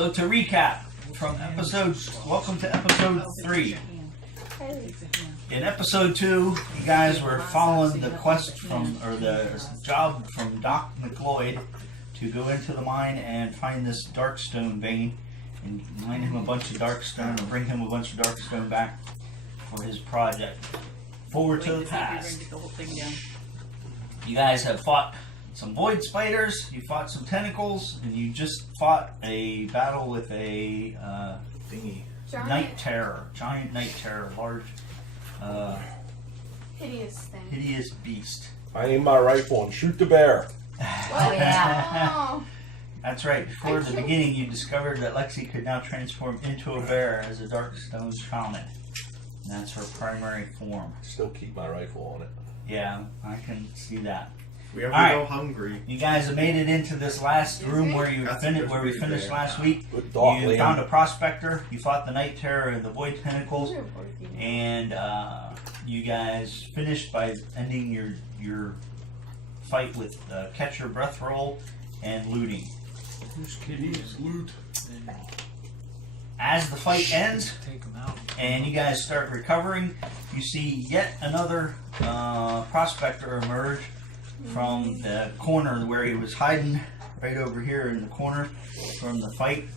So to recap from welcome to episode 3. In episode 2, you guys were following the quest the job from Doc McLeod to go into the mine and find this darkstone vein and mine him a bunch of darkstone or bring him a bunch of darkstone back for his project. Forward to the past. You guys have fought some void spiders, you fought some tentacles, and you just fought a battle with a night terror, giant night terror, large, hideous beast. I aim my rifle and shoot the bear. Oh yeah. That's right. Before the beginning, you discovered that Lexi could now transform into a bear as a Darkstone shaman. And that's her primary form. Still keep my rifle on it. Yeah, I can see that. We have to go hungry. You guys have made it into this last room where we finished last week. You found a prospector. You fought the night terror and the void tentacles, and you guys finished by ending your fight with catch your breath roll and looting. Who's kitties? Loot. As the fight ends and you guys start recovering, you see yet another prospector emerge from the corner where he was hiding, right over here in the corner from the fight,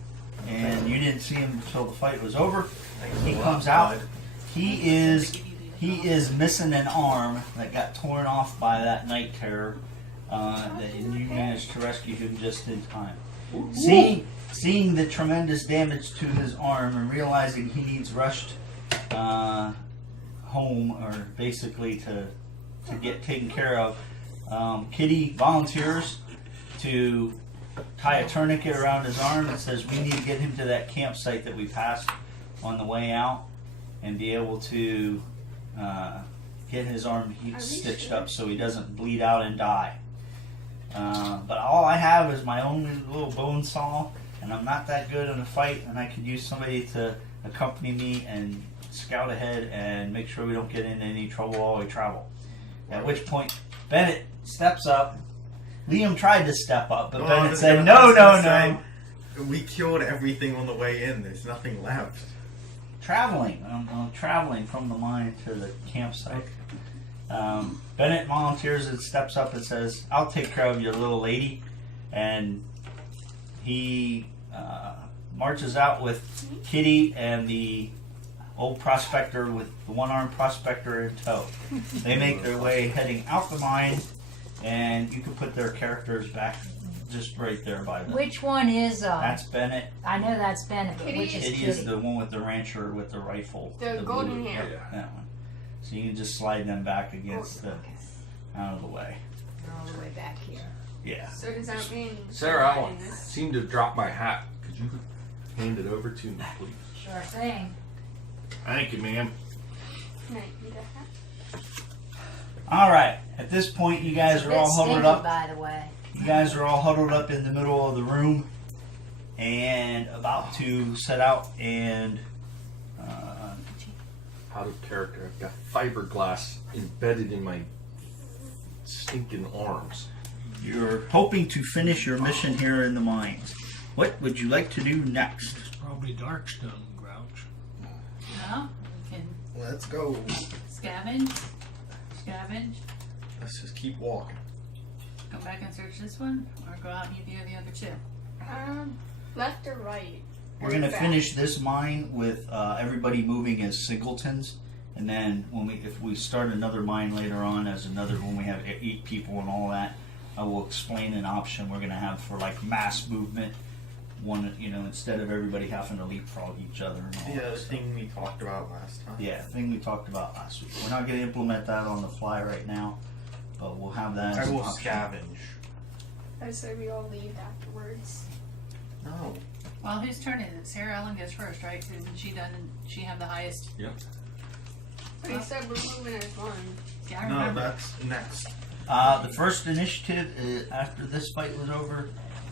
and you didn't see him until the fight was over. He comes out. He is missing an arm that got torn off by that night terror, and you managed to rescue him just in time. Seeing the tremendous damage to his arm and realizing he needs rushed home, or basically to get taken care of, Kitty volunteers to tie a tourniquet around his arm and says we need to get him to that campsite that we passed on the way out and be able to get his arm stitched up so he doesn't bleed out and die. But all I have is my own little bone saw, and I'm not that good in a fight, and I could use somebody to accompany me and scout ahead and make sure we don't get into any trouble while we travel. At which point, Bennett steps up. Liam tried to step up, but Bennett said, no. We killed everything on the way in. There's nothing left. Traveling. I'm traveling from the mine to the campsite. Bennett volunteers and steps up and says, I'll take care of your little lady. And he marches out with Kitty and the old prospector with the one-armed prospector in tow. They make their way heading out the mine, and you can put their characters back just right there by them. Which one is That's Bennett. I know that's Bennett, but which is Kitty is the one with the rancher with the rifle. The golden hair. That one. So you can just slide them back against out of the way. They're all the way back here. Yeah. So does that mean Sarah, I seem to drop my hat. Could you hand it over to me, please? Sure thing. Thank you, ma'am. Can I eat a hat? All right. At this point, you guys are all huddled up. By the way. You guys are all huddled up in the middle of the room and about to set out and out of character. I've got fiberglass embedded in my stinking arms. you're hoping to finish your mission here in the mines. What would you like to do next? It's probably Darkstone, Grouch. No, we can Let's go. scavenge. Let's just keep walking. Go back and search this one, or go out and get the other two. Left or right? We're going to finish this mine with everybody moving as singletons, and then if we start another mine later on as another, when we have 8 people and all that, I will explain an option we're going to have for like mass movement. One, instead of everybody having to leapfrog each other. And all Yeah, that the stuff. thing we talked about last time. Yeah, the thing we talked about last week. We're not going to implement that on the fly right now, but we'll have that as I an will option. scavenge. I say we all leave afterwards. No. Well, whose turn is it? Sarah Ellen goes first, right? Didn't she have the highest? Yep. But you said we're moving as one. Yeah, I No, remember. that's next. The first initiative after this fight was over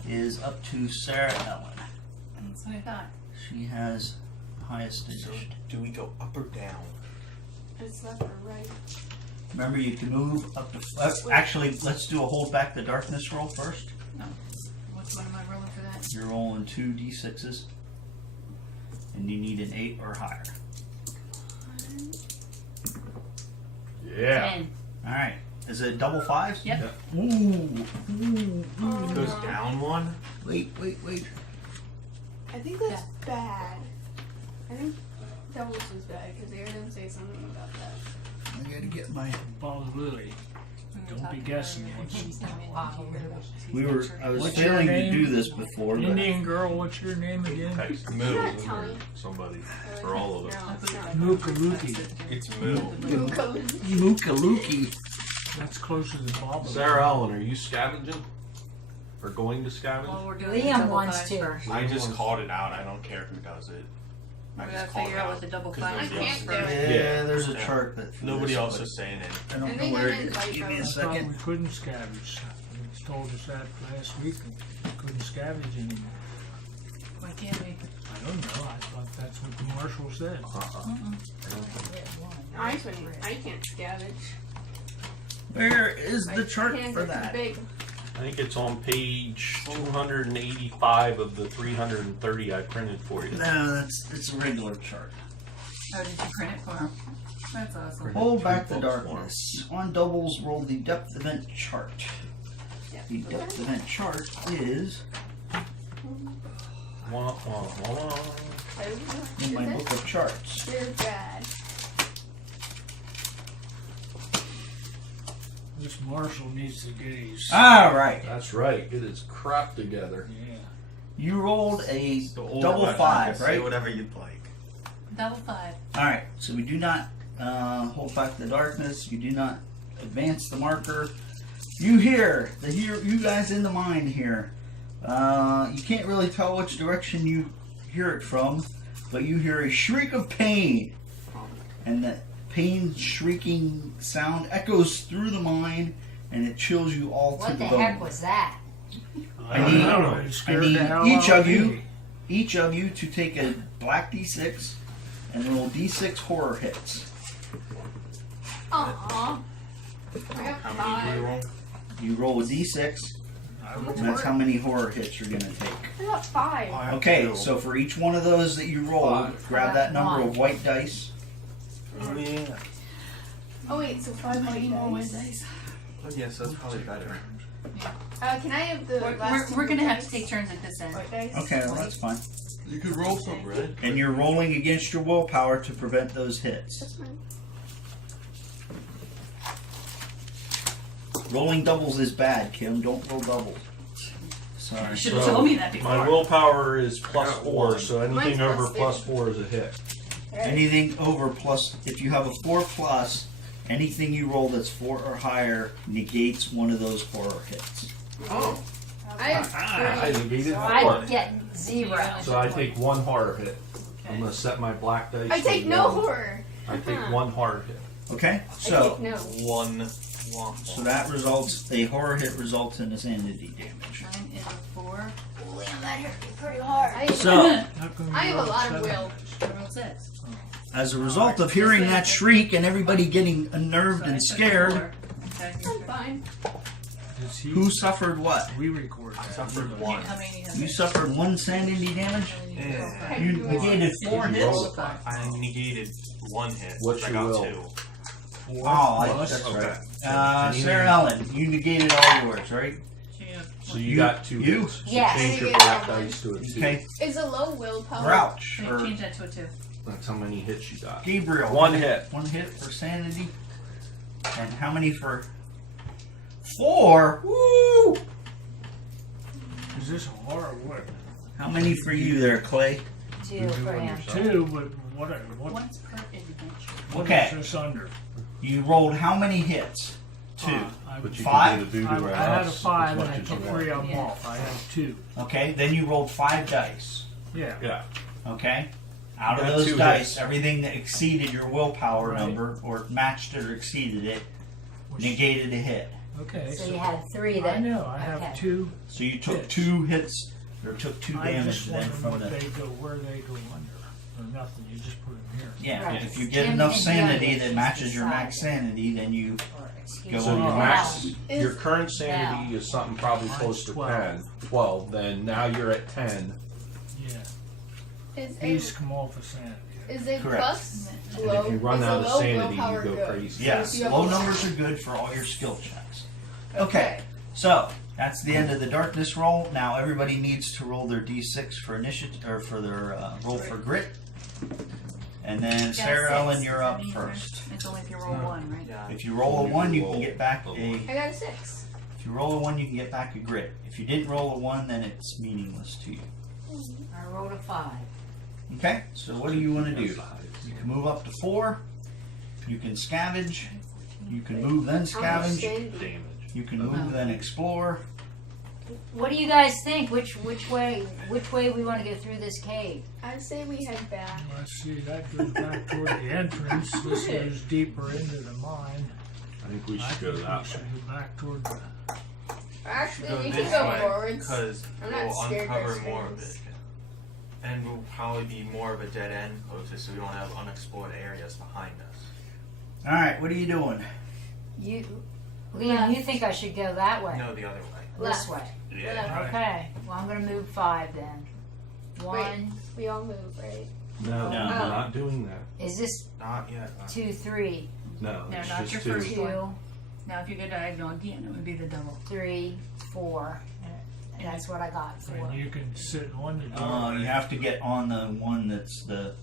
is up to Sarah Ellen. That's what I thought. She has highest initiative. Do we go up or down? It's left or right. Remember, you can move up to. Actually, let's do a hold back the darkness roll first. What am I rolling for that? You're rolling 2 d6s, and you need an 8 or higher. Yeah. 10. All right. Is it double 5s? Yep. Ooh. It goes down one. Wait. I think that's bad. I think doubles is bad because they heard them say something about that. I gotta get my. Ball Lily. Don't be guessing what's I was What's your failing to name? do this before, but Indian girl. What's your name again? Text You're Moo not in there, telling. somebody, or all of them. No, it's not. Mookaluki. It's Moo. Mookaluki. That's closer to Bob. Sarah Ellen, are you scavenging? Or going to scavenge? Well, we're doing Liam double wants fives to. first. I just called it out. I don't care who does it. I We just gotta called figure it out out. what the double 'cause fives nobody I else can't is do doing it. Yeah, there's a Yeah. chart that. for Nobody this, else but is saying it. I don't I know think where I'm it in is. Give me a I thought second. we couldn't scavenge. He told us that last week. We couldn't scavenge anymore. Why can't we? I don't know. I thought that's what the marshal said. I couldn't. I can't scavenge. Where is the My chart hands for are too that? big. I think it's on page 285 of the 330 I printed for you. No, it's a regular chart. Oh, did you print it for him? That's awesome. Hold back the Two books more. darkness. On doubles, roll the depth event chart. Yeah. The depth event chart is Wah, wah, wah. in my book of charts. They're bad. This marshal needs to get his. All right. That's right. Get his crap together. Yeah. You rolled a The old double weapon, 5, Say right? whatever you'd like. Double 5. All right. So we do not hold back the darkness. You do not advance the marker. You hear you guys in the mine here. You can't really tell which direction you hear it from, but you hear a shriek of pain, and that pain shrieking sound echoes through the mine, and it chills you all to What the the bone. heck was that? I don't need- know. It I scared need the hell each out of you. me. Each of you to take a black d6 and roll d6 horror hits. Aww. I got How many do you 5. roll? You roll a d6, I would and that's how many horror hits you're gonna take. I got 5. I have Okay, two. so for each one of those that you roll, Five. grab that number of white dice. Oh yeah. Oh wait, so 5 white dice. Oh yes, that's probably better. Can I have the last We're two gonna have dice? to take turns at this end. White dice. Okay, well, that's fine. You could roll some red. And you're rolling against your willpower to prevent those hits. That's fine. Rolling doubles is bad, Kim. Don't roll doubles. You Sorry. should have told me that before. My willpower is plus I got 4, one. so Mine's anything over plus plus two. 4 is a hit. Anything over plus, if you have a 4 plus, anything you roll that's 4 or higher negates one of those horror hits. Oh. I have I 3. negated I 4. get 0. So I take 1 horror hit. I'm going to set my black dice. I to take no 1. horror. I take 1 horror hit. Okay? I So, take no. One. so that results, a horror hit results in a sanity damage. Mine is a 4. Liam, that hurt me pretty hard. So, How come you I have a rolled lot of 7 will. dice? I rolled 6. as a result of hearing that shriek and everybody getting unnerved So I and took a scared, 4. Okay, I'm fine. Does he? who suffered what? We record that. Suffered We don't. one. How many have You suffered 1 sanity damage? Yeah. You negated 4 Did you hits? roll a 5? I negated 1 hit. What's I your got will? 2. Oh, Plus, that's Okay. right. Sarah Ellen, you negated all yours, right? So you got 2 you? hits. So Yes. change your I black negated dice to a 2. Okay. Is a low willpower. Grouch, Can or you change that to a 2? That's how many hits you got. Gabriel. 1 hit. 1 hit for sanity. And how many for 4? Woo! Is this horror? What? How many for you there, Clay? 2 for him. 2, but what Once per adventure. Okay. is this under? You rolled how many hits? 2. I, But you 5? can do the voodoo I on had a us 5 as and much I as took you 3 want. of them off. I have 2. Okay, then you rolled 5 dice. Yeah. Yeah. Okay? Out of Got those 2 dice, hits. everything that exceeded your willpower Right. number, or matched it or exceeded it, Which- negated a hit. Okay. So you had 3 I that. know. I have okay. 2. So you took Hits. 2 hits, or took 2 I damage just then wonder from what the. they go, where they go under. or nothing, you just put them here. Yeah, Right. if you get Tim enough and sanity Young that is matches your beside max it. sanity, then you Or, excuse Go So me, your on. max, Is- your current sanity is something probably Mine's close to 12. 10, 12. Then now you're at 10. Yeah, Is these a come off of sanity. is a Correct. plus And low? if you run is out a of low sanity, you willpower go good? crazy. yes, if you have low a- numbers are good for all your skill checks. Okay, so that's the end of the darkness roll. Now everybody needs to roll their d6 for initiative or for their roll for grit. And then Got Sarah 6. Ellen, you're Does that up mean first. It's only if you roll one, right? Yeah. If you roll a 1, you can get back a. I got a 6. If you roll a 1, you can get back a grit. If you didn't roll a 1, then it's meaningless to you. I rolled a 5. Okay, so what do you want to do? You can move up to 4. You can scavenge. You can move then How much scavenge. sanity? Damage. You can move then explore. What do you guys think? Which way we want to go through this cave? I'd say we head back. Let's see, that goes back toward the entrance, this goes deeper into the mine. I think we I should go think that we should way. go back toward the, Actually, we this can go way, forwards. because I'm not we'll scared by uncover more of it. springs. And we'll probably be more of a dead end closest, so we don't have unexplored areas behind us. All right, what are you doing? Leon, you think I should go that way? No, the other way. This Left. way. Yeah. Right. Okay. Well, I'm gonna move 5 then. 1. We all move, right? No, No. we're not doing that. Is this Not yet. 2, 3, No, No, it's not just your 2. first 2, Now, if you go diagonal again, it would be the double. 3, 4? And that's what I got. 4. and you can sit on the door. You have to get on the one that's the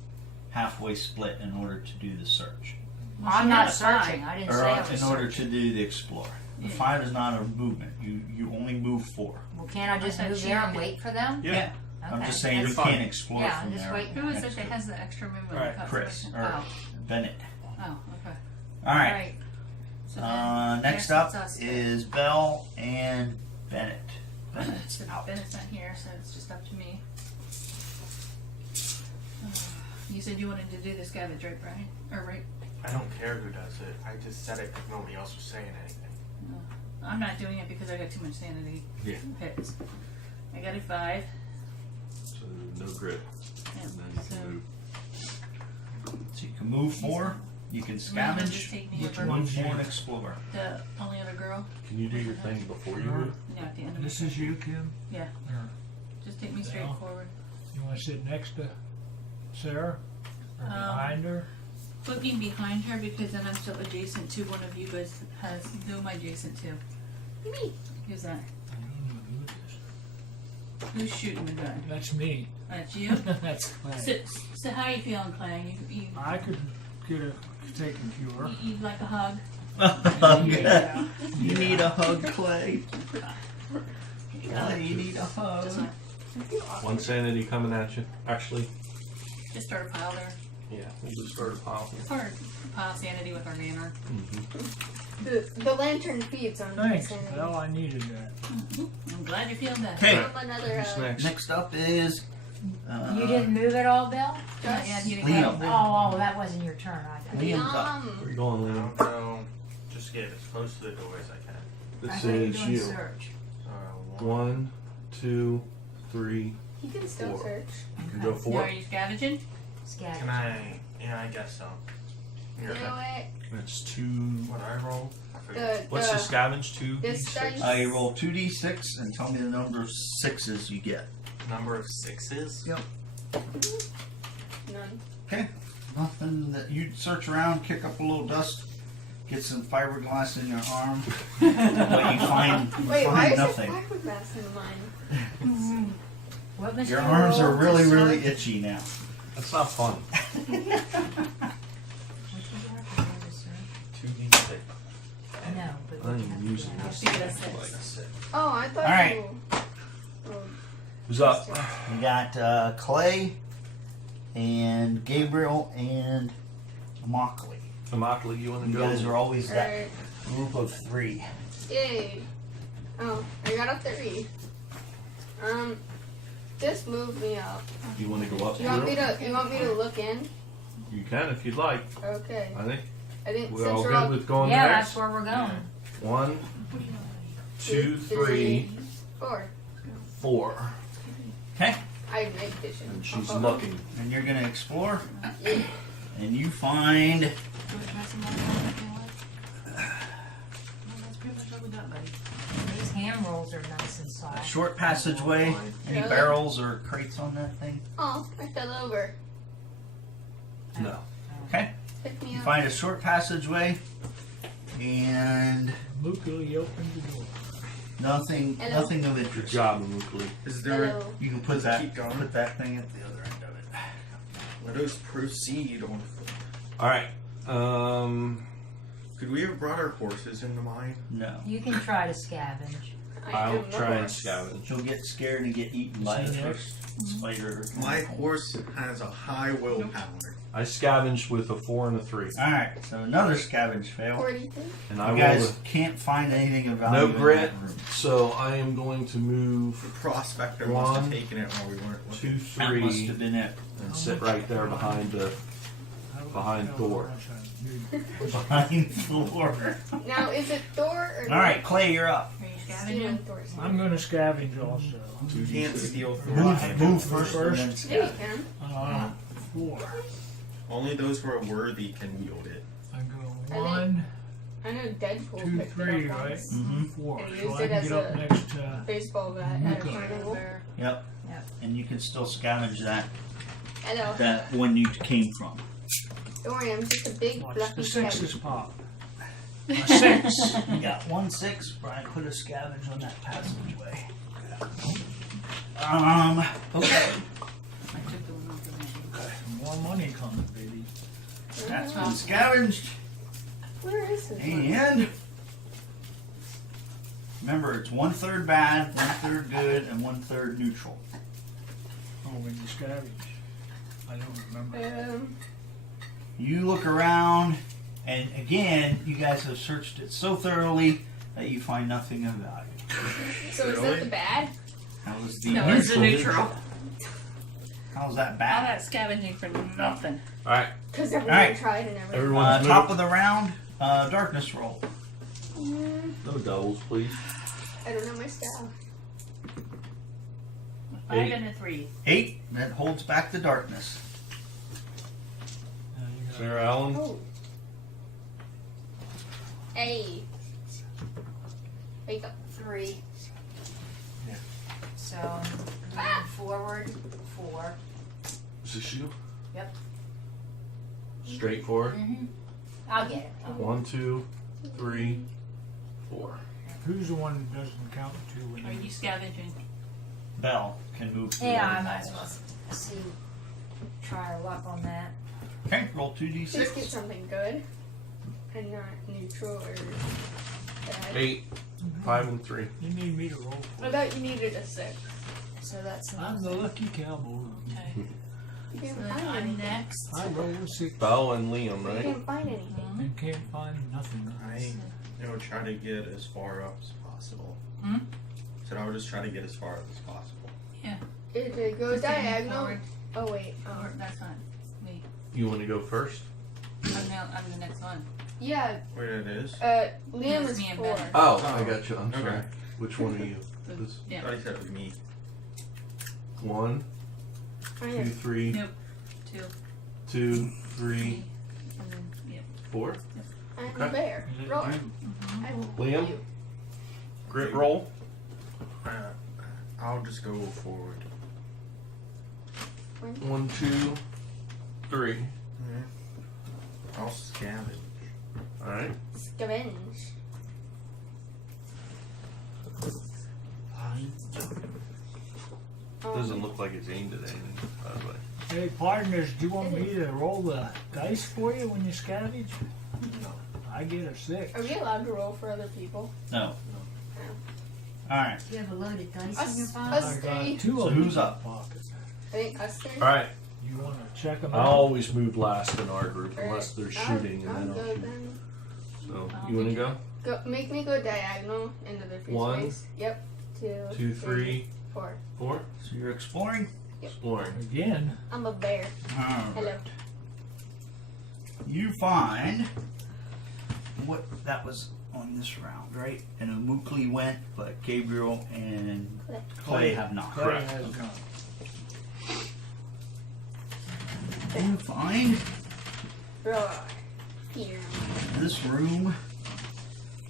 halfway split in order to do the search, Well, I'm she not had a 5. searching. I didn't or say I was in order searching. to do the explore. The Yeah. 5 is not a movement. You only move 4. Well, can't I just I thought move she there had and it. wait for them? Yeah. I'm Okay. just saying you That's fine. can't explore Yeah, from just there. wait. Who is it that has the extra movement? Right. Chris Oh, or Bennett. oh, okay. All right. Right. So then, Next yes, up it's us. is Belle and Bennett. Bennett's So out. Bennett's not here, so it's just up to me. You said you wanted to do the scavenge, right, Brian? Or right? I don't care who does it. I just said it because nobody else was saying anything. I'm not doing it because I got too much sanity Yeah. hits. I got a 5. So no grit. And And then you so can move. So you can move 4. You can Leon, just scavenge. take me Which over. one? Move 4 and explore. The only other girl? Can you do your thing before you move? No, at the end of This it. is you, Kim? Yeah. Or Just take me straight Yeah. forward. you wanna sit next to Sarah? Or behind her? Put me behind her because then I'm still adjacent to one of you guys. Who am I adjacent to? Me. Who's that? I don't know who it is. Who's shooting the gun? That's me. That's you? That's Clay. So how you feeling, Clay? You I could get a taken cure. you'd like a hug? Yeah. You need a hug, Clay. Yeah. Clay, you need a hug. Just, like, One sanity coming at you. Actually, just start a pile there. yeah, we'll just start a pile here. Or pile sanity with our banner. The lantern feeds on Thanks. sanity. Well, I needed that. I'm glad you're feeling better. Okay. Another Who's next? Next up is You didn't move at all, Bill? Not yet, you didn't Liam. go. Oh, that wasn't your turn. Liam's up. Where you going, I Liam? don't know. Just get as close to the door as I can. I This thought you were is doing you. search. 1, 2, 3. You can still 4. search. You can go Now, 4. are you scavenging? Scavenge. Can I? Yeah, I guess so. You Here, know what? That's 2. what I roll? I forget. What's the scavenge? 2? This dice. You roll 2d6 and tell me the number of 6s you get. Number of 6s? Yep. None. Okay. Nothing that you search around, kick up a little dust, get some fiberglass in your arm, but you find Wait, why is nothing. there fiberglass in mine? What must Your you arms are roll to really, really search? itchy now. That's not fun. What did you have to roll to search? 2d6. No, but I what am do you have to using do? I'll this. see you at 6. Oh, I thought All right. you. Oh, Who's up? You got Clay and Gabriel and Mockley. Immokalee, you want to You go? guys are always that alright. group of 3. Yay. Oh, I got a 3. Just move me up. You want to go up You want me here? to? You want me to look in? You can if you'd like. Okay. I think I didn't. we're since all we're good with going Yeah, next. that's where we're going. 1, 2, 3, 4. 4. Okay. I have night vision. And she's looking. And you're gonna explore, Yeah. and you find Do we try some more anything like? No, that's pretty much all we got, buddy. These hand rolls are nice and a soft. short passageway. Any Really? barrels or crates on that thing? Oh, I fell over. No. Okay. Pick me You up. find a short passageway, and Mukuli opened the door. nothing Hello. of Good interest. job, Mukuli. Is there? Hello. You can put that Keep going. put that thing at the other end of it. Let us proceed on. All right. Could we have brought our horses in the mine? No. You can try to scavenge. I'll am the try and horse. scavenge. You'll get scared and get eaten by the See that? first spider. My horse has a high willpower. I scavenged with a 4 and a 3, Alright, so another scavenge fail. 42. and I You rolled guys can't find anything of value no in grit. that room. So I am going to The move prospector must have One, taken it while we weren't looking. 2, That must 3, have been it. and sit right there behind the. I don't Behind know Thor. how much I knew. Behind Thor. Now, is it Thor or Alright, Clay, you're up. Are you Stealing scavenging? Thor's I'm gonna scavenge also. You can't steal Move first and then Yeah, you scavenge. can. 4. Only those who are worthy can wield it. I go think- 1, I know Deadpool 2, picked 3, it up right? once. Mm-hmm. 4. And he So used I it can as get up a- next to. Baseball bat at a Okay. carnival. Yep. Yep. And you can still scavenge Hello. that one you came from. Don't worry, I'm just a big Watch fluffy the cat. 6s pop. A 6. You got 1 6. Brian, put a scavenge on that passageway. Okay. I took the one off the menu. More money coming, baby. That's been scavenged. Where is this one? And remember, it's 1/3 bad, 1/3 good, and 1/3 neutral. Oh, when you scavenge. I don't remember. You look around, and again, you guys have searched it so thoroughly that you find nothing of value. So is that the bad? How was the No, it's a neutral? neutral. How's that All bad? that scavenging for nothing. All right. Because everyone Alright. tried and everything. Everyone's Top moved. of the round, darkness roll. No doubles, please. I don't know my style. 5 8. and a 3. 8, that holds back the darkness. Now you got Sarah Allen. Oh. Hey. Wake up. 3. Yeah. So, moving forward, 4. Is this you? Yep. Straight forward. Mm-hmm. I'll get it. 1, 2, 3, 4. Who's the one that doesn't count to when Are you scavenging? Bell can move through. Yeah, I might as well see, try our luck on that. Okay, roll Please get 2d6. something good. And not neutral or bad. 8, 5, and 3. You need me to roll for I it. thought you needed a 6. So that's I'm the lucky cowboy. Okay. You So can't then find I'm anything. next. I roll a 6 Bell and Liam, You right? can't find anything. and can't find nothing. I would try to get as far up as possible. Hmm? So I would just try to get as far up as possible. If it goes Just getting diagonal. forward. Oh, wait. Or that's not me. You want to go first? I'm the next one. Yeah, Where it is? Liam It's is me and 4. Ben. Oh, Oh, I got you. I'm okay. sorry. Which one are you? This I Yeah. thought he said it was me. 1, I 2, have 3, Nope. 2. 2, 3, And then, yep. 4. I'm Okay. a bear. Is it Roar. you? I will Liam? you. Grit roll. I'll just go forward. 1, 2, 3. I'll scavenge. All right. Scavenge. Doesn't look like it's aimed at anything, by the way. Hey, partners, do you want me to roll the dice for you when you scavenge? No. I get a 6. Are we allowed to roll for other people? No. Alright, You have a loaded dice in your Us, file? us I got three. 2 So of them who's in up? my pocket. I think us 3. All right. You want to check them I'll out? always move last in our group Alright. unless they're I'll- shooting, and I'll then I'll go shoot. then. So you want to go? Go, make me go diagonal into the free 1, space. Yep. 2, 2, 3, 4. 4. so you're exploring? Exploring. Again. I'm a bear. Alright. Hello. You find what that was on this round, right? And Mukli went, but Gabriel and Clay have not. Clay Correct. has gone. find Right. Here. this room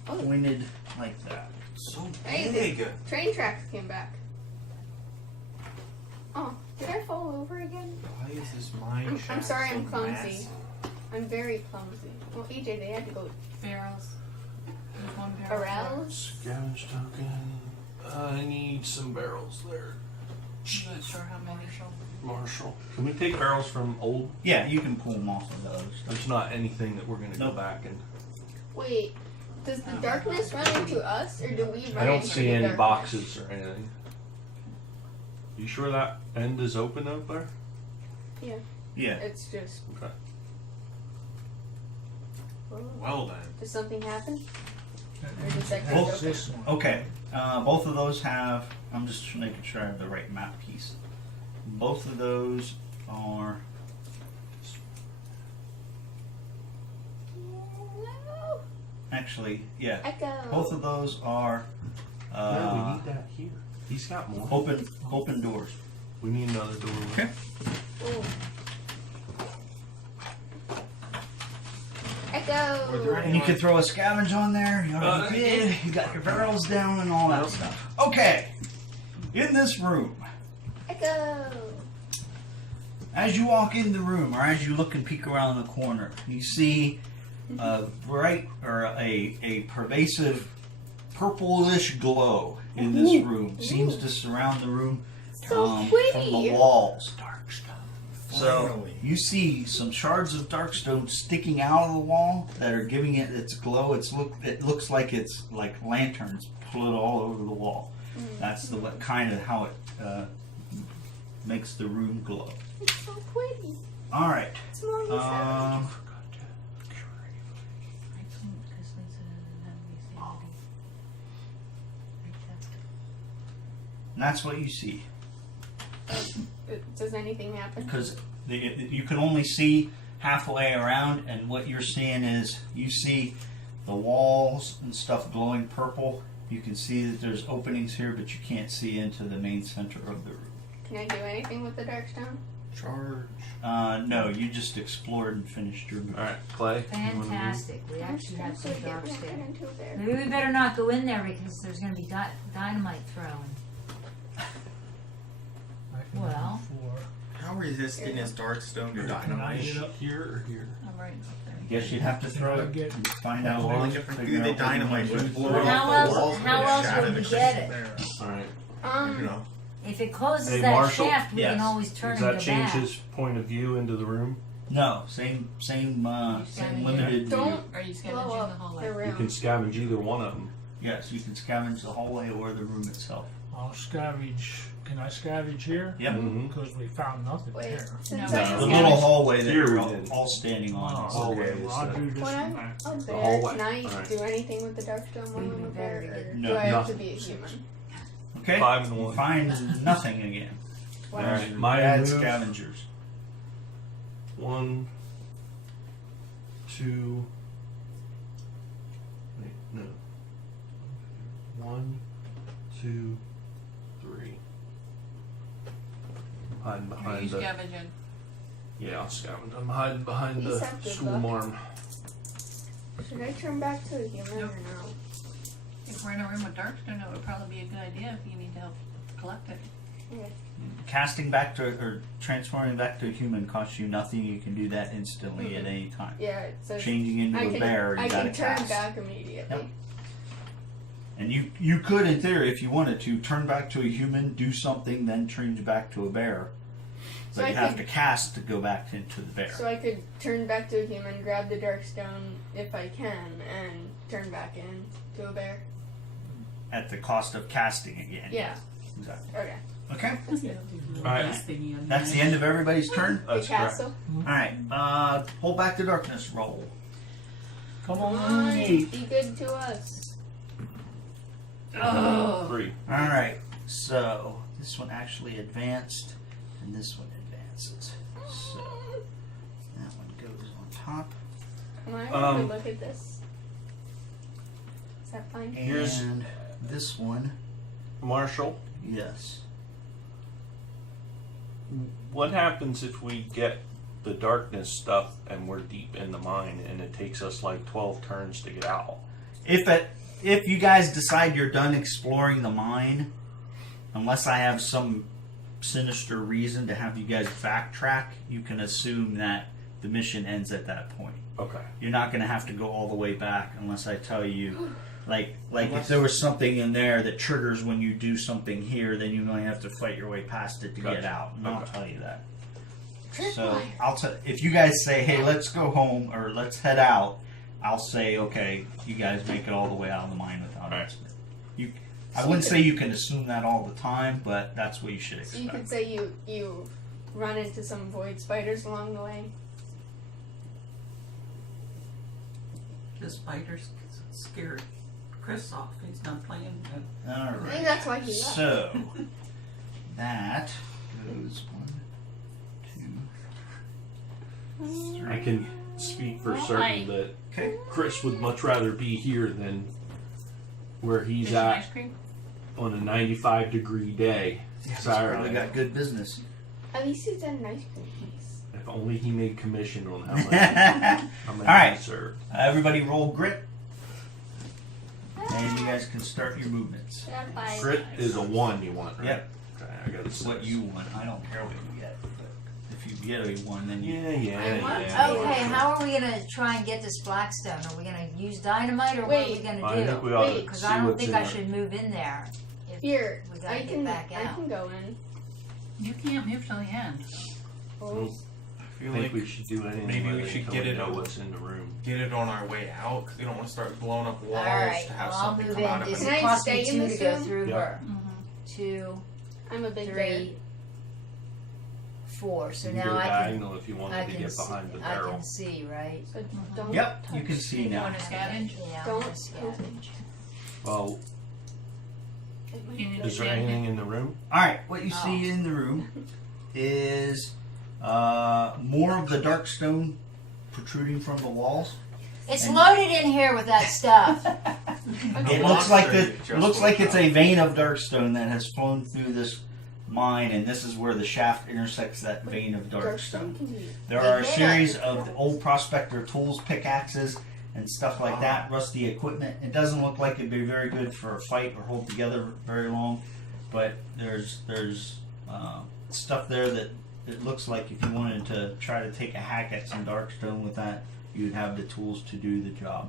Oh. pointed like that. So Hey, big. Train tracks came back. Oh, did I fall over again? Why is this mine? I'm sorry, so I'm clumsy. massive? I'm very clumsy. Well, EJ, they had to go Barrels. There's one barrel. arouse. Scavenge token. I need some barrels there. I'm not sure how many. Marshall. Can we take barrels from old? Yeah, you can pull them off of those. There's not anything that we're going to Nope. go back and. Wait, does the darkness run into us, or do we run I don't into see the any darkness? boxes or anything. You sure that end is open out there? Yeah. It's just. Okay. Whoa. Well then. Does something happen? That Or just like Well, ends this one. Okay. Both of those have. I'm just making sure I have the right map piece. Both of those are. No. Actually, yeah. Echo. Both of those are Yeah, we need that here. He's got more. open doors. We need another door. Okay. Ooh. Were there Echo. any- And you can throw a scavenge on there. You already did. You got your barrels down and all that stuff. Okay. In this room, Echo. as you walk in the room, or as you look and peek around the corner, you see a bright or a pervasive purplish glow in this room. Seems to surround the room So from pretty. the walls. Darkstone. So Finally. you see some shards of darkstone sticking out of the wall that are giving it its glow. It looks like it's like lanterns put all over the wall. That's the kind of how it makes the room glow. It's so pretty. All right. It's more than Um, and that's what you see Does anything happen? because you can only see halfway around, and what you're seeing is you see the walls and stuff glowing purple. You can see that there's openings here, but you can't see into the main center of the room. Can I do anything with the darkstone? Charge. No, you just explored and finished your move. All right, Clay. you wanna move? Fantastic. We actually have some Get dark back stairs. into there. Maybe we better not go in there because there's going to be dynamite thrown. I can Well. do four. How resistant is Darkstone to Can I dynamite? get up? Here or here? I'm right up there. Guess you'd have to throw Can I it get and find out. Well, what- if we figure do the out what you dynamite, want to would do. blow Well, off how the else- walls how and else shatter would the we get crystal it? there. All right. You know. If it closes Hey, that Marshall? shaft, we can Yes. always turn Does and that go change back. his point of view into the room? No, same limited view. Don't Are you blow scavenging the up hallway? the You can room. scavenge either one of them. Yes, you can scavenge the hallway or the room itself. I'll scavenge. Can I scavenge here? Yep. Mhm. Because we found nothing Wait, there. since No. I The was little hallway that Here we you're did. all standing on. Oh, hallway okay. is Well, I'll the- do this When one I'm back. up The there, hallway. can I Alright. do anything with the darkstone while We'd I'm be up very there? Or good. No, do I have to nothing. be a human? Okay. 5 and You 1. find nothing again. All right, There's my bad move. scavengers. 1, 2. Wait, no. 1, 2, 3. I'm hiding Are you behind the. scavenging? Yeah, I'll scavenge. I'm hiding behind Please the have good swarm luck. arm. Should I turn back to a human Nope. or no? If we're in a room with Darkstone, it would probably be a good idea if you need to help collect it. Casting back to or transforming back to a human costs you nothing. You can do that instantly at any time. Yeah, it says Changing into I a can, bear, you I gotta can turn cast. back immediately. Yep. And you could, in theory, if you wanted to, turn back to a human, do something, then change back to a bear. So But I you have could- to cast to go back into the bear. So I could turn back to a human, grab the darkstone if I can, and turn back in to a bear. At the cost of casting again. Yeah. Exactly. Okay. Okay. Alright. That's the end of everybody's turn. That's the correct. castle. Alright. Hold back the darkness roll. Come Come on. on, be good to us. Oh. 3. Alright. So this one actually advanced and this one advances. So that one goes on top. Can I have a look at this? Is that fine? Here's- And this one, Marshall, yes. what happens if we get the darkness stuff and we're deep in the mine and it takes us like 12 turns to get out. If you guys decide you're done exploring the mine, unless I have some sinister reason to have you guys backtrack, you can assume that the mission ends at that point. Okay. You're not going to have to go all the way back unless I tell you, like if there was something in there that triggers when you do something here, then you only have to fight your way past it to get Gotcha. out. And I'll Okay. tell you that. So if you guys say, hey, let's go home or let's head out, I'll say, okay, you guys make it all the way out of the mine without Right. incident. I wouldn't say you can assume that all the time, but that's what you should So you expect. could say you run into some void spiders along the way. The spiders scared Chris off. He's not playing good. All I think right. that's why he left. So that goes 1, 2, 3. I can speak for certain that Okay. Chris would much rather be here than where he's Fish and at ice cream? on a 95-degree day He's probably Saturday. got good business. At least he's at an ice cream place. If only he made commission on how much, how much All right. he served. Everybody roll grit. And you guys can start your movements. Grit is a 1 you want, right? Yep. Okay, I got It's what you want. I don't care what you get. But if you get a 1, then you... Yeah. Okay, how are we gonna try and get this Blackstone? Are we gonna use dynamite or what are we Wait. gonna I think do? we ought to Because see I don't what's think in I there. should move in there. If Here, we gotta I get can back I out. can go in. You can't move till the end. Oh, I I feel think like we should do it maybe anyway we should until get we it know on- what's in the room. get it on our way out because we don't want to start blowing up walls Alright, to have well, I'll something move come out in. of Does it. Can it I cost me stay in 2 this to go room? through Yeah. her? 2, I'm a big 3, bird. 4. So You can now go I diagonal if you can, wanted I to can get see, behind the I barrel. can see, right? So don't Yep, you touch can see me. now. Want to scavenge? Yeah, I'm Don't- gonna scavenge. Well, It might You need go is there Yeah. anything in the room? Alright, what you Oh. see in the room is more of the dark stone protruding from the walls. It's And- loaded in here with that stuff. It looks like it's a vein of darkstone that has flown through this mine, and this is where the shaft intersects that vein of darkstone. can be. There are a series of old prospector tools, pickaxes, and stuff like that, rusty equipment. It doesn't look like it'd be very good for a fight or hold together very long, but there's stuff there that it looks like if you wanted to try to take a hack at some darkstone with that, you'd have the tools to do the job.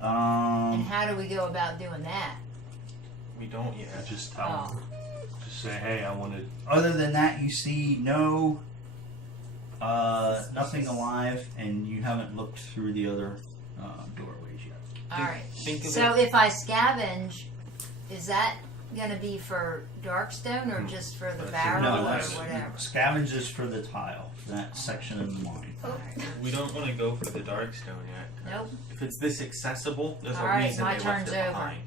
And how do we go about doing that? We don't yet. Just tell them. Just say, hey, I wanted. Other than that, you see nothing alive, and you haven't looked through the other doorways yet. Alright. Think of So it. if I scavenge, is that gonna be for Darkstone or just for the That's barrel No, or that's whatever? scavenge is for the tile, for that section of the mine. Alright. We don't want to go for the dark stone yet. 'cause Nope. If it's this accessible, there's Alright, a reason my they left turn's it over. behind.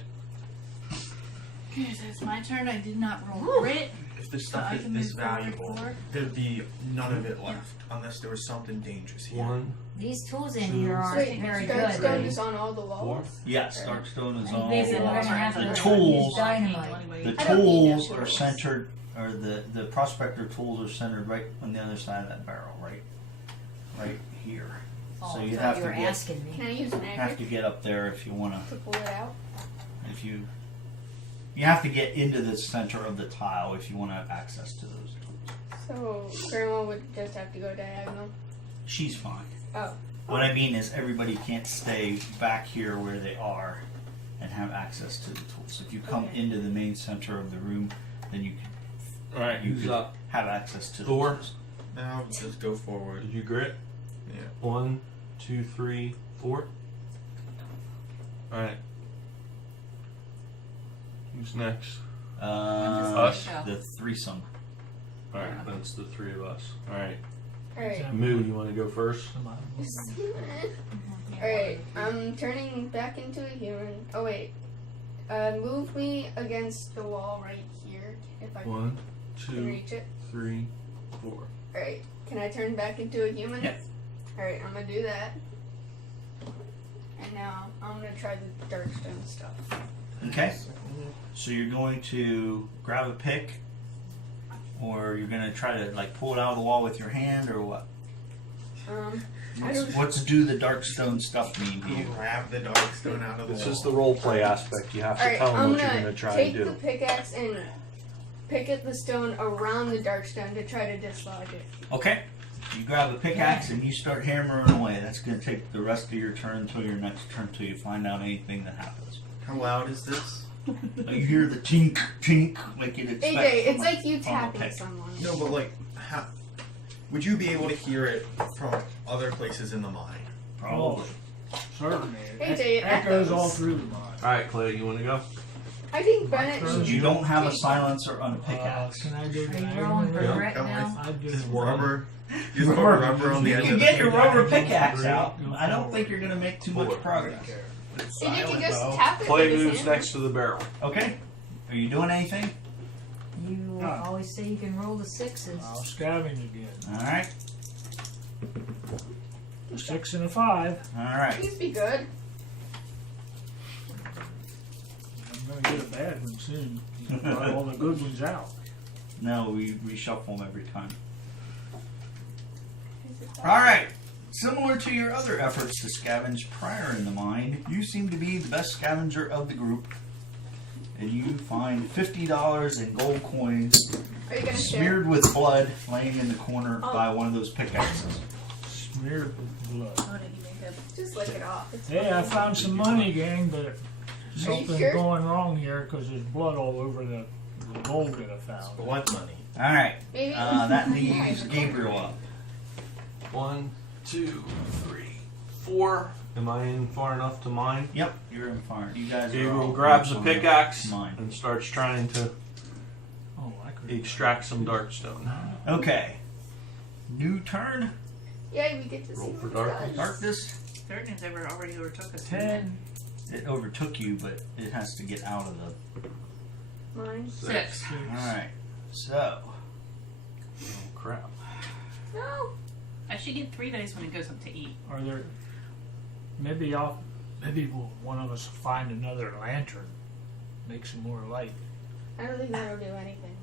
Okay, so it's my turn. I did not roll Woo. grit. If this So stuff I is can this move forward valuable, 4. there'd be none of it left unless there was something dangerous here. 1, These tools in 2, here aren't Wait, very darkstone good. is on all the 4. walls. Yes, darkstone is I all. think we're gonna have The to tools- use dynamite. The I don't need tools that are tools. centered, or the prospector tools are centered right on the other side of that barrel, right here. Oh, So I you'd thought have you to were get asking Can me. I use magic have to get up there if you want to pull it out? to. If you have to get into the center of the tile if you want to have access to those tools. So Grandma would just have to go diagonal. She's fine. Oh. What I mean is everybody can't stay back here where they are and have access to the tools. If you come Okay. into the main center of the room, then you can Alright, You who's could- up? have access to the Thor? tools. Now just go forward. Did you grit? Yeah. 1, 2, 3, 4. Alright. Who's next? Us, Us? the threesome. Alright, that's the 3 of us. Alright. Alright. Moo, you want to go first? Alright, I'm turning back into a human. Oh wait. Move me against the wall right here if I 1, can 2, reach it. 3, 4. Alright, can I turn back into a human? Yep. Alright, I'm gonna do that. And now I'm gonna try the darkstone stuff. Okay. So you're going to grab a pick, or you're going to try to like pull it out of the wall with your hand, or what? I don't. What's do the Darkstone stuff mean to You you? grab the dark stone out of the This wall. is the role play aspect. You have to Alright, tell them I'm what you're gonna going to try take and the do. pickaxe and pick at the stone around the dark stone to try to dislodge it. Okay. You grab a pickaxe and you start hammering away. That's going to take the rest of your turn until your next turn till you find out anything that happens. How loud is this? You hear the tink, tink, like you'd expect. AJ, it's from a- like you from a tapping pick. someone. No, but like, how would you be able to hear it from other places in the mine? Probably. Certainly. AJ, it Echoes all echoes. through the mine. Alright, Clay, you want to go? I think Bennett turn. should. You don't have a take- silencer on a pickaxe. Can I do Are the you diagonal rolling for here? grit now? I'd do Just it. rubber. You just put rubber on the You end can of the get your pickaxe. rubber pickaxe out. I don't think you're going to make too much Forward. progress. AJ can just though. tap it Clay with his moves hand. next to the barrel. Okay. Are you doing anything? You Ah. always say you can roll the sixes. I'll scavenge again. All right. A 6 and a 5. All right. Please be good. I'm gonna get a bad one soon. You brought all the good ones out. No, we reshuffle them every time. All right. Similar to your other efforts to scavenge prior in the mine, you seem to be the best scavenger of the group. And you find $50 in gold coins Are you gonna share? smeared with blood laying in the corner by one of those pickaxes. Smeared with blood. Oh, did you make up? Just lick it off. It's Hey, I fine. found some money, gang, but something's sure? going wrong here because there's blood all over the gold that I found. Blood money. All right. Maybe. That leaves Gabriel up. 1, 2, 3, 4. Am I in far enough to mine? Yep, you're in fire. You guys are Gabriel all grabs a on the pickaxe mine. and starts trying to Oh, I could extract some darkstone. Okay. New turn. Yeah, we get to Roll see for what it darkness. does. Darkness. Thirteen's already overtook us. 10. It overtook you, but it has to get out of the. Mine. 6. All right. So. Oh, crap. No. I should get 3 dice when it goes up to 8. Are there? Maybe one of us will find another lantern, make some more light. I don't think that'll do anything.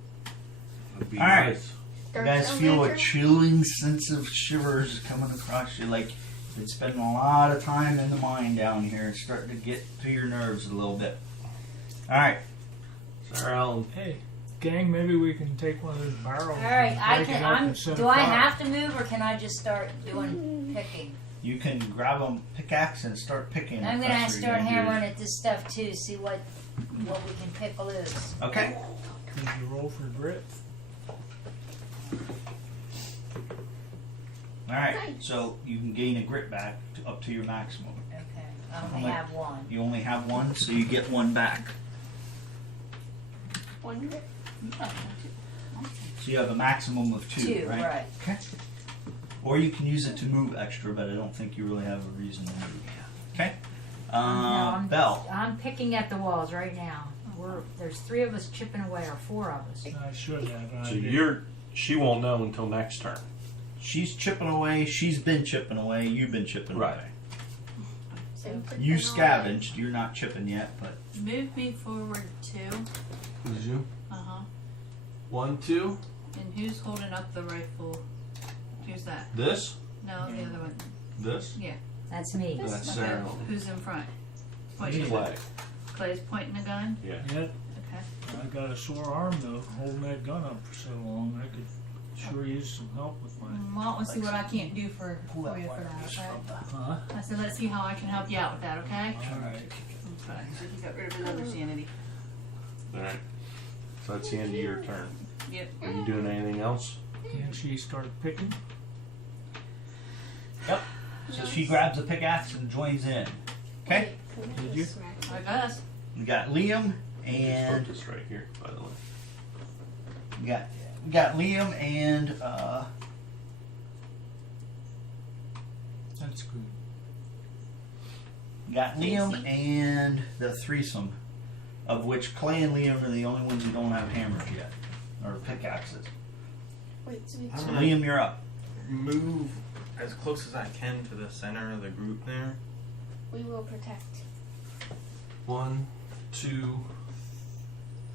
That'd be All right. nice. You guys Darkstone feel a lantern? chilling sense of shivers coming across you, like you've been spending a lot of time in the mine down here. It's starting to get to your nerves a little bit. All right. Sarah Ellen. Hey, gang, maybe we can take one of those barrels. All right, and I break can. it up I'm. and set Do a I fire. have to move, or can I just start doing picking? You can grab a pickaxe and start picking. I'm if gonna that's what start you're gonna hammering at this stuff too. See what we can pick loose. do. Okay. Did you roll for grit? All right. So you can gain a grit back up to your maximum. Okay, I only have one. You only have one, so you get one back. One grit. So you have a maximum of two, right? Right. Okay. Or you can use it to move extra, but I don't think you really have a reason to move. Okay. No, I'm, Bell. I'm picking at the walls right now. There's 3 of us chipping away, or 4 of us. I should have. I So didn't. she won't know until next turn. She's chipping away. She's been chipping away. You've been chipping Right. away. So You put them all scavenged. You're not chipping yet, but Move me forward 2. Who's you? Uh huh. 1, 2. And who's holding up the rifle? Who's that? This. No, the other one. This. That's me. That's Okay. Sarah Ellen. Who's in front? Clay. Clay's pointing a gun. Yeah. Yeah, Okay. I got a sore arm though, holding that gun up for so long. I could sure use some help with my. Well, let's see what I can't do for you for that. Okay. Huh? I said, let's see how I can help you out with that. Okay. All right. Okay. So you got rid of another sanity. All right. So that's the end of your turn. Yep. Are you doing anything else? And she started picking. yep. So she grabs a pickaxe and joins in. Okay. Wait, can Did we you? smack I it? guess. We got Liam Just and put this right here, by the way. we got Liam and That's good. we got Liam and the threesome, of which Clay and Liam are the only ones who don't have hammers yet or pickaxes. Wait, so we So I'm Liam, you're up. Move as close as I can to the center of the group there. we will protect. 1, 2,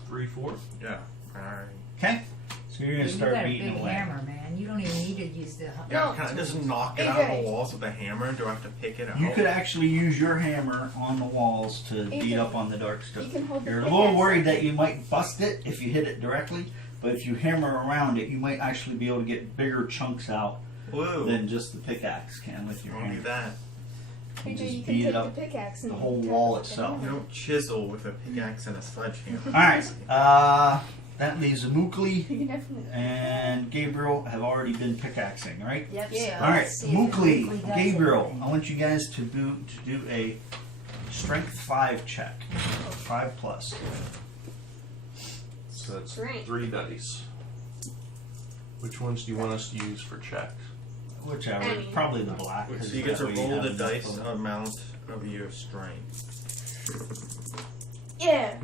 3, 4. Yeah. Alright. Okay. So you're gonna You start got a beating big away. hammer, man. You don't even need to could use the. Yeah, No. can I just knock it out of the walls with a hammer? Do I have to pick it out? You could actually use your hammer on the walls to beat up on the dark You stone. can hold the You're a pickaxe little worried up. that you might bust it if you hit it directly, but if you hammer around it, you might actually be able to get bigger chunks out Woo. than just the pickaxe can with your I'll do hammer. that. You Maybe just you can beat take it up the pickaxe and the whole tap wall it itself. You down. don't chisel with a pickaxe and a sledgehammer. Alright, that leaves Mukli You can definitely. and Gabriel have already been pickaxing, right? Yep. Yeah. So Alright, let's see if Mukli, Mukli does Gabriel, anything. I want you guys to do a strength 5 check. 5 plus. So that's Strength. 3 dice. Which ones do you want us to use for checks? Whichever. Any. Probably the black. So 'cause you get that to way you roll have the enough dice of- amount of your strength. Yeah.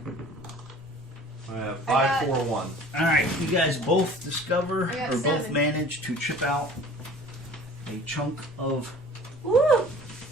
I have I 5, got- 4, 1. Alright, you guys both discover, I got or both 7. manage to chip out a chunk of Woo!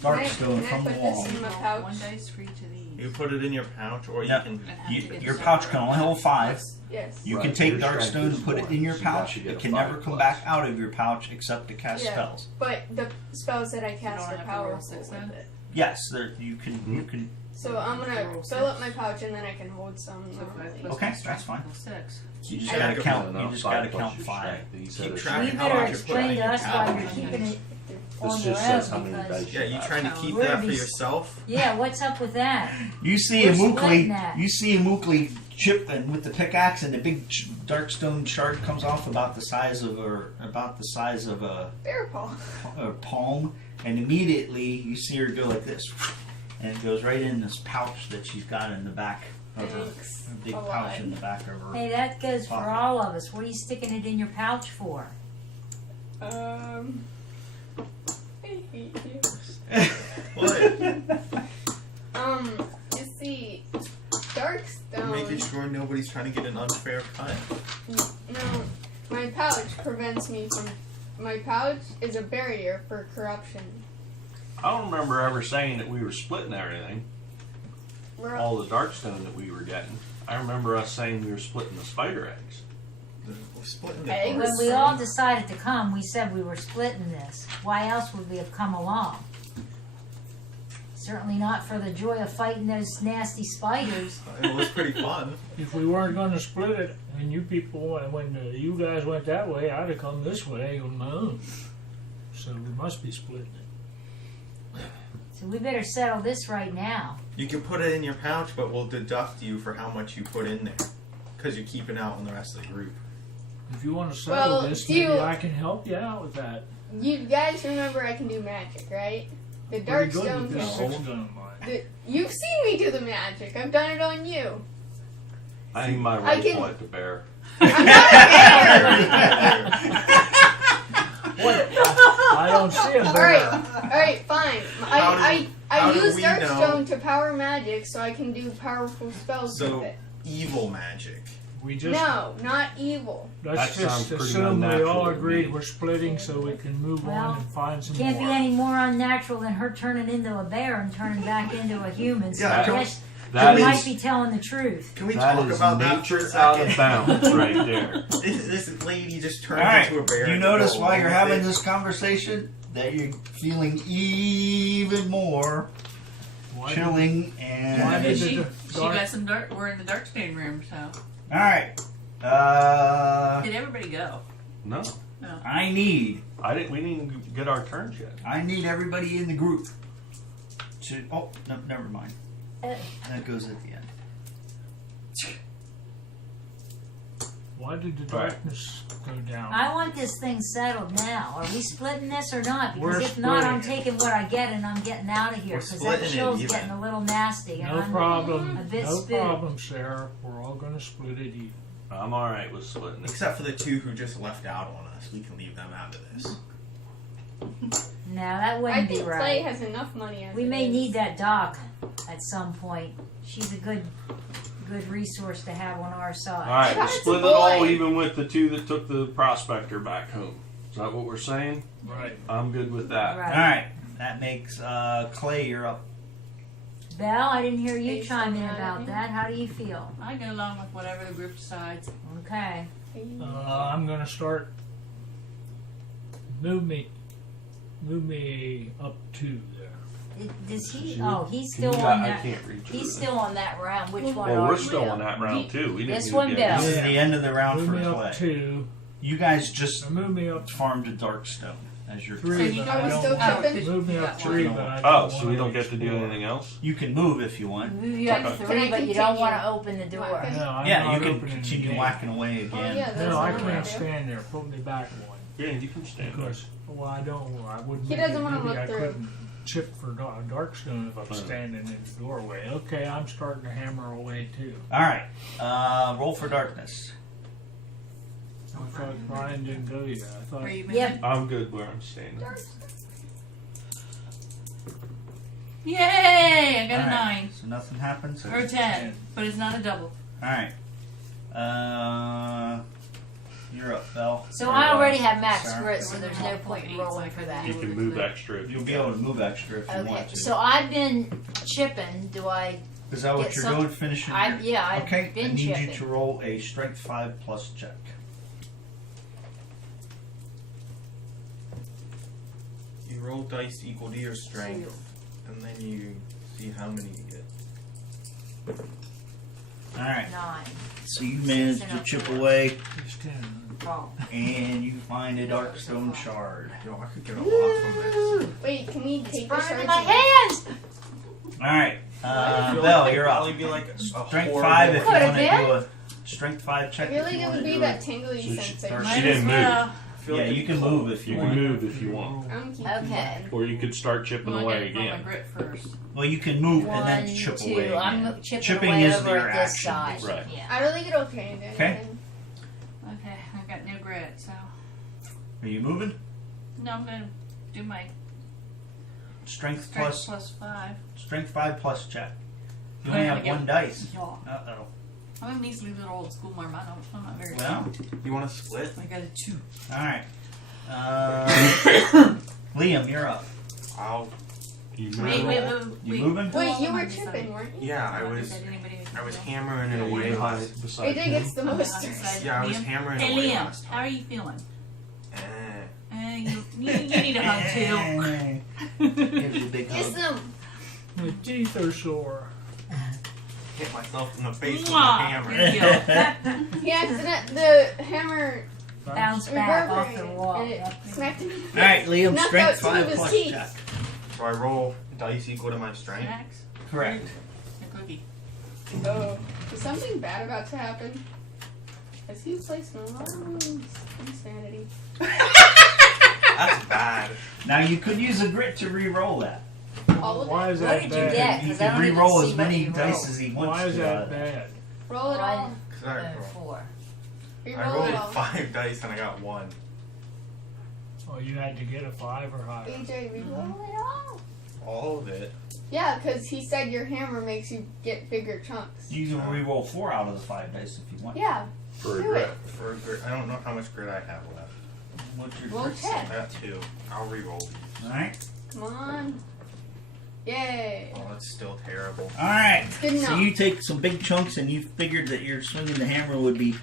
darkstone Can I from the put wall. this in my One pouch? dice for each of these. You put it in your pouch, or Yeah. you can. And have to get Your the pouch silver can out. only hold 5. Yes. You Right, can take your strength darkstone is and put it 4, in your so you got pouch. to get It a can 5 never come plus. back out of your pouch except to cast Yeah. spells. But the spells that I cast don't are have to roll powerful 6 with then? it. Yes, there, you can. So I'm gonna Roll fill up 6. my pouch and then I can hold some So 5 normally. plus Okay, my that's strength fine. equals 6. You just I gotta got count. No, You just 5 gotta plus count your 5. strength. He said Keep it's- track You of how better much you put explain in to your us why pouch. you're keeping it on This your just says own how many because. dice Yeah, you trying to keep We're that for be- yourself? Yeah, what's up with that? You see We're a splitting Mukli. that. You see a Mukli chip and with the pickaxe, and the big darkstone shard comes off about the size of a Bear paw. palm, and immediately you see her go like this, and it goes right in this pouch that she's got in the back of her, Thanks. a big a pouch lot. in the back of her. Hey, that goes for Pocket. all of us. What are you sticking it in your pouch for? I hate you. What? You see, Darkstone. Making sure nobody's trying to get an unfair cut. No, my pouch prevents me from. My pouch is a barrier for corruption. I don't remember ever saying that we were splitting everything, We're all the darkstone that we were getting. I remember us saying we were splitting the spider eggs. We're splitting the Eggs? When parts. we all decided to come, we said we were splitting this. Why else would we have come along? Certainly not for the joy of fighting those nasty spiders. It was pretty fun. If we weren't going to split it, and you people, when you guys went that way, I'd have come this way on my own. So we must be splitting it. So we better settle this right now. You can put it in your pouch, but we'll deduct you for how much you put in there. Because you're keeping out on the rest of the group. If you want to settle Well, this, do maybe you- I can help you out with that. You guys remember I can do magic, right? The Pretty good Darkstone with this can. 6-gun of mine. You've seen me do the magic. I've done it on you. I aim my I rifle can- at the bear. I'm not a bear. I don't see a All bear. right, all right, fine. How I do use we Darkstone to power magic, so I can do powerful spells So- with it. Evil magic. We just No, not evil. let's That sounds just pretty assume we unnatural all to agreed me. we're splitting so we can move Well, on and find some Can't more. be any more unnatural than her turning into a bear and turning back into a human. So Yeah, I can we- guess That you might is be telling the truth. Can we that talk is about that for a nature out of second? bounds right there. This lady just turned Alright, into a bear. you and notice go while along you're with having it. this conversation that you're feeling even more Why chilling Why and. did She the dark- got some dark. We're in the Darkstone room, so Alright. did everybody go? No, I need we didn't even get our turns yet. everybody in the group to. Oh, no, never mind. Uh. That goes at the end. Why did the Right. darkness go down? I want this thing settled now. Are we splitting this or not? Because We're if not, I'm splitting it. taking what I get and I'm getting out of here. We're Because splitting that it chill's even. getting a little nasty. And No I'm problem. a bit No spooked. problem, Sarah. We're all going to split it even. I'm all right with splitting it. Except for the two who just left out on us. We can leave them out of this. No, that I wouldn't be think Clay right. has enough money. As We it may is. need that doc at some point. She's a good resource to have on our side. All right, God, we'll it's a split it all boy. even with the two that took the prospector back home. Is that what we're saying? Right. I'm good with that. Right. Alright. That makes Clay, you're up. Belle, I didn't hear you Based chime on in that, I about think. that. How do you feel? I go along with whatever the group decides. Okay. I'm going to start Move me up 2 there. Does he? You- Oh, he's Can you still got- on I that. can't reach He's it. still on that round. Which one Well, are we're you? still on that round too. We didn't This even one, get Bill. This is the end of the round Move for me up Clay. 2. You guys just Or move me up farmed a Darkstone as your 3. So you but are I we don't still want- chipping? Move me up 3, but I don't Oh, want so we don't get to do explore. anything else? You can move if you want. Move you up Okay. 3, Can I but you don't continue? want to open the door. Okay. No, I'm Yeah, not you can opening continue the gate. whacking away again. Oh, yeah, that's No, I what can't do. stand there. Put me back 1. Yeah, you can stand there. Because, well, I don't. I wouldn't. He make doesn't it- wanna maybe look I through. couldn't chip for Darkstone if I'm Fine. standing in the doorway. Okay, I'm starting to hammer away too. All right. Roll for darkness. I thought Brian didn't go yet. I thought. Are you moving? Yep. I'm good where I'm standing. Yay! I got a All right. 9 So nothing happens. or a 10, but it's not a double. All right. You're up, Belle. So Or, I already have max Sarah. grit, so there's no point in rolling for that. You can move extra if You'll you be able to move extra if you Okay, want to. so I've been chipping. Do I? Is that what get you're some- doing? Finishing? I've Okay. I been need chipping. you to roll a strength 5 plus check. You roll dice equal to your strength, and then you see how many you get. All right. 9. So you manage to chip away, It's 10. Oh. and you find a darkstone shard. Yo, I could get a lot from this. Wait, can we take the Burning shards? my and- hands. All right. I feel Belle, like you're it'd up. probably be like a Strength horrible- 5 if you Could've want to been. do a strength 5 I check. feel if like you it want would to be do that it. tingly So she- sensation. She didn't move. I feel Yeah, like you can move if you You want. can move if you want. I'm keeping Okay. that. Or you could start chipping Well, I away gotta roll my again. grit first. Well, you can move and then 1, chip 2. away. Again. I'm chipping Chipping away is over your at this action, side. basically. Right. Yeah. I don't think it'll change anything. Okay. Okay, I got no grit, so Are you moving? no, I'm gonna do my Strength strength plus plus 5. strength 5 plus check. You Oh, only yeah, have yeah. 1 dice. Yeah. Uh oh. I'm these little old school more. I'm not very Well, You want to split? I got a 2. all right. Liam, you're up. I'll. You Wait, move. wait, You wait. moving? Wait, you Oh, were I'm sorry. chipping, weren't you? Yeah, I Did was. anybody- I was hammering it Yeah, away you last. hide beside AJ him. gets the I'm most. beside Yeah, I was Liam. hammering Hey it away Liam, last how are time. you feeling? Eh. You need a hug too. Gives you a big Kiss hug. them. My teeth are sore. Hit myself in the face with a Mwah. hammer. There you go. He accident the hammer Bounce back off the reverberated wall. and it Yep. smacked him. All right, Liam, Knocked strength out 2 of 5 his plus teeth. check. So I roll dice equal to my strength. Snacks? Correct. A cookie. Oh, is something bad about to happen? Has he placed no insanity? That's bad. Now you could use a grit to re-roll that. All of Why it? is What that did you bad? get? You 'Cause I can don't even re-roll see as what many you dice rolled. as he wants Why is to. that bad? Roll it all. 'Cause I, 4. I Reroll rolled it all. 5 dice and I got 1. Oh, you had to get a 5 or higher. AJ, reroll it all. All of it. Yeah, because he said your hammer makes you get bigger chunks. You can re-roll 4 out of the 5 dice if you want. Yeah. For a Do grit. it. For a grit, I don't know how much grit I have left. What's your Roll grit? 10. I got 2. I'll re-roll these. All right. Come on. Yay. Oh, that's still terrible. All right. Good So enough. you take some big chunks, and you figured that you're swinging the hammer would be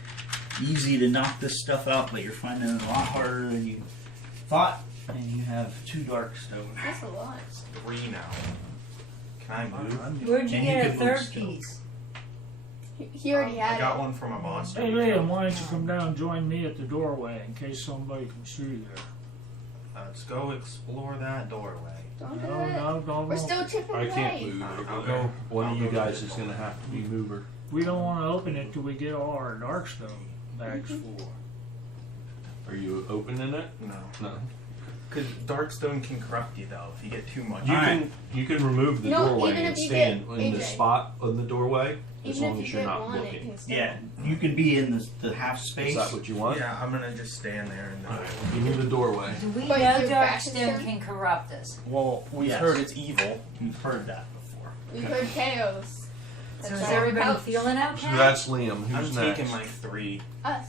easy to knock this stuff out, but you're finding it a lot harder than you thought. And you have 2 darkstone. That's a lot. 3 now. Can I move? Where'd you And get you a could move third still. piece? He already I had got it. one from a monster. Hey Liam, why don't you come down and join me at the doorway in case somebody can see you there? Let's go explore that doorway. Don't do No, it. no, no, We're no. still chipping I can't away. move. I'll go. One I'll of you go guys to is the going to have to be mover. We don't want to open it till we get all our Darkstone bags full. Are you opening it? No. No. Because Darkstone can corrupt you though if you get too much. You can remove the No, doorway even and if you stand get- in the AJ. spot on the doorway as Even long if as you you're get not one, it looking. can still. Yeah, you can be in the half Is space. that what you want? Yeah, I'm gonna just stand there and. Alright, give me the doorway. Do we But know your back is Darkstone turned? can corrupt us? Well, we've Yes. heard it's evil. You've heard that before. We heard chaos. So That's is all. everybody Ouch. feeling So okay? that's Liam. I'm Who's taking next? my 3. Us.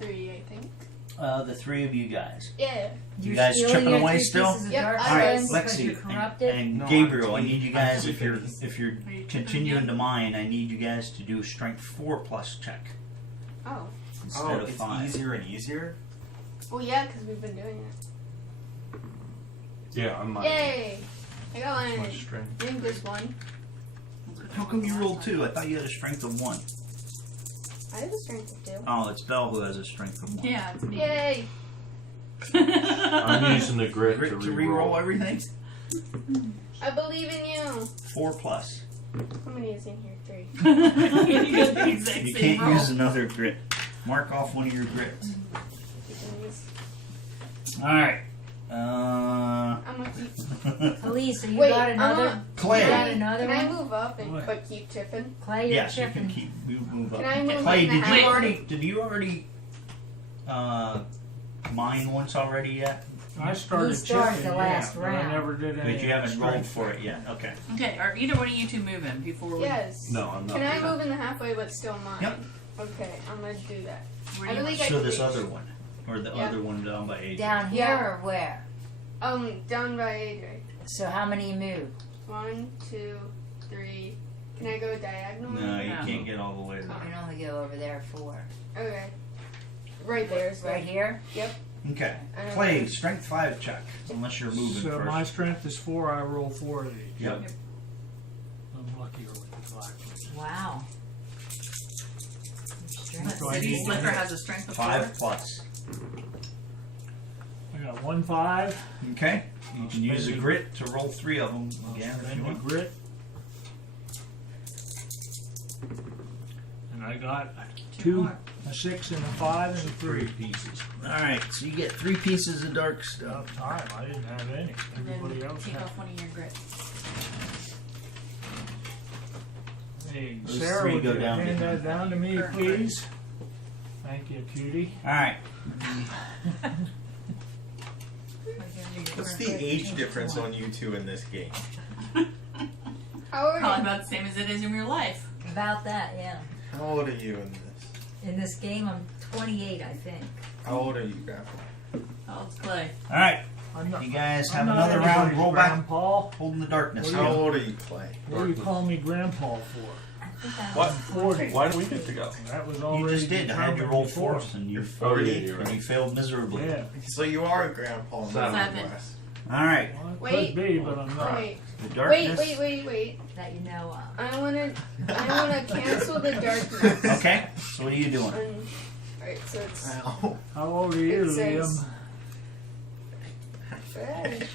3, I think. The 3 of you guys. Yeah. You You're guys stealing chipping your away 2 still? pieces of Yep, Darkstone I All right, was. because Lexi you're corrupted? and No, Gabriel, I I'm need you guys I'm if you're keeping Are you chipping continuing again? to mine, I need you guys to do strength 4 plus check Oh. instead Oh, of it's 5. easier and easier. Well, yeah, because we've been doing it. Yeah, I'm not. Yay! I got one. Much strength. I think just one. How come you rolled 2? I thought you had a strength of 1. I have a strength of 2. Oh, it's Belle who has a strength of 1. Yeah, it's me. Yay! I'm using the grit, Grit to to re-roll. re-roll everything? I believe in you. 4 plus. How many is in here? 3. You got the exact You same can't roll. use another grit. Mark off one of your grits. You can use. Alright. I'm gonna keep. Elisa, you Wait, got I'm another? gonna- Clay. You got another Can I one? move up and What? but keep chipping? Clay, you're Yes, you chipping. can keep move up. Can I move Clay, in the did you already mine once already yet? I started He started chipping, the last yeah, but I round. never did any. But you haven't rolled strength. for it yet. Okay. Okay, are either one of you two moving before we? Yes. No, I'm not. Can I move in the halfway but still mine? Yep. Okay, I'm gonna do that. Where I do you believe want- I So can this reach. other one, or the Yeah. other one down by Adrian. Down here Yeah. or where? Down by Adrian. So how many you move? 1, 2, 3. Can I go diagonally? No, you No. can't get all the way You there. can only go over there 4. Okay. Right there. So Right here? Okay. I don't Clay, know. strength 5 check, unless you're moving So first. my strength is 4. I roll 4 of these. Yep. I'm luckier with the black ones. Wow. Let's Do I see, need- Slicker has a strength of 5 plus. I got 1 5. Okay. You can use a grit to roll 3 of them again if you Then the want. grit. And I got Two 2, more. a 6, and a 5, and a 3. pieces. Alright, so you get 3 pieces of dark stuff. About time. I didn't have any. And Everybody then else take had. off one of your grits. Hey, Those Sarah, 3 would go you down hand behind that down to me, Current please? Thank you, cutie. Alright. What's the age difference on you two in this game? How are Probably you? about the same as it is in real life. About that, yeah. How old are you in this? In this game, I'm 28, I think. How old are you, Grandpa? Oh, it's Clay. Alright, I'm not, you guys I'm have not another round. anybody's Roll back. grandpa. Holding the darkness. What How old are you, Clay? What do you call me grandpa for? I think I'm What? 40. Why do we get to go? That was You already just did. I had you determined roll before. 4s and you Oh, failed, yeah, you're and right. you failed miserably. Yeah. So you are a grandpa in Seven. the Midwest. Alright, Well, it Wait. could be, but I'm not. Wait, the darkness. wait. That you know of. I wanna cancel the darkness. Okay, so what are you doing? Alright, so it's Ow. How old are you, It says- Liam? bad. It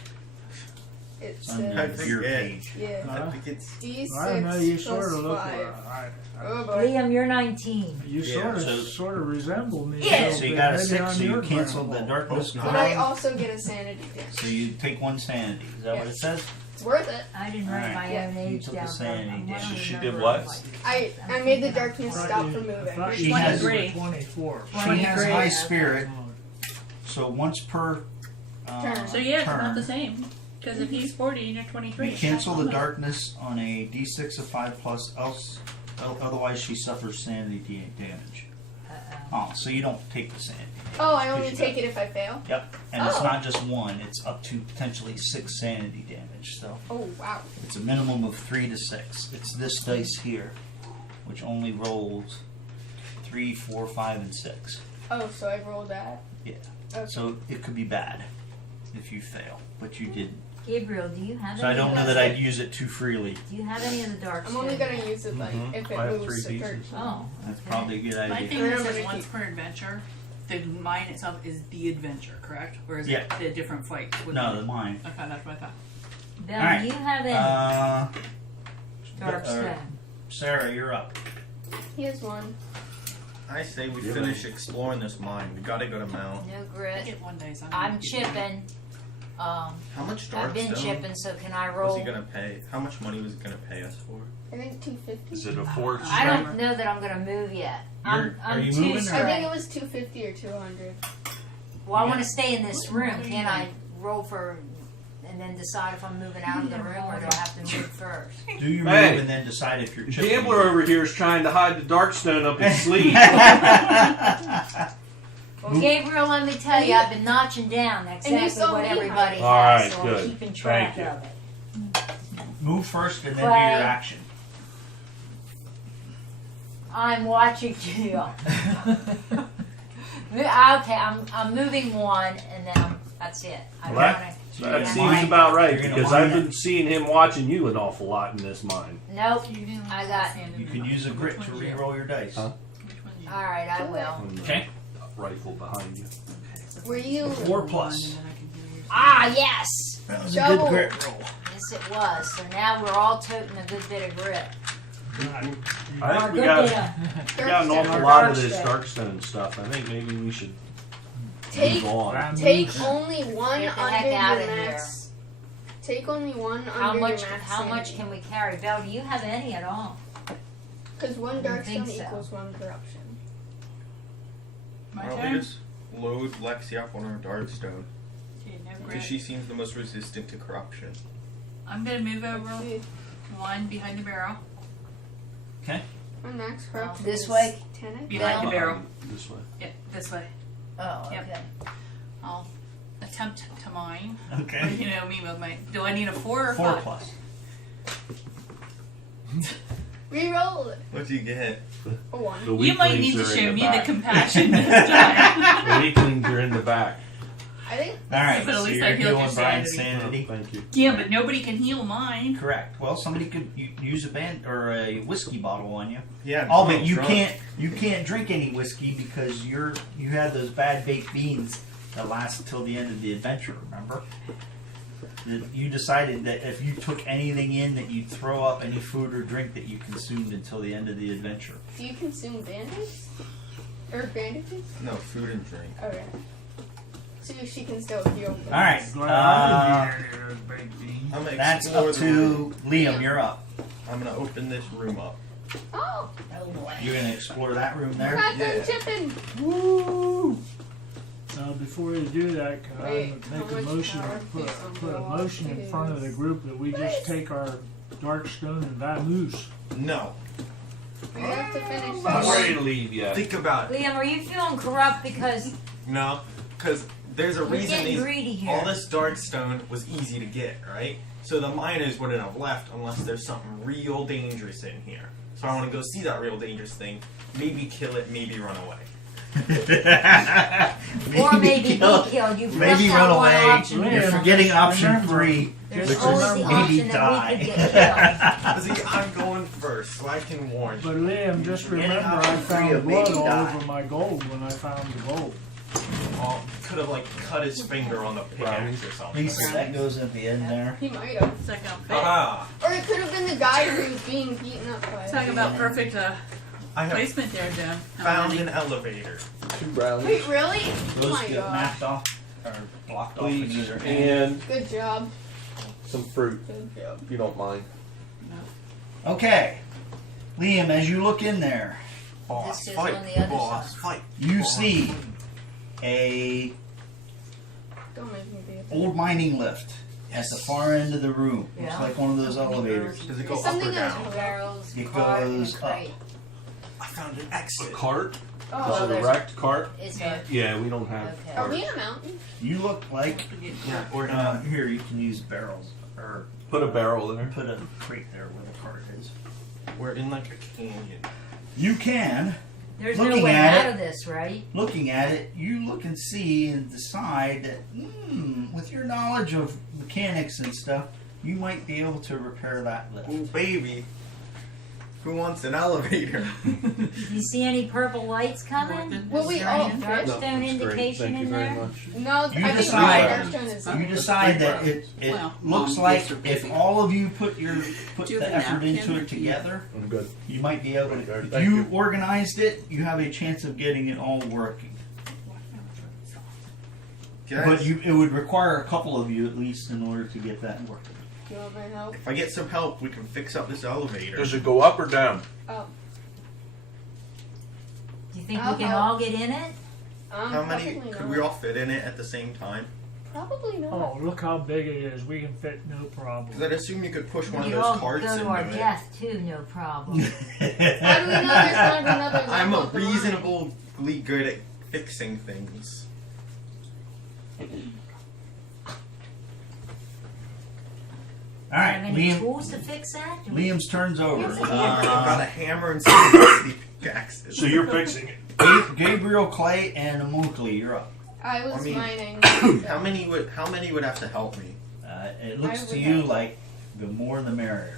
It's on I says think your it- page. yeah. Huh? I think it's D6 I don't know. You sort plus of look. 5. Oh I, boy. Liam, you're 19. you Yeah, sort of resemble me. Yeah. little So you bit. got a Maybe 6, I'm so you your cancel the grandpa. darkness. Oh, But I also get a sanity damage. So you take 1 sanity. Is that what it says? It's worth it. I didn't write my Yeah. own You age took the down. but sanity I'm damage. wondering She the did number what? of lights. I made the darkness I stop thought from you- I moving. thought She you has- said you were 24. She has 23. high spirit, so once per Turn. So yeah, it's turn, about the same. Because if he's 40 and you're 23, we cancel the darkness on a d6 of 5 plus, otherwise she suffers sanity damage. Oh, so you don't take the sanity. Oh, I only Because you take it if I fail? Yep, and it's Oh. not just 1; it's up to potentially 6 sanity damage. So Oh, wow. it's a minimum of 3 to 6. It's this dice here, which only rolls 3, 4, 5, and 6. Oh, so I rolled that? Yeah. Okay. So it could be bad if you fail, but you didn't. Gabriel, do you have So I any? don't know that I'd use it too freely. Do you have any of the dark I'm only stuff? gonna use it like Mhm. if it I have moves 3 to pieces. 13. Oh, That's okay. probably a good My idea. thing I is remember says they once keep- per adventure. The mine itself is the adventure, correct? Or is Yeah. it the different fights? with No, it? the mine. Okay, that's what I thought. Bill, Alright, do you have any dark stone? Sarah, you're up. He has one. I say we Yeah. finish exploring this mine. We gotta go to Mount. No I grit. get one day. So I'm chipping. How much I've dark been stone chipping, so can I was roll? he gonna pay? How much money was he gonna pay us for? I think 250. Is it a 4 I don't strength? know that I'm gonna move yet. You're- I'm are you two moving or- I strength. think it was 250 or 200. Well, I want to stay in this room. Can I roll for and then decide if I'm moving out of the room or do I have to move first? Do your Hey. move and then decide if you're chipping. Gambler over here is trying to hide the dark stone up his sleeve. Well, Gabriel, let me tell you, I've been notching down you exactly saw what me everybody has, All right, so good. I'm keeping track Thank you. of it. Move first and then do Clay. your action. I'm watching you. Okay, I'm moving one, and then that's it. I Well, wanna- That seems mine- about right you're gonna because mine I've it. been seeing him watching you an awful lot in this mine. Nope. You didn't I like got- sand in You the can middle. use a grit Which to one's you? re-roll your dice. Huh? Which one's you? All right, I will. On the Okay. Rifle behind you. Were you? 4 plus. And then I can do yours. Ah, yes. That was a Double. good grit roll. Yes, it was. So now we're all toting a good bit of grit. I think Oh, we good got, deal. we got an awful lot of this Darkstone stuff. I think maybe we should Take move on. I'm take only one Get the under heck out your of max. Take only one How under much? your max. How much can we carry, Belle? Do you have any at all? Because one I didn't think darkstone so. equals one corruption. My Why don't we turn? just load Lexi up on her Darkstone? Okay, no Because grit. she seems the most resistant to corruption. I'm gonna move over See, one behind the barrel. my max corruption. This is way? 10. Behind the barrel. This way. Yeah, this way. Oh, Yep. okay. I'll attempt to mine. Okay. You know me with my. Do I need a 4 or 4 5? plus. Reroll it. What do you get? A 1. The You might need weaklings to are in show me back. the compassion this time. The weaklings are in the back. I think All right. But at So least you're I healed healing your Brian's sanity. sanity. Thank you. Yeah, but nobody can heal mine. Correct. Well, somebody could use a band or a whiskey bottle on you. Yeah. Oh, but you drunk. can't drink any whiskey because you had those bad baked beans that last until the end of the adventure. Remember? You decided that if you took anything in, that you'd throw up any food or drink that you consumed until the end of the adventure. do you consume bandages? Or bandages? No, food and drink. Okay. So she can still heal. All right. glad I could be there, baked beans. I'm gonna That's explore up the to room. Liam. You're up. I'm gonna open this room up. Oh, Oh boy. You're gonna explore that room there. got Yeah. them chipping. Woo! Before you do that, can Wait, I make how a much motion? power Put, piece on put a the motion in wall front of the is- group that we just take our Darkstone and vamoose. No. We have to finish I'm not this. ready to leave yet. Think about it. Liam, are you feeling corrupt because No, because there's a you're reason getting these greedy here? all this Darkstone was easy to get, right? So the miners wouldn't have left unless there's something real dangerous in here. So I want to go see that real dangerous thing, maybe kill it, maybe run away. Or maybe be kill- killed. You've Maybe left out run one away. option. Yeah. You're forgetting option Remember. 3. There's which always is the maybe option that die. we could get killed. See, I'm going first, so I can warn you. But Liam, just Forgetting remember I option 3 found of blood maybe all die. over my gold when I found the gold. Well, could have like cut his finger on the pickaxe or something. Lisa, that goes at the end there. He might have. It's like a Ah, Or it could have been the guy who was being beaten up by Talk about perfect I have placement there, Joe. found an elevator. 2 brownies. Wait, really? Oh Those my get god. mapped off or blocked off in Please. either end. And Good job. some fruit, Good job. if you don't mind. Okay, Liam, as you look in there, Boss This is fight. on the other Boss side. fight. you boss see fight. a Don't make me be a old mining lift at the far end of the room. Looks Yeah. like one of those elevators. Does it go It's up or something down? else. Barrels, It cart, and a goes up. crate. I found an A exit. cart? Oh, Is it a there's- wrecked cart? Is there? Yeah, we don't have Okay. are we in a mountain? You look like Yeah, or here. You can use barrels or Put a barrel there. put a crate there where the cart is. we're in like a canyon. You can. There's no Looking way at out it- of this, right? Looking at it, you look and see and decide that, with your knowledge of mechanics and stuff, you might be able to repair that lift. Oh baby, who wants an elevator? You see any purple lights coming? Will we all Darkstone fit? that's great. indication Thank you in very there? much. No, You I think decide- Brimstone is. You decide that it Well, looks Mom, like yes, or if baby. all of you put Do you the have a effort napkin? into it together, I'm good. you might be able to. Very If good. you Thank organized it, you have a chance of getting it all working. Guys, But it would require a couple of you at least in order to get that working. Do you want my help? if I get some help, we can fix up this elevator. Does it go up or down? Oh, Do you think I'll we can help. all get in it? How many probably could not. we all fit in it at the same time? Probably not. Oh, look how big it is. We can fit no Because problem. I'd assume you could push one of We those all carts go to into our it. death too, no problem. How do we know there's not another I'm a level of the line? reasonably good at fixing things. All right, Have any Liam. tools to fix that? Do we- Liam's turns over. Yes, I I've got a hammer and some rusty pickaxes. So you're fixing it. Liam, Gabriel, Clay, and Mookley, you're up. I was I mean, mining. How many would have to help me? It looks I to would you have- like the more the merrier.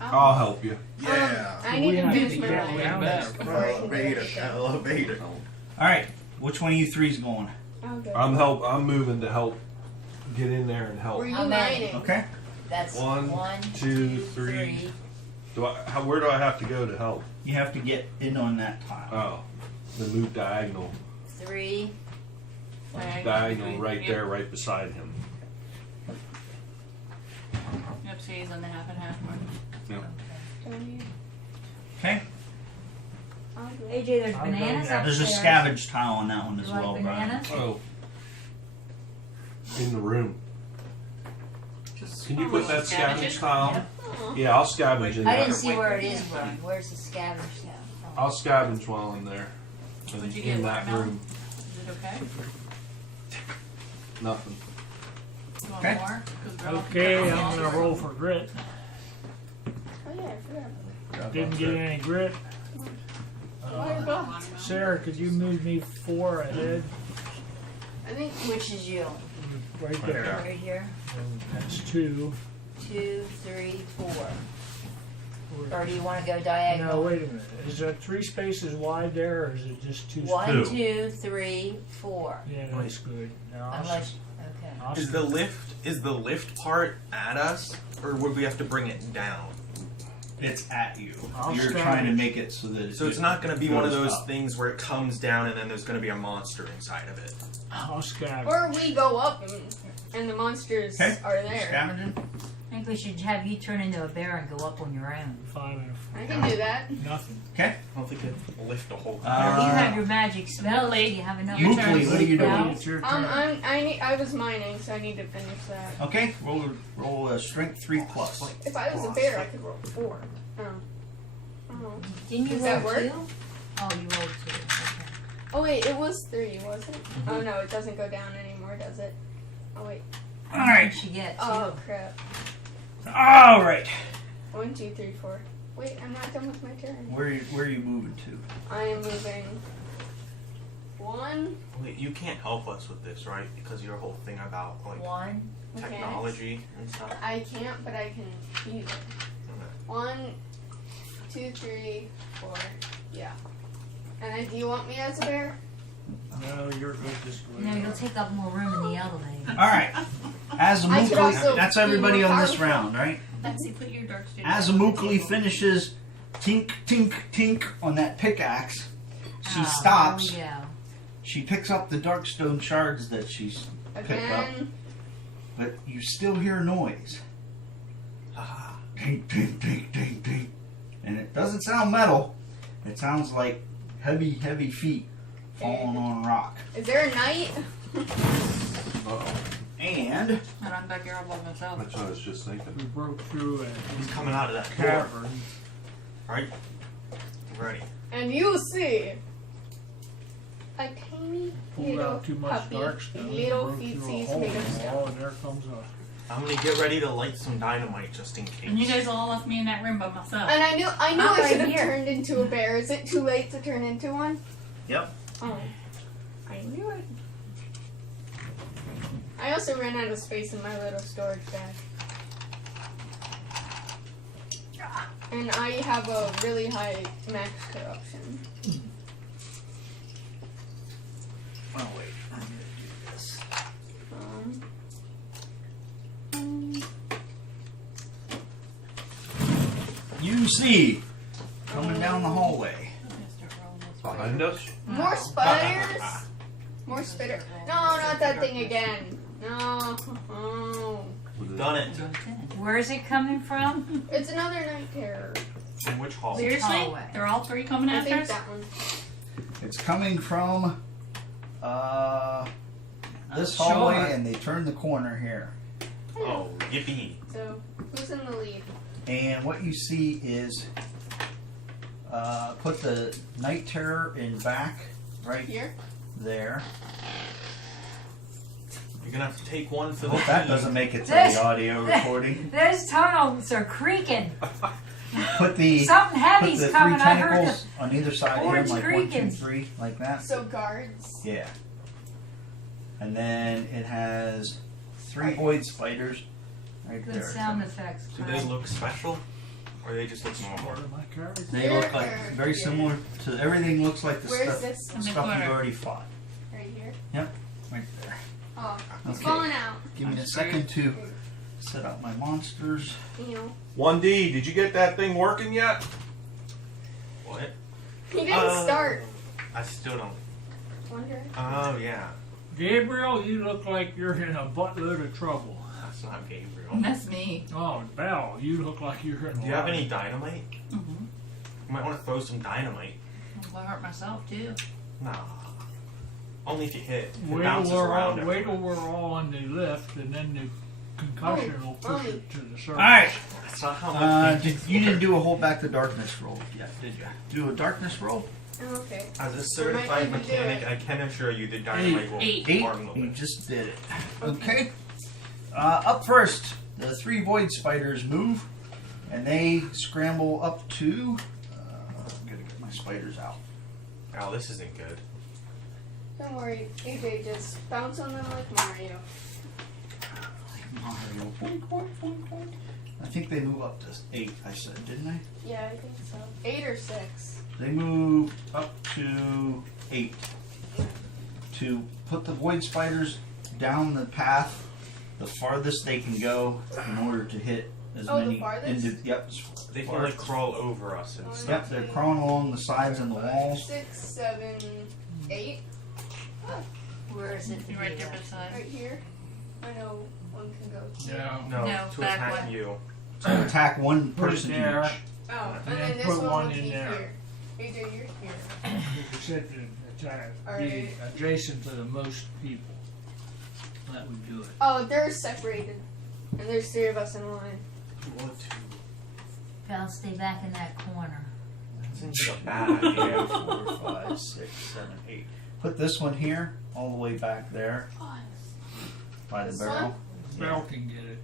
I'll help you. I need We to have finish to my get mining down first there. before I can do Elevator, anything. elevator. All right, which one of you three's going? I'll go. I'm moving to help get in there and help. Were you How many? mining? Okay. That's One, 1, 2, 3. Where do I have to go to help? You have to get in on that tile. Oh, the move diagonal. 3. Diagonal right there, right beside him. Yep, so he's on the half and half mark. Okay. I'll go. AJ, there's I'll go bananas down. upstairs. There's a scavenge tile on that one as You like well, Brian. bananas? Oh. In the room. Just Can you put that scavenge tile? Yep. Aw. Yeah, I'll scavenge in I there. didn't see where it is, Brian. Where's the scavenge tile? I'll scavenge while I'm there. What'd you In get, that watermelon? room. Is it okay? Nothing. You want Okay. more? 'Cause we're all- Okay, we're I'm all- gonna roll for grit. Oh yeah, I forgot. Didn't get any grit. Waterbox. Sarah, could you move me 4 ahead? I think Which is you? Right there. Right here. And that's 2. 2, 3, 4. Four. Or do you want to go No, diagonal? wait a minute. Is that 3 spaces wide there, or is it just 2 1, spaces? 2, 3, 4. Yeah, that's good. Now, Unless, okay. I'll Is the lift part at us, or would we have to bring it down? It's at you. I'll You're scavenge. trying to make it so that So it's not going to be one of goes those up. things where it comes down and then there's going to be a monster inside of it. I'll scavenge. or we go up and the monsters Okay. are there. Scavenging. I think we should have you turn into a bear and go up on your own. 5 and I can do that. nothing. Okay. I don't think it'd lift a whole. you have Uh, your magic spell. Do you have enough? Your turn. Mookley, what are you Now? doing? It's your turn. I was mining, so I need to finish that. Okay. Roll a strength 3 plus. If I was a bear, I could roll 4. Oh. Oh. Didn't you Does roll that work? 2? Oh, you rolled 2. Okay. Oh wait, it was 3, wasn't it? Oh no, it doesn't go down anymore, does it? Oh wait. All right. She get 2. Oh crap. All right. 1, 2, 3, 4. Wait, I'm not done with my turn. Where are you moving to? I am moving. 1. Wait, you can't help us with this, right? Because of your whole thing about like 1. technology and stuff. I can't, but I can use it. 1, 2, 3, 4. Yeah. And do you want me as a bear? No, you're good this way. No, you'll take up more room in the elevator. All right. As I could also Mookley, that's everybody be more on this powerful. round, right? Betsy, put your dark state As on the Mookley table. finishes tink, tink, tink on that pickaxe, she Oh, stops. Here we go. She picks up the darkstone shards that she's picked up, Again. but you still hear noise. Ah, Tink, tink, tink, tink, tink. And it doesn't sound metal. It sounds like heavy, heavy feet falling on rock. Is there a knight? Uh-oh. And And I'm back here all by myself. That's what I was just thinking. We broke through he's a coming out of that door. cavern. Right? Ready. And you see a tiny Pulled little out too much puppy, dark stone. little Broke through a feetsies hole made in of the stone. wall, and there comes a I'm gonna get ready to light some dynamite just in case. And you guys all left me in that room by myself. And I knew I'm I right should have here. turned into a bear. Is it too late to turn into one? Yep. Oh. I knew it. I also ran out of space in my little storage bag. And I have a really high max corruption. oh wait, I'm gonna do this. You see, coming down the hallway. Behind us? More spiders? More spitter. No, not that thing again. No. Oh. Done it. Where is it coming from? It's another night terror. In which hall? Seriously? Hallway. They're all 3 coming I after think us? that one. It's coming from this Sure. hallway, and they turn the corner here. Oh, yippee. So, who's in the lead? And what you see is put the night terror in back right Here? there. You're gonna have to take one for I the hope that team. doesn't make it to This- the audio recording. Those tunnels are creaking. put the Something put heavy's the 3 coming. I heard tentacles on either side here, orange like 1, 2, creaking. 3, like that. So guards. Yeah. And then it has 3 void spiders right Good there. sound effects. Do they look special, or they just look normal? Part of my cards. They look like very similar to everything. Looks like the Where's stuff this? In the stuff corner. you've already fought. Right here. Right there. Oh, he's Okay. falling out. Give me a second to set up my monsters. Ew. 1D, did you get that thing working yet? What? He didn't start. I still don't. Wonder. Oh yeah, Gabriel, you look like you're in a buttload of trouble. that's not Gabriel. That's me. Oh, Belle, you look like you're in. Do you have any dynamite? Mm-hmm. You might want to throw some dynamite. I'll hurt myself too. Nah. Only if you hit. It Wait bounces till around we're everywhere. all on the lift, and then the concussion will push it to the surface. All right. That's not how much. You didn't do a hold back the darkness roll yet, did you? Do a darkness roll? Oh, okay. As a I might certified even do mechanic, it. I can assure you the dynamite will 8. harm the You lift. just did it. Okay. Up first, the 3 void spiders move, and they scramble up to. I'm gonna get my spiders out. Oh, this isn't good. Don't worry, AJ, just bounce on them like Mario. Mario. Boink, boink, boink, boink. I think they move up to 8. I said, didn't I? Yeah, I think so. 8 or 6. They move up to 8 to put the void spiders down the path the farthest they can go in order to hit as Oh, the many. farthest? Yep. They can like crawl over us and stuff. Yep, they're crawling along the sides and the walls. 6, 7, 8. Where is it? You're right there beside. Right here. I know one can go. Yeah. No, No, to back attack one. you. To attack one Put it person there. each. Oh, And and then then this put one one will in be there. here. AJ, you're here. You said to attack, be Alright. adjacent to the most people. That would do it. Oh, they're separated. And there's 3 of us in line. What to? Belle, stay back in that corner. Seems like a bad idea. 4, 5, 6, 7, 8. Put this one here, all the way back there by the This barrel. Belle can get it.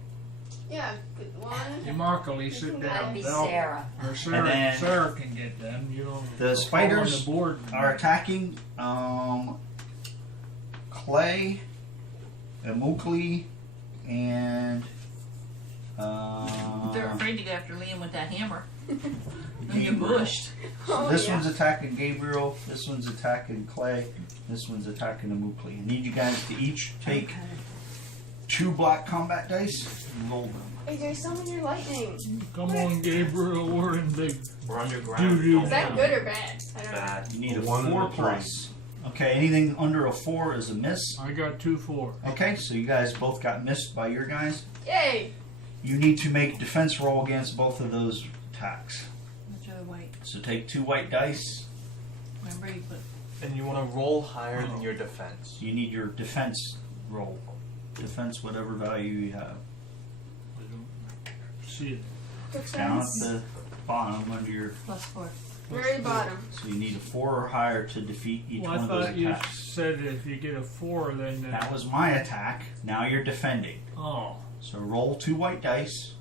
Yeah, good one. Immokalee, sit That'd down. That'd be Belle, Sarah. or Sarah, And then- Sarah can get them. You know, The they'll spiders fall on the board. Are attacking Clay, Immokalee, and They're afraid to go after Liam with that hammer. They'll get Gabriel. bushed. Oh, this yeah. one's attacking Gabriel, this one's attacking Clay, this one's attacking Immokalee. I need you guys to each take 2 black combat dice and roll them. AJ, summon your lightning. Come on, Gabriel, we're in big. We're underground. Doo-doo. Don't Is that know. good or bad? I don't know. Bad. You need a 1 and 4 a 3. plus. Okay, anything under a 4 is a miss. I got 2-4. Okay, so you guys both got missed by your guys. Yay! You need to make defense roll against both of those attacks. Which other white? So take 2 white dice. Remember you put. And you want to roll higher than your defense. You need your defense roll. Defense, whatever value you have. I don't see it. Down at Defense. the bottom under your. +4. Very bottom. So you need a 4 or higher to defeat each Well, one I of those thought you attacks. said if you get a 4, then. That was my attack. Now you're defending. Oh. So roll 2 white dice.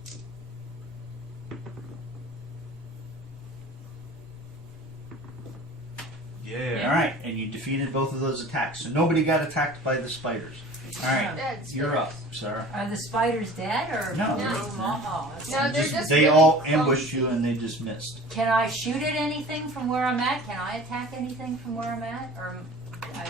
Yeah. All right, and you defeated both of those attacks. So nobody got attacked by the spiders. All right, That's you're good. up, Sarah. Are the spiders dead or? No. Oh, that's- No, they're just They really all clumsy. ambushed you and they just missed. Can I shoot at anything from where I'm at? Can I attack anything from where I'm at? Or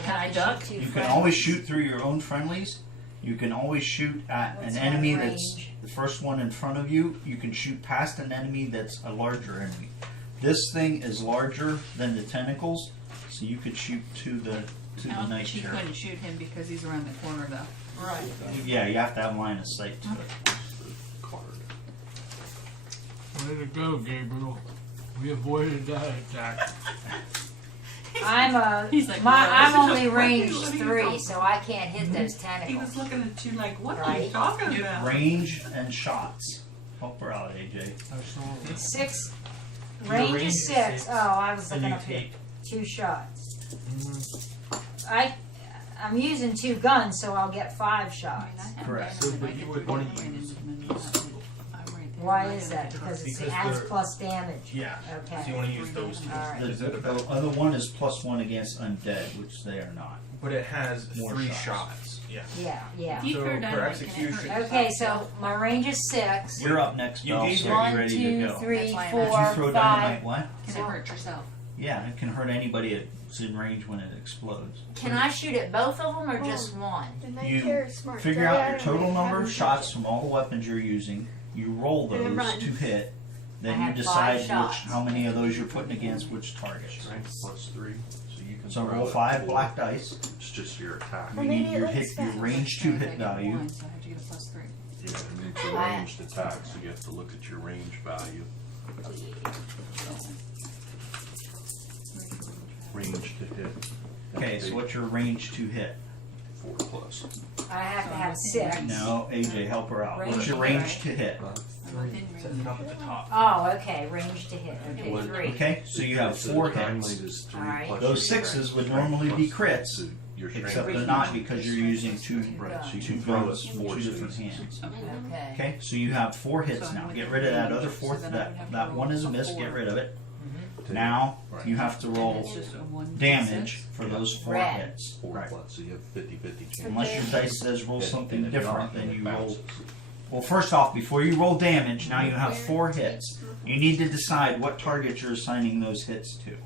Can I duck? Shoot You can friends? always shoot through your own friendlies. You can always shoot at What's an my enemy range? that's the first one in front of you. You can shoot past an enemy that's a larger enemy. This thing is larger than the tentacles, so you could shoot to the night She chair. couldn't shoot him because he's around the corner though. Right. Yeah, you have to have line of sight to it. Way to go, Gabriel. We avoided that attack. He's like, I'm "Well, only range what are you 3, talking so I can't hit those He tentacles. was looking at you like, what are Right. you talking about? Range and shots. Help her out, AJ. I saw it. 6. Your Range range is is 6. 6. Oh, I was And looking you up here. take. 2 shots. I'm using 2 guns, so I'll get 5 I mean, shots. I have Correct. damage So, but and I you could would put wanna one in use- the middle of it. I'm right Why is that? Because it Because adds they're- plus damage. Yeah. Okay. So you want to use those two. Alright. The other one is +1 against undead, which they are not. But it has More 3 shots. shots. Yeah. Yeah, yeah. If you So throw for dynamite, execution- can it hurt Okay, yourself? so my range is 6. You're up next, You Belle, gave so me- you're 1, ready to 2, go. 3, That's why I'm 4, Did you throw 5. dynamite? What? Can it hurt yourself? Yeah, it can hurt anybody that's in range when it explodes. Can I shoot at both of them or just one? The night You terror is smart. Figure Throw it out your at him total and have number him of touch shots it. from all the weapons you're using. You roll And then those run. to hit. I Then you have decide 5 shots. how many of those you're putting against which targets. Strength +3, so you can So throw roll it 5 4. black dice. It's just your attack. Well, You maybe need it your looks your fast. range 2 hit I get value. 1, so I have to get a +3. Yeah, and it's a ranged attack, so you have to look at your range value. Range to hit. Okay, so what's your range to hit? 4 plus. I have to have 6. No, AJ, help her out. What's Range your to range hit. to hit? I'm within Set range. it up at the top. Oh, okay, range to hit. Okay, What- 3. Okay, so you have 4 hits. Alright. Those 6s would normally be crits, Your strength. except they're not because you're using 2 Right, so you two can throw guns it from 4 2 different spaces. hands. Okay. Okay, so you have 4 hits So now. I'm Get within rid of that range, other so fourth. then I would have to That one roll is a a miss. 4. Get rid of it. To Now Right. you have to And roll it's just a 1d6. damage for those 4 Red. hits. 4 Right. plus, so you have 50-50 chance. Unless your dice says roll And- something and if different, not, then it you roll. bounces. Well, first off, before you roll damage, now you have 4 hits. You need to decide what target you're assigning those hits to.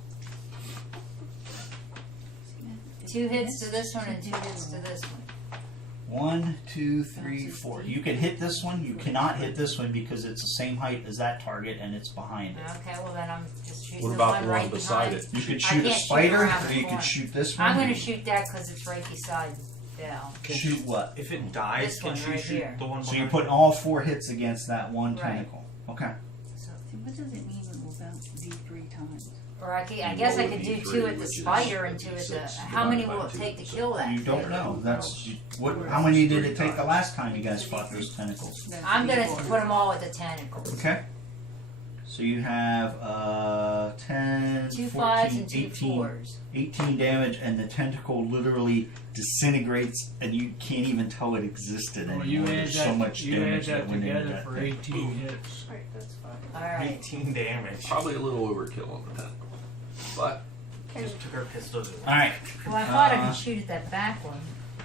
2 hits to this one and 2 hits to this one. 1, 2, 3, 4. You can hit this one. You cannot hit this one because it's the same height as that target and it's behind it. Okay, well then I'm just shooting What the about one the one right beside behind. it? You could I shoot a can't shoot spider, around or the you corner. could shoot this one. I'm going to shoot that because it's right beside Belle. Shoot what? If it dies, This can one she right shoot here. the one So behind you're putting all 4 hits against that one Right. tentacle. Okay. So, See, what does it mean when we'll bounce D3 times? or I guess I could do 2 at the spider and 2 at the. How many will it take to kill that? You don't know. That's what. How many did it take the last time you guys fought those tentacles? That's I'm going to D4. put them all at the tentacles. Okay. So you have 10, 2 5s 14, and 2 18, 4s. 18 damage, and the tentacle literally disintegrates, and you can't even tell it existed Well, anymore. you add There's that, so much you add damage that that went into together that for thing. 18 hits. Alright, that's fine. Alright. 18 damage. Probably a little overkill on the tentacle. But Okay. Just took her pistols away. All right. Well, I thought I Uh, could shoot at that back one,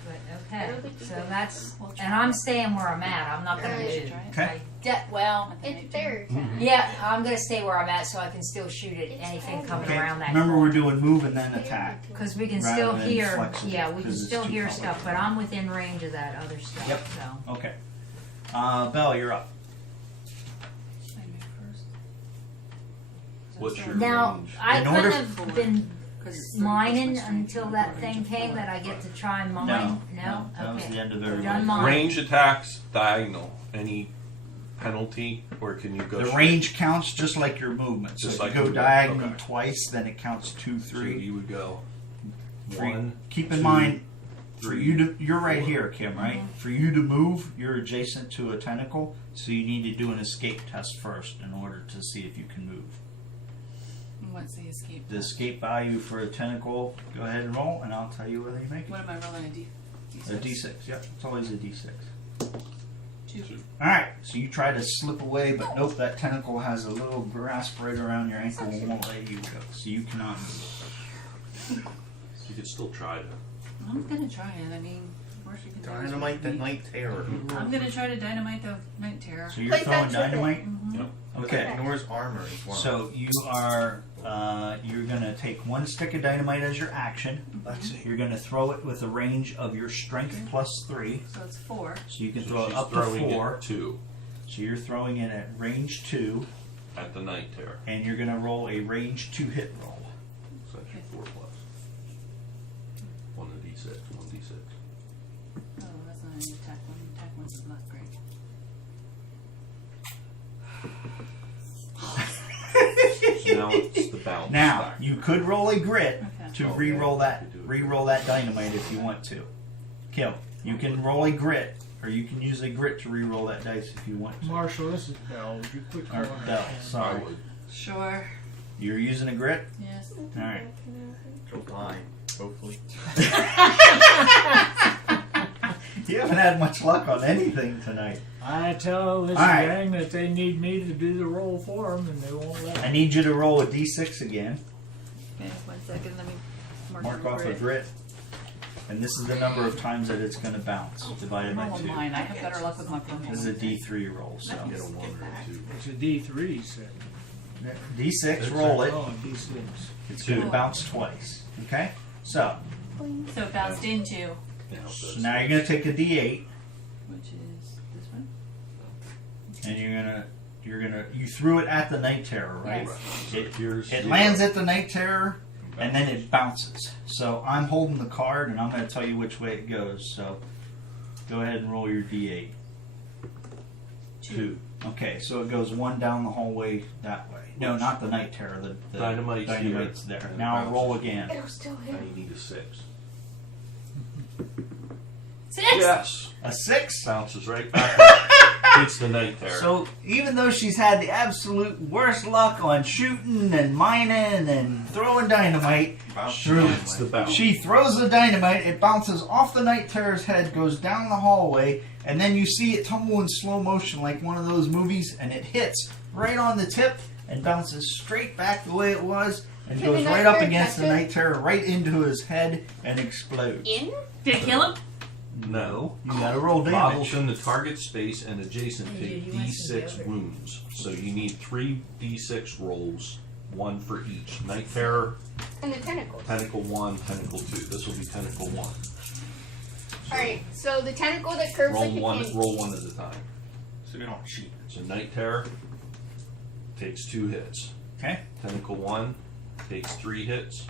but I okay. don't think you So can. that's, We'll try and I'm it. staying where I'm at. I'm not going to Alright. move. Try it. Okay. Well, At the It's night there. yeah, I'm going to stay where I'm at so I can still shoot at It's anything fine. coming Okay. around that Remember, corner. we're doing move and then attack. Because we can rather still than hear, flexible, yeah, we can 'cause it's still too hear stuff, but complicated. I'm within range of that other stuff. Yep. So Okay. Belle, you're up. I move first. What's your now range? I In couldn't order- have been 'Cause it's 3 plus mining my strength, until I'm that range thing of came 4. that I get to try and mine. No, that was Okay. the end of Done everybody. mine. Range attacks diagonal. Any penalty, or can you go? The straight? range counts just like your movement. So Just if like you go movement, diagonal okay. twice, then it counts 2, So 3. you would go Three. 1. Keep in 2, mind, for 3, you to, you're right 4. here, Kim, right? For you to move, you're adjacent to a tentacle, so you need to do an escape test first in order to see if you can move. And what's the escape? The escape value for a tentacle, go ahead and roll, and I'll tell you whether you make it. What am I rolling? A D? A D6, yep, it's always a D6. 2. Alright, so you try to slip away, but nope, that tentacle has a little grasp right around your ankle and won't let you go, so you cannot move. You could still try to. I'm gonna try it. I mean, worst you can do is Dynamite the beat- night terror. I'm gonna try to dynamite the night terror. So you're Like throwing that's your thing. dynamite? Mhm. Okay. Ignores armor as well. So you are you're gonna take 1 stick of dynamite as your action. You're gonna throw it with a range of your strength plus 3, So it's 4. so you can So throw it she's up to throwing 4. it 2 So you're throwing it at range 2, at the night terror. and you're gonna roll a range 2 hit roll. So that's your 4 plus. 1 a D6, 1 D6. Oh, that's not an attack one. Attack one's not great. So now it's the bounce. Now stack. you could roll a grit Okay. to Okay. re-roll that dynamite if you want to. Kim, you can roll a grit, or you can use a grit to re-roll that dice if you want to. Marshall, this is Bell. Would you quit Or calling her Bell, Kim? I sorry. would. Sure. You're using a grit? Yes. Alright. Go blind, hopefully. You haven't had much luck on anything tonight. I tell this All right. gang that they need me to do the roll for them, and they won't let I me. need you to roll a d6 again. Okay, 1 second. Let me Mark the off a grid. grit. And this is the number of times that it's going to bounce, divided by Roll 2. mine. I have better luck with my phone. This is a D3 roll, so. Get a 1 or a 2. It's a D3 set. D6, roll it. Oh, D6. It's going to bounce twice. Okay? So So it bounced into, now you're going to take a D8, which is this one. and you threw it at the Night Terror, right? Yes. It lands at the Night Terror, and then it bounces. So I'm holding the card, and I'm going to tell you which way it goes. So go ahead and roll your D8. 2. Okay, so it goes 1 down the hallway that way. No, not the Night Terror. The Dynamite's there. here, and Now it roll bounces. again. It'll still Now hit. you need a 6. 6! Yes. A 6? Bounces right back up. Hits the Night Terror. So even though she's had the absolute worst luck on shooting and mining and throwing dynamite, It's the bounce. she throws the dynamite, it bounces off the Night Terror's head, goes down the hallway, and then you see it tumble in slow motion like one of those movies, and it hits right on the tip and bounces straight back the way it was and Can goes the right Night up Terror against catch the it? Night Terror, right into his head, and explodes. In? Did it kill him? No. You gotta roll Models damage. in the target space and adjacent Hey, take dude, you want some D6 yogurt? wounds. So you need 3 D6 rolls, 1 for each. Night Terror, And the tentacles. Tentacle 1, Tentacle 2. This will be Tentacle 1. Alright, so the tentacle that curves Roll like a one. cake. Roll 1 at a time. So we don't cheat. So Night Terror takes 2 hits. Okay. Tentacle 1 takes 3 hits,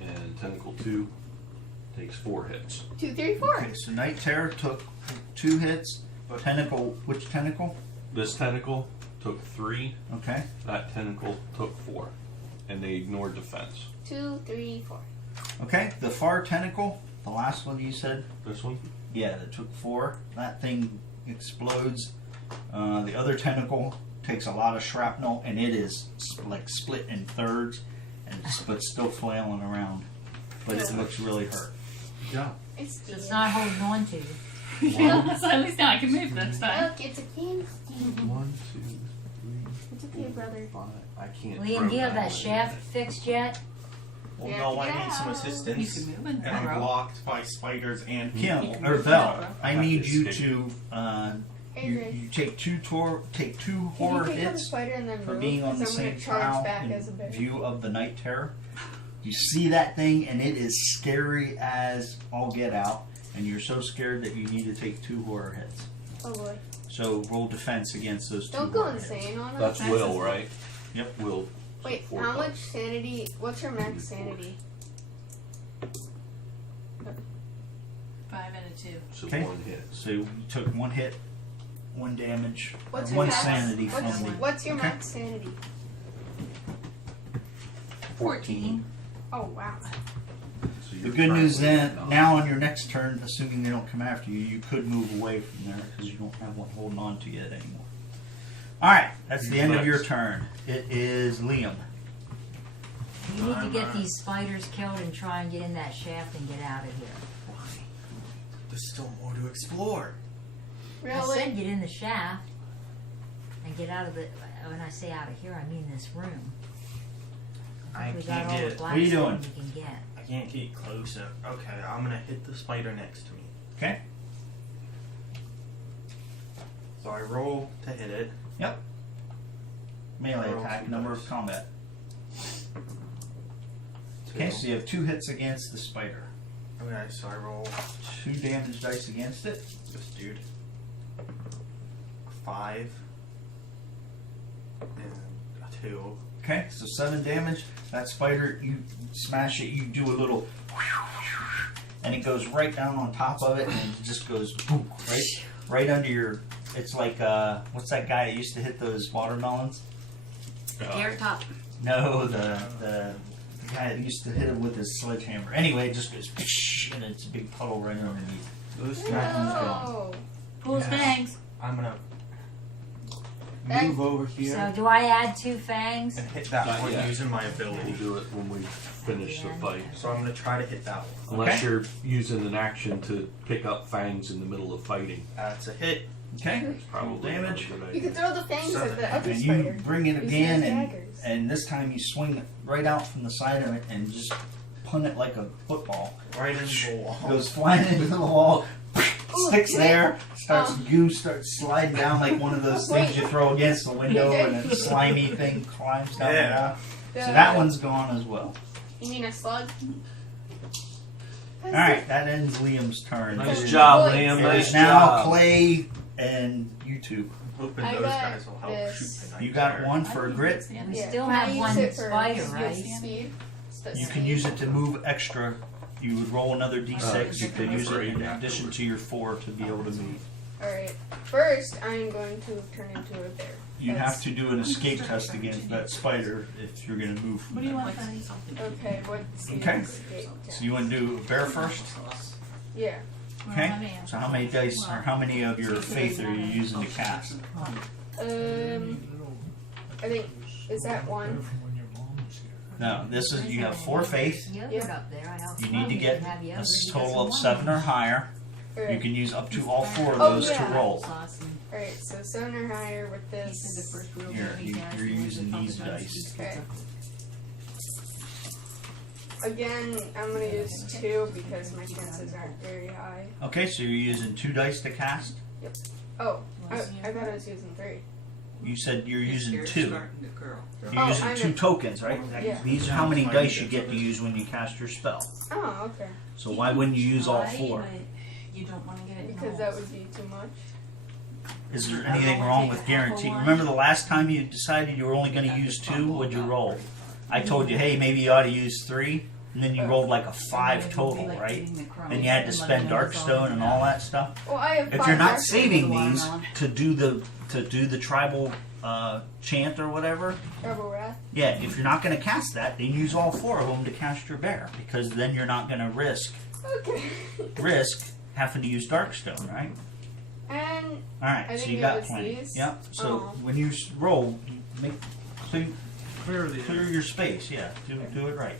and Tentacle 2 takes 4 hits. 2, 3, 4. Okay, so Night Terror took 2 hits. Tentacle, which tentacle? This tentacle took 3. Okay. That tentacle took 4, and they ignored defense. 2, 3, 4. Okay, the far tentacle, the last one you said, This one. yeah, that took 4. That thing explodes. The other tentacle takes a lot of shrapnel, and it is like split in thirds, but still flailing around. But it looks really hurt. Yeah. It's So it's not holding on to you. Yeah, so at least now I can move this time. Look, it's a candy cane. 1, 2, 3, It's okay, brother. 5. I can't. Liam, throw do you have that way. shaft fixed yet? Well, Yeah, no, I yeah. need some You assistance. can move and And I'm throw. blocked by spiders and Kim or Vel, I need you escape. to Hey, you, Grace. you take two horror Can you horror take out the hits spider and then for move? being on the 'Cause I'm same gonna charge trial back as a in bear. view of the Night Terror. You see that thing, and it is scary as all get out, and you're so scared that you need to take 2 horror hits. Oh boy. So roll defense against those 2 Don't go horror hits. insane on That's us. Will, right? Yep. Will. Wait, 4 how plus. much sanity? What's your max sanity? 5 and a 2. So Okay. 1 hit. So you took 1 hit, 1 damage, What's or your 1 max? sanity from What's, the. what's your Okay. max sanity? 14. Oh wow. So The you're good news currently then, at 9. now on your next turn, assuming they don't come after you, you could move away from there because you don't have one holding on to you anymore. All right, that's the end of your turn. It is Liam. You need to get these spiders killed and try and get in that shaft and get out of here. Why? There's still more to explore. I said Really? get in the shaft and get out of the. When I say out of here, I mean this room. I We can't got all the get. black What are you stuff doing? you can get. I can't get closer. Okay, I'm gonna hit the spider next to me. Okay. So I roll to hit it. Melee Roll attack, 2 number dice. of combat. 2. Okay, so you have 2 hits against the spider. Okay, so I roll 2 damage dice against it. this dude. 5 and a 2. Okay, so 7 damage. That spider, you smash it, you do a little, and it goes right down on top of it, and it just goes boom, right under your. It's like what's that guy that used to hit those watermelons? Carrot top. No, the guy that used to hit it with his sledgehammer. Anyway, it just goes, and it's a big puddle right underneath. Those That one's gone. No. Pulls Yes. bangs. I'm gonna Okay. move over here So do I add 2 fangs? and hit that Not one yet. using my We'll ability. do it when we finish the fight. So I'm gonna try to hit that one. Unless Okay. you're using an action to pick up fangs in the middle of fighting. That's a hit. Okay. Probably not a Damage. good You idea. can throw the fangs at the other And spider. you bring it Use again, those and daggers. this time you swing it right out from the side of it and just punt it like a football. Right into the wall. Goes flying into the wall, sticks Ooh, there, starts Oh. goo starts sliding down like one of those things you throw against the window, and a slimy thing climbs down the Yeah. wall. So that one's gone as well. You mean a slug? All right, that ends Liam's turn. Nice It is- job, Boy. Liam. it Nice is now job. Clay and you two. Hoping I those got guys will help this. shoot the You got nightmare. one for a grit. We Yeah. still Can I have use one it for spider, speed? right? Speed? You can use it to move extra. You would roll another d6. You could use it in addition to your 4 to be able to move. Alright. First, I'm going to turn into a bear. You have to do an escape test against that spider if you're going to move from What do you there. want? Okay, what's the Okay. escape test? So you want to do a bear first? Yeah. Okay. So how many dice or how many of your faith are you using to cast? I think, is that one? When your mom was here. No, this is you have 4 faith. Yogurt up there. I helped You Mom. need to get Have a yogurt. He total of doesn't 7 or want higher. You Alright, can use up to all 4 of Oh, those to yeah. roll. alright, so 7 or higher with this. Here, you're using these dice. Okay. Again, I'm gonna use 2 because my chances aren't very high. Okay, so you're using 2 dice to cast. Oh, I thought I was using 3. You said you're using 2. You're Oh, using I 2 know. tokens, right? Yeah. These are how many dice you get to use when you cast your spell. Oh, okay. So why wouldn't you use all 4? You don't want to get it. Because that would be too much. Is there anything wrong with guarantee? Remember the last time you decided you were only going to use 2? What'd you roll? I told you, hey, maybe you ought to use 3, and then you rolled like a 5 total, right? Then you had to spend Darkstone and all that stuff. Well, I have If 5 you're not dark saving watermelon. these to do the tribal chant or whatever, Rebel Wrath. yeah, if you're not going to cast that, then use all 4 of them to cast your bear, because then you're not going to risk Okay. having to use Darkstone, right? And All right, I so think you it got was plenty. these. Yep. So Oh. when you roll, make clear, Clear clear your space. Yeah, do it right.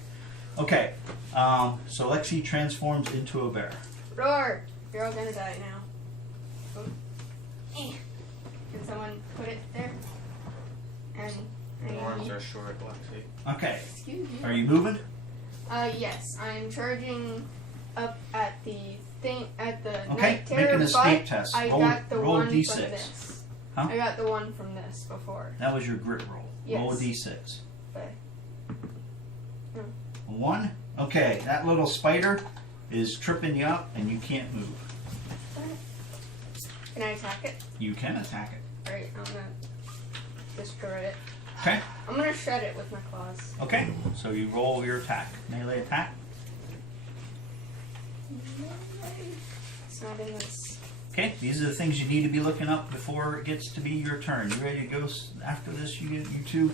Okay. So Lexi transforms into a bear. roar! You're all gonna die now. Oh. Can someone put it there? And My arms are short, Lexi. Okay. excuse me. Are you moving? Yes, I'm charging up at the thing at the Okay. night Make terror, an escape but test. I Roll, got the roll a one from d6. this. Huh? I got the one from this before. That was your grit roll. Roll a Yes. d6. Okay. 1. Okay. That little spider is tripping you up, and you can't move. Can I attack it? You can attack it. Alright, I'm gonna destroy it. Okay. I'm gonna shred it with my claws. Okay. So you roll your attack. Melee attack. It's not in this. Okay, these are the things you need to be looking up before it gets to be your turn. You ready to go after this, you two?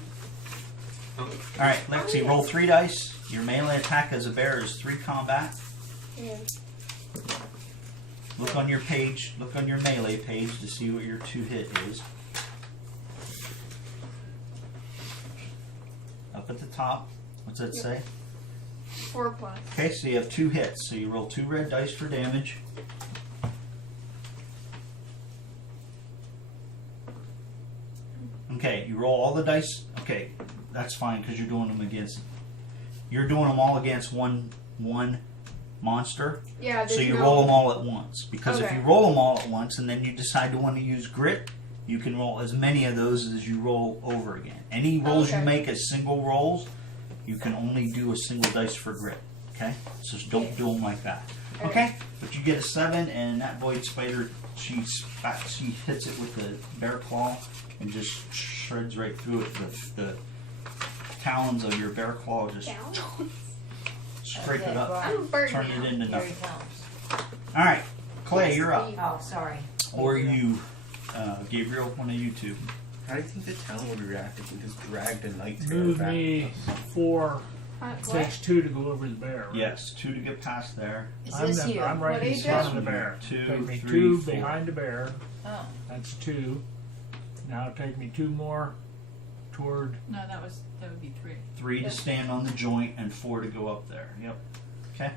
Alright, Lexi, roll 3 dice. Your melee attack as a bear is 3 combat. Yeah. Look on your page, look on your melee page to see what your 2 hit is. Up at the top, what's that say? 4 plus. Okay, so you have 2 hits. So you roll 2 red dice for damage. Okay, you roll all the dice. Okay, that's fine because you're doing them against. You're doing them all against one monster. Yeah, So there's you no, roll them all at once. Because if Okay. you roll them all at once and then you decide to want to use grit, you can roll as many of those as you roll over again. Any rolls you Okay. make as single rolls, you can only do a single dice for grit. Okay, so just don't do them like that. Okay, but you get a 7, and that void spider, she hits it with the bear claw and just shreds right through it. The talons of your bear claw just Down? scrape Okay, it up, I'm burnt turn now. it into Here nothing. he comes. All right, Clay, you're up. Oh, sorry. Or you, Gabriel, one of you two. How do you think the town would react if we just dragged a night terror Move back? me 4. What? Takes 2 to go over the bear. Right? Yes, 2 to get past there. Is I'm, this here? I'm right What in age front is of the bear. 2, Take me 3, 2 4. behind the bear. Oh. That's 2. Now take me 2 more toward. No, that would be 3. 3 to stand on the joint and 4 to go up there. Yep. Okay.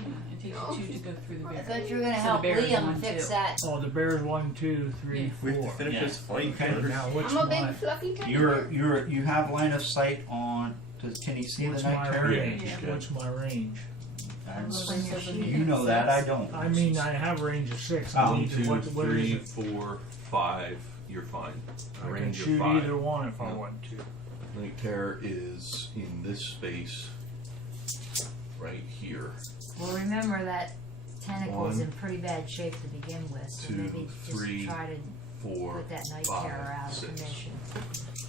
Yeah, it takes you 2 to go through the I bear. thought you were gonna So the help bear is Liam 1, fix 2. that. Oh, the bear's 1, 2, 3, Yeah. 'Cause we have to 4. finish Yeah. this fight Okay. first. Now what's I'm a my big fluffy teddy You have line of sight on. Can you see what's the night my terror? range? Yeah. What's my range? That's, you know that. I don't. I mean, I have range of 6. Oh, I 1, need 2, to, what is 3, it? 4, 5. You're fine. I can Range of shoot 5. either one if I Yeah. want to. Night Terror is in this space right here. Well, remember that tentacle's 1, in pretty bad shape to begin with, so 2, maybe 3, just try to 4, put that night 5, terror out of 6. commission.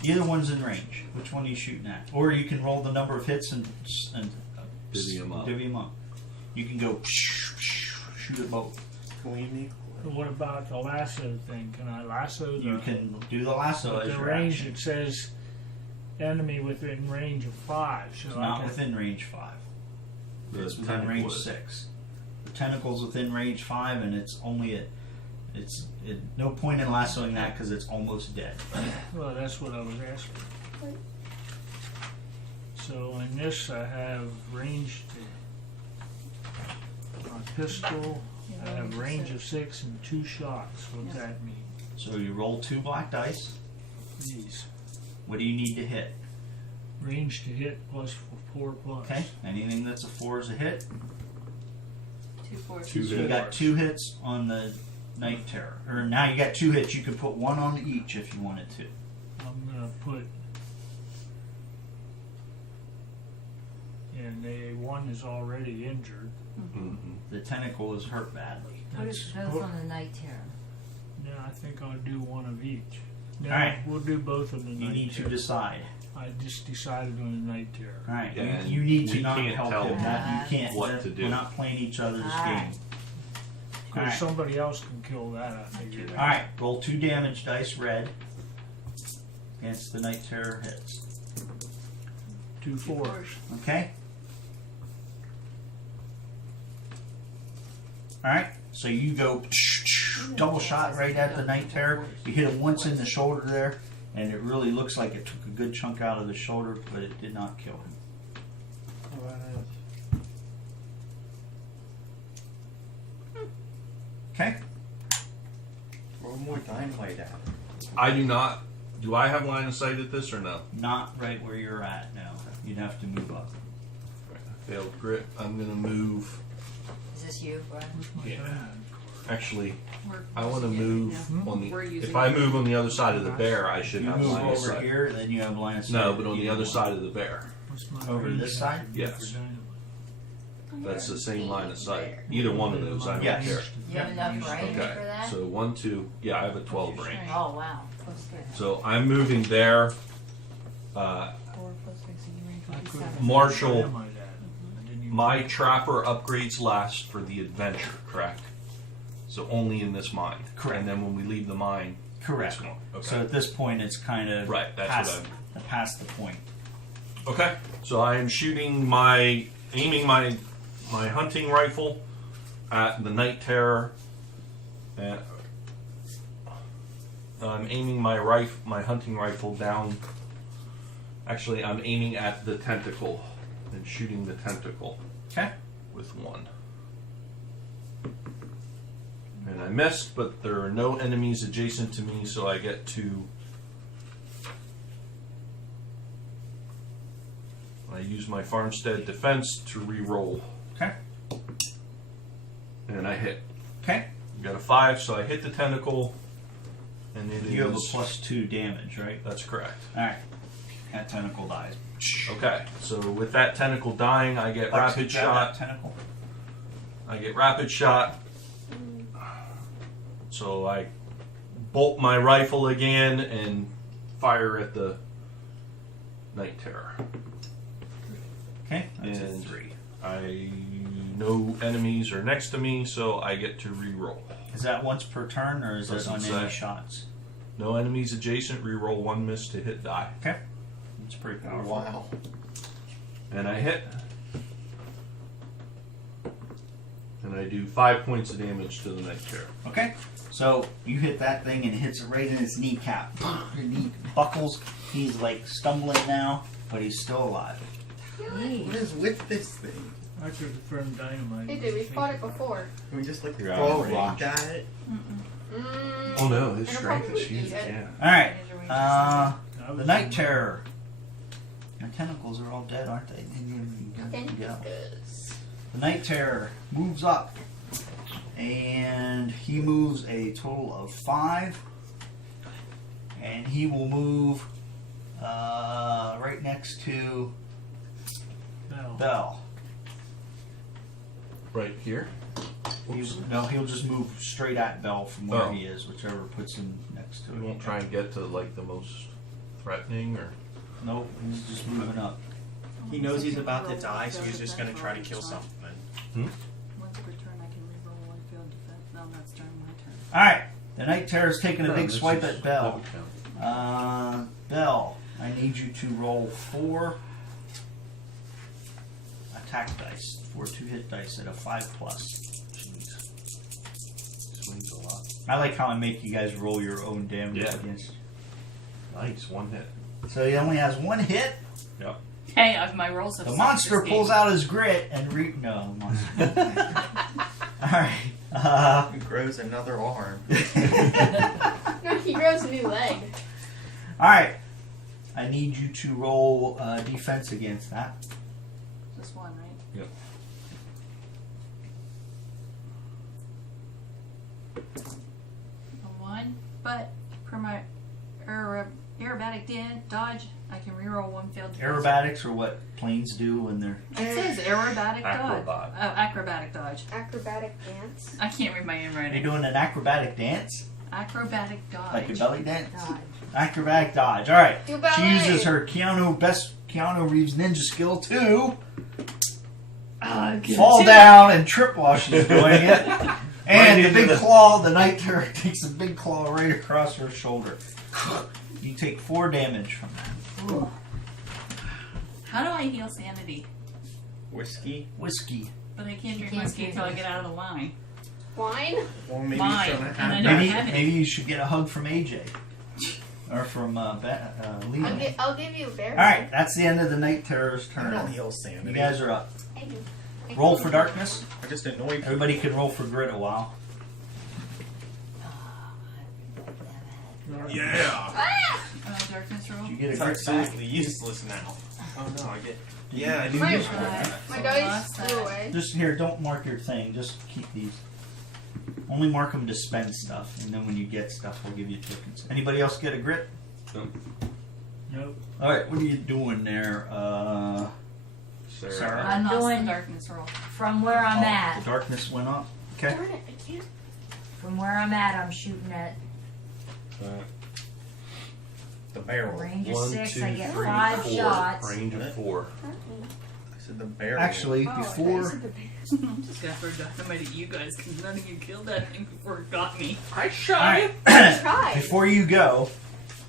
Either one's in range. Which one are you shooting at? Or you can roll the number of hits and Divvy 'em up. Divvy 'em up. You can go shoot at both. What about the lasso thing? Can I lasso the? You can do the lasso But as the your range action. it says enemy within range of 5. So It's I not can, within range 5. The It's within tentacle range is. 6. The tentacle's within range 5, and it's only at. It's no point in lassoing that because it's almost dead. Well, that's what I was asking. So in this, I have range to my pistol. I have range of 6 and 2 shots. What's that mean? So you roll 2 black dice. These What do you need to hit? range to hit plus 4 plus. Okay. Anything that's a 4 is a hit. 2 4. Two So you got 2 hits on the night terror. Or now you got 2 hits. You can put 1 on each if you wanted to. I'm gonna put. And the one is already injured. Mhm. The tentacle is hurt badly. Put us both on the night terror. Yeah, I think I'll do one of each. No, Alright. we'll do both of the You night need to terror. decide. I just decided on the night terror. All right. Yeah, You, and you need to we not can't help tell him. them That you can't. what that- to do. We're not playing each other's Alright. game. Because Alright. somebody else can kill that, I figured. All right. Roll 2 damage dice red against the night terror hits. 2 4s. Okay. All right. So you go double shot right at the night terror. You hit him once in the shoulder there, and it really looks like it took a good chunk out of the shoulder, but it did not kill him. Okay. One more dynamite at it. I do not. Do I have line of sight at this or no? Not right where you're at now. You'd have to move up. Failed grit. I'm gonna move. Is this you, Brian? Yeah. Actually, We're I want to using it move right now. on the. We're using If I it. move on the other side of the bear, I should You have move line of over sight. here, then you have line of sight. No, but on the Either other one. side of the bear. What's my Over range this have side? to be Yes. for dynamite? That's the same line of sight. Either one of those, I don't Yes. care. You have enough range for Okay. that? So 1, 2. Yeah, I have a 12 range. Oh, wow. So I'm moving there. 4 plus 6, and you range I would be couldn't 7. Marshall, dynamite at it. I didn't even- my trapper upgrades last for the adventure, correct? So only in this mine. Correct. And then when we leave the mine, Correct. it's gone. Okay. So at this point, it's kind of Right, that's past, what past the point. Okay, so I am aiming my hunting rifle at the night terror. And I'm aiming my hunting rifle down. Actually, I'm aiming at the tentacle and shooting the tentacle Okay. with 1. And I missed, but there are no enemies adjacent to me, so I get to. I use my farmstead defense to re-roll, Okay. and I hit. Okay. Got a 5, so I hit the tentacle, and it You have a is- +2 damage, right? That's correct. All right. That tentacle dies. Okay, so with that tentacle dying, I get Lex, rapid grab shot. that tentacle. I get rapid shot. So I bolt my rifle again and fire at the night terror. Okay. That's And- a 3. No enemies are next to me, so I get to re-roll. Is that once per turn, or is it Doesn't on say. any shots? No enemies adjacent, re-roll 1 miss to hit die. Okay. It's pretty powerful. Wow. And I hit. and I do 5 points of damage to the night terror. Okay, so you hit that thing and it hits it right in his kneecap. The knee buckles. He's like stumbling now, but he's still alive. What is with this thing? I could have thrown dynamite. Hey, dude, we fought it before. Can we just like You're throw out a of rock range. at it? Oh no, his It'll strength probably is huge. eat it. Yeah. All right, I the was night in- terror. The tentacles are all dead, aren't they? Yeah. The night terror moves up, and he moves a total of 5, and he will move right next to No. Bell. Right here. He'll just move straight at Bell from where Oh. he is, whichever puts him next to We him. won't try and get to like the most threatening or. Nope, he's just moving up. He knows he's about to die, so he's just gonna try to kill something. Once per turn, I can reroll one field defense. No, that's during my turn. All right, the night terror's taking a No, big this swipe is- at Bell. that would count. Bell, I need you to roll 4 attack dice, 4 2-hit dice at a 5+. Jeez. Swings a lot. I like how I make you guys roll your own damage Yeah. against. Nice, 1 hit. So he only has 1 hit. Yep. Hey, my rolls have The sucked monster this pulls game. out his grit and no monster. All right. He grows another arm. No, he grows a new leg. All right. I need you to roll defense against that. Just one, right? Yep. A 1, but per my aerobatic dodge, I can reroll one failed defense. Aerobatics are what planes do when they're. It says aerobatic Acrobat. dodge. Oh, acrobatic dodge. Acrobatic dance. I can't read my Are you handwriting. doing an acrobatic dance? Acrobatic dodge. Like a belly dance? Dodge. Acrobatic dodge. All right. Do She ballet. uses her Keanu Reeves ninja skill to fall down and trip while she's doing it. And the big claw, the night terror takes a big claw right across her shoulder. You take 4 damage from that. How do I heal sanity? Whiskey? Whiskey. But I can't drink can't whiskey drink until I whiskey. get out of the line. Wine. Well, maybe Mine, shouldn't and I have don't Maybe, have any. maybe you should get a hug from AJ. Or from Leo. I'll give you a bear. Alright, that's the end of the night terror's I don't turn. heal sanity. You guys are up. I do. I Roll do. for darkness. I just annoy people. Everybody can roll for grit a while. Yeah! Darkness roll. Did you get a It's grit back? absolutely useless now. Oh no, I get. Yeah, I do My, use one. my dice flew away. Just here, don't mark your thing. Just keep these. Only mark them to spend stuff, and then when you get stuff, we'll give you tokens. Anybody else get a grit? Nope. All right, what are you doing there, Sarah. Sarah? I lost doing- the darkness roll. From where I'm The at, darkness went up. Okay. Darn it, I can't. from where I'm at, I'm shooting at The barrel. range of 1, 6. 2, I get 3, 5 4. shots. Range of 4. I said the barrel. Actually, Oh, I before said the bear. I'm just gonna throw dynamite at you guys because none of you killed that thing before it got me. I all shot right, Try. before you go,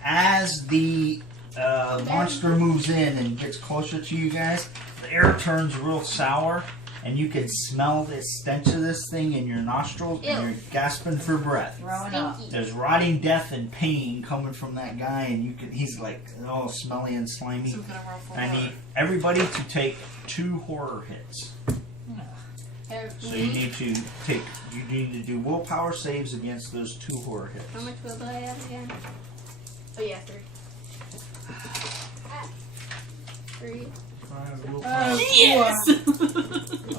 as the monster moves in and gets closer to you guys, the air turns real sour, and you can smell the stench of this thing in your nostrils, and Ew. you're gasping for breath. Throwing up. Stinky. There's rotting death and pain coming from that guy, and he's like all smelly and slimy. So can I roll for I horror? need everybody to take 2 horror hits. So you need to do willpower saves against those 2 horror hits. How much will do I have again? Oh yeah, 3. 3. 5 willpower. Yes!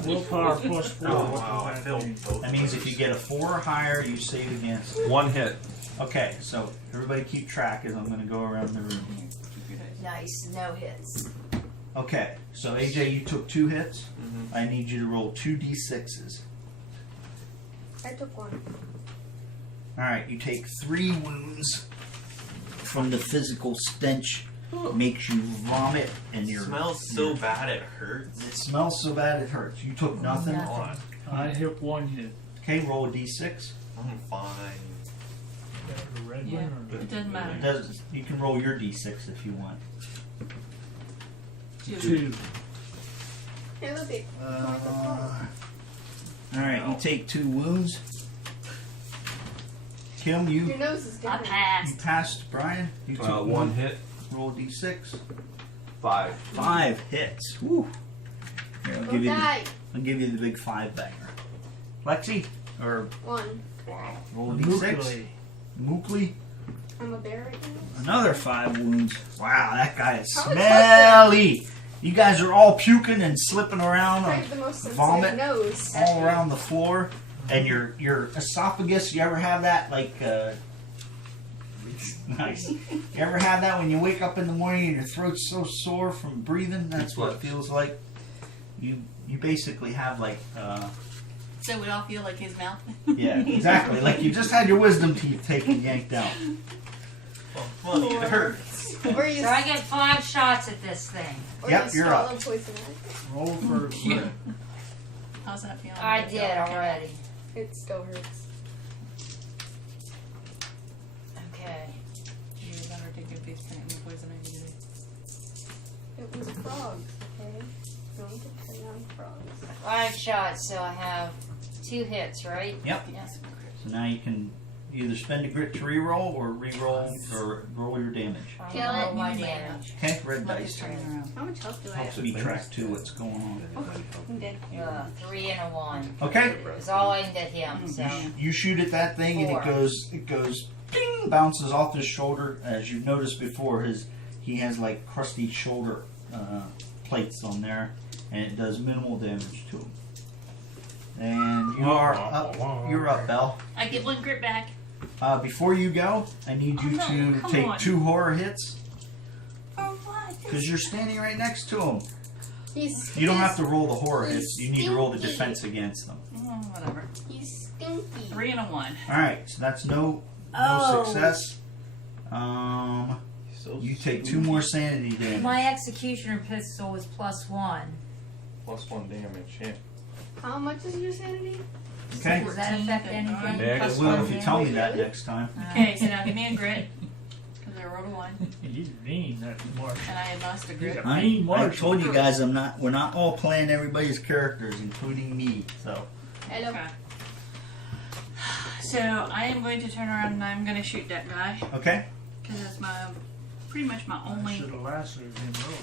Willpower plus 4. Oh What wow, I does that failed mean? both. That means if you get a 4 or higher, you save against. 1 hit. Okay, so everybody keep track as I'm going to go around the room. Nice, no hits. Okay, so AJ, you took 2 hits. Mhm. I need you to roll 2 d6s. I took 1. Alright, you take 3 wounds from the physical stench. Makes you vomit and It your smells so bad it hurts. It smells so bad it hurts. You took nothing. Nothing. On. I hit 1 hit. Okay, roll a d6. I'm fine. Got the red Yeah, one or it doesn't It matter. does. You can roll your d6 if you want. 2. Hey, look it. All right, you take 2 wounds. Kim, Your you nose is I different. passed. passed. Brian, you took 1 hit. Roll a d6. 5. 5 hits. Woo. Here, I'll Go give you die. the big 5 banger. Lexi, or 1. roll a d6. Nuclear. Mookly, I'm a bear right now. another 5 wounds. Wow, that guy is How much smelly. You guys are all puking and slipping around I on have the most sensitive vomit nose. all around the floor, and your esophagus. You ever have that? Like, it's nice. You ever have that when you wake up in the morning and your throat's so sore from breathing? That's what it feels like. You basically have like. So we all feel like his mouth. Yeah, exactly. Like you just had your wisdom teeth taken yanked out. Well, it hurts. Or you, So I get 5 shots at this thing. or Yep, you you're up. swallow poison ivy. Roll for grit. How's that feeling? I did already. It still hurts. Okay. You better take your face paint and poison ivy. It was frogs, okay? Don't get turned on frogs. 5 shots, so I have 2 hits, right? Yep. Yes. So now you can either spend a grit to re-roll or re-roll or roll your damage. I'll Kill roll it. my damage. Okay, red Let dice. this turn around. How much health do I Helps have? me track too what's going on. I'm dead. 3 and a 1. Okay. It was all aimed at him, so. You shoot at that thing and 4. it goes ding, bounces off his shoulder. As you've noticed before, he has like crusty shoulder plates on there, and it does minimal damage to him. And you are up. You're up, Belle. I get 1 grit back. Before you go, I need you Oh, no, to come take on. 2 horror hits For what? because you're standing right next to him. He's You don't have to roll the horror hits. You need to roll the Stinky. defense against them. Oh, whatever. He's stinky. 3 and a 1. All right, so that's no Oh. success. You take 2 more sanity damage. My executioner pistol was +1. +1 damage. Yeah. How much is your sanity? Okay. Does that affect anything? It Next. will +1 if you tell me damage? that next time. Okay, so now give me a grit. Because I rolled a 1. He's mean, that Marshall. And I had lost a He's grit. a mean I Marshall. told you guys we're not all playing everybody's characters, including me. So Hello. Okay. So I am going to turn around and I'm going to shoot that guy. okay. Because that's pretty much my I only should have lassoed him earlier.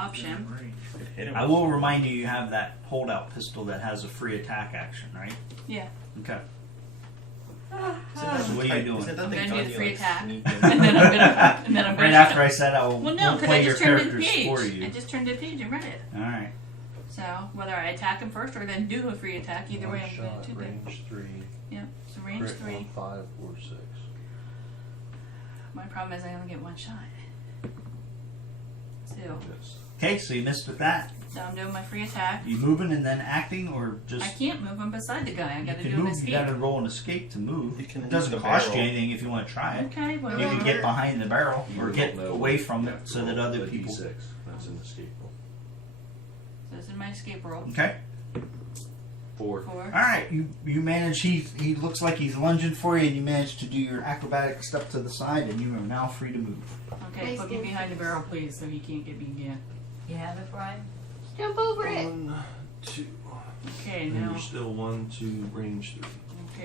option. Range. Hit him. I will remind you have that holdout pistol that has a free attack action, right? Yeah. Okay. Isn't that So what are you doing? Isn't that I'm the gonna gun do the you, free like, attack. sneak And in? then I'm gonna Right after I said I will Well, no, we'll because play I your just turned the characters page. for you. I just turned the page and read it. All right. So whether I attack him first or then do a free attack, either way I'm going to do that. range 3. Yeah. So range Crit 3. on 5 or 6. My problem is I only get 1 shot. So, Yes. Okay, so you missed with that. so I'm doing my free attack. You moving and then acting, or just I can't move. I'm beside the guy. I you got to can do an move. escape. You got to roll an escape to move. You can It doesn't use the cost you barrel. anything if you want to try it. Okay. Well, You can get behind the barrel or You get don't know. away from Yeah, it so that roll other a people. D6. That's an escape roll. so this is my escape roll. Okay. 4. 4. All right. You manage. He looks like he's lunging for you, and you manage to do your acrobatic step to the side, and you are now free to move. Okay. Nice Put me game. behind the barrel, please, so he can't get me again. You have it, Brian? Jump over it. 1, 2. Okay. And Now. you're still 1, 2, range 3.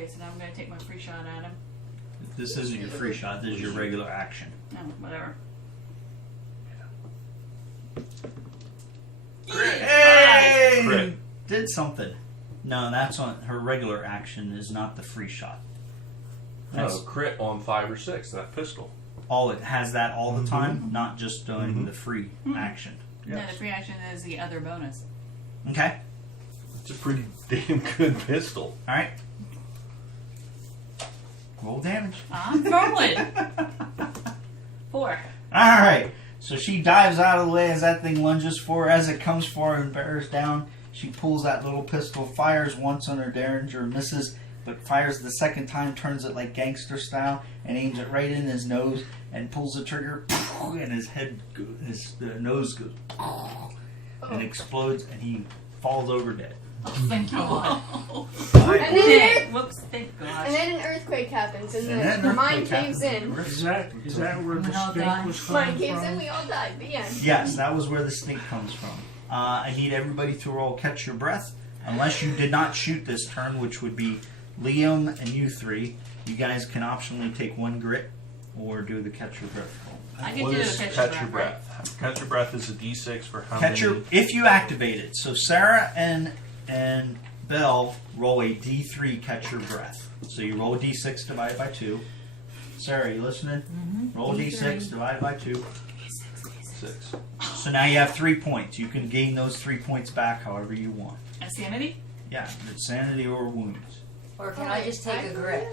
Okay. So now I'm going to take my free shot at him. This isn't your free shot. This is your regular action. No, whatever. Hey! Crit. You did something. No, that's on her regular action. Is not the free shot. That's No, crit on 5 or 6. That pistol. all. It has that all the time, not just during Mhm. the free action. No, the free action is the other bonus. Okay. It's a pretty damn good pistol. All right. Roll damage. I'm rolling. 4. All right. So she dives out of the way as that thing lunges for her. As it comes for her and bears down, she pulls that little pistol, fires once on her derringer, misses, but fires the second time, turns it like gangster style, and aims it right in his nose, and pulls the trigger, and his head, his nose goes, and explodes, and he falls over dead. Oh, thank God. And then, Okay. Whoops. Thank God. and then an earthquake happens, and And then the mine earthquake caves happens. in. Is that where the Well stink done. was Mine coming caves in, from? we all died. The end. Yes, that was where the stink comes from. I need everybody to roll catch your breath unless you did not shoot this turn, which would be Liam and you three, you guys can optionally take 1 grit or do the catch your breath roll. I can What do a is catch your your breath. breath? Catch your breath is a D6 for how Catch your, many? if you activate it. So Sarah and Belle roll a D3 catch your breath. So you roll a D6 divided by 2. Sarah, you listening? Roll a D6 divided by 2. 6. So now you have 3 points. You can gain those 3 points back however you want. And sanity? Yeah, it's sanity or wounds. Or can I just take a grit?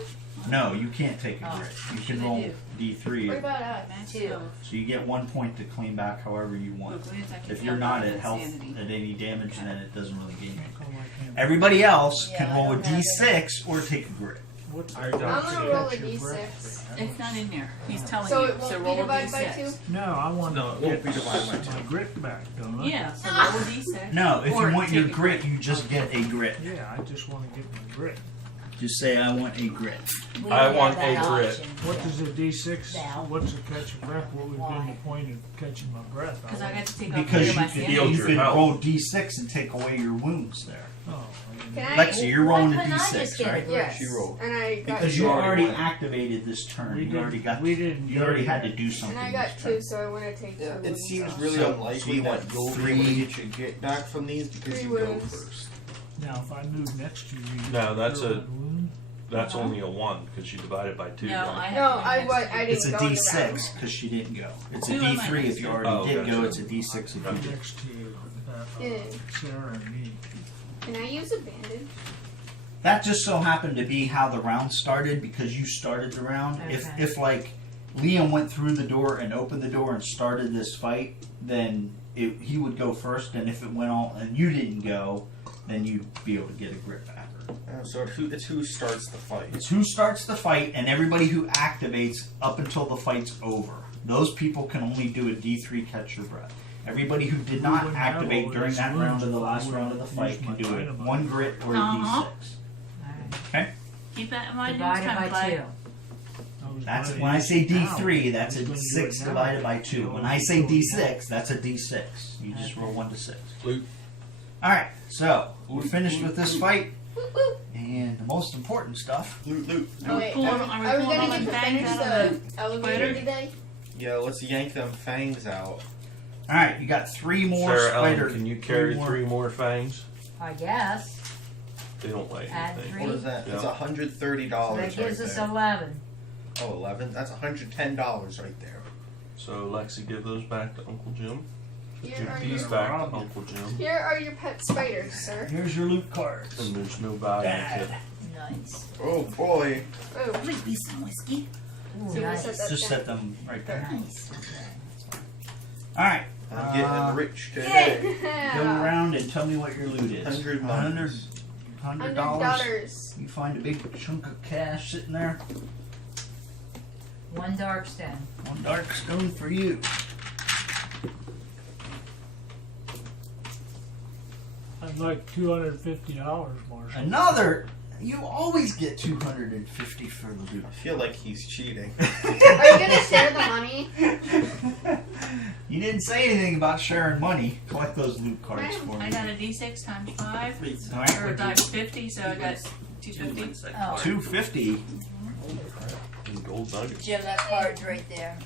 No, you can't take a grit. You should can I roll do? What D3. about us? 2. So you get 1 point to claim back however you want. Look, I can If feel you're not better at than health sanity. at any damage, then it doesn't really gain Can't anything. go like him. Everybody else Yeah, can I roll a don't have D6 or take a grit. What's I the don't I'm catch gonna your roll a breath D6. thing? It's not in there. He's telling So you. it won't so be roll a divided by D6. 2? No, I want No, it to won't get be divided by my 2. grit back, don't I? Yeah, so roll a D6. No, if Or you want your take a grit, you just get a grit. Yeah, I just want to get my grit. Just say, I want a grit. We I don't want have that a grit. option. What does a D6? Now. What's a catch your breath? What would have been Why? the point of catching my breath? Because I got to take off Because part you of my can, sanity. Healed you your can health. roll D6 and take away your wounds there. Oh, I didn't Can know. I? Lexi, you're rolling a Why couldn't I just D6, get a right? grit? Yes. She rolled. And I got Because 2. you already already went. activated this turn. We You already didn't. got. We didn't. You already had to do something. And I got this 2, turn. so I want to take 2. Yeah, it wounds seems off. really So unlikely you that want you'll be three- able to get your get back from these because 3 you go wounds. first. Now, if I move next to you, No, that's you're a- on wound. That's only a 1 because you divide it by 2. No, right? I have No, to go I next to you. didn't It's a go in the D6 round. because she didn't go. It's a 2 am I D3 if next you to? already Oh, did gotcha. go. It's a D6 if you did. Next to you, Yeah. Sarah and me. Can I use a bandage? That just so happened to be how the round started because you started the round. Okay. If like Liam went through the door and opened the door and started this fight, then he would go first. And if it went all and you didn't go, then you'd be able to get a grit back. So it's who starts the fight. It's who starts the fight and everybody who activates up until the fight's over. Those people can only do a D3 catch your breath. Everybody who did not wouldn't have activate all during these that wounds round of the if I last would've round of the fight used can my do it. dynamite. 1 grit or a Uh-huh. D6. Keep that in mind next Divided time, by Clay. 2. That's gonna when I use say it now. D3, that's I a was gonna do 6 it now. divided by 2. You When know, I say do it D6, that's a D6. You just roll 1 to 6. Luke. Alright, so we're finished with this fight. And the most important stuff. Loot. Oh, wait, pulling- are we are we gonna pulling get the to fangs finish out the of elevator spider? today? Yeah, let's yank them fangs out. Alright, you got 3 more Sarah Ellen, spider. can you carry more- 3 more fangs? I guess. They don't weigh Add anything. 3. What is that? Yeah. It's $130 So that right gives us there. 11. Oh, 11? That's $110 right there. So Lexi, give those back to Uncle Jim. Here Give are, these your, back to Uncle Jim. here are your pet spiders, sir. Here's your loot cards. And there's no value Dad. to Nice. Oh boy. Oh, Please be some whiskey. Ooh, so we nice. set that Just down. set them right there. Nice. Alright, I'm getting rich today. go Yeah. around and tell me what your loot is. 100 $100. $100. You find a big chunk of cash sitting there. 1 dark stone. 1 dark stone for you. I'd like $250, Marshall. Another. You always get 250 for the loot. I feel like he's cheating. Are you gonna share the money? You didn't say anything about sharing money. Collect those loot cards for me. I got a D6 times 5, All right, or times 50, so I got 250. Oh, 250. and gold nuggets. Jim, that card's right there.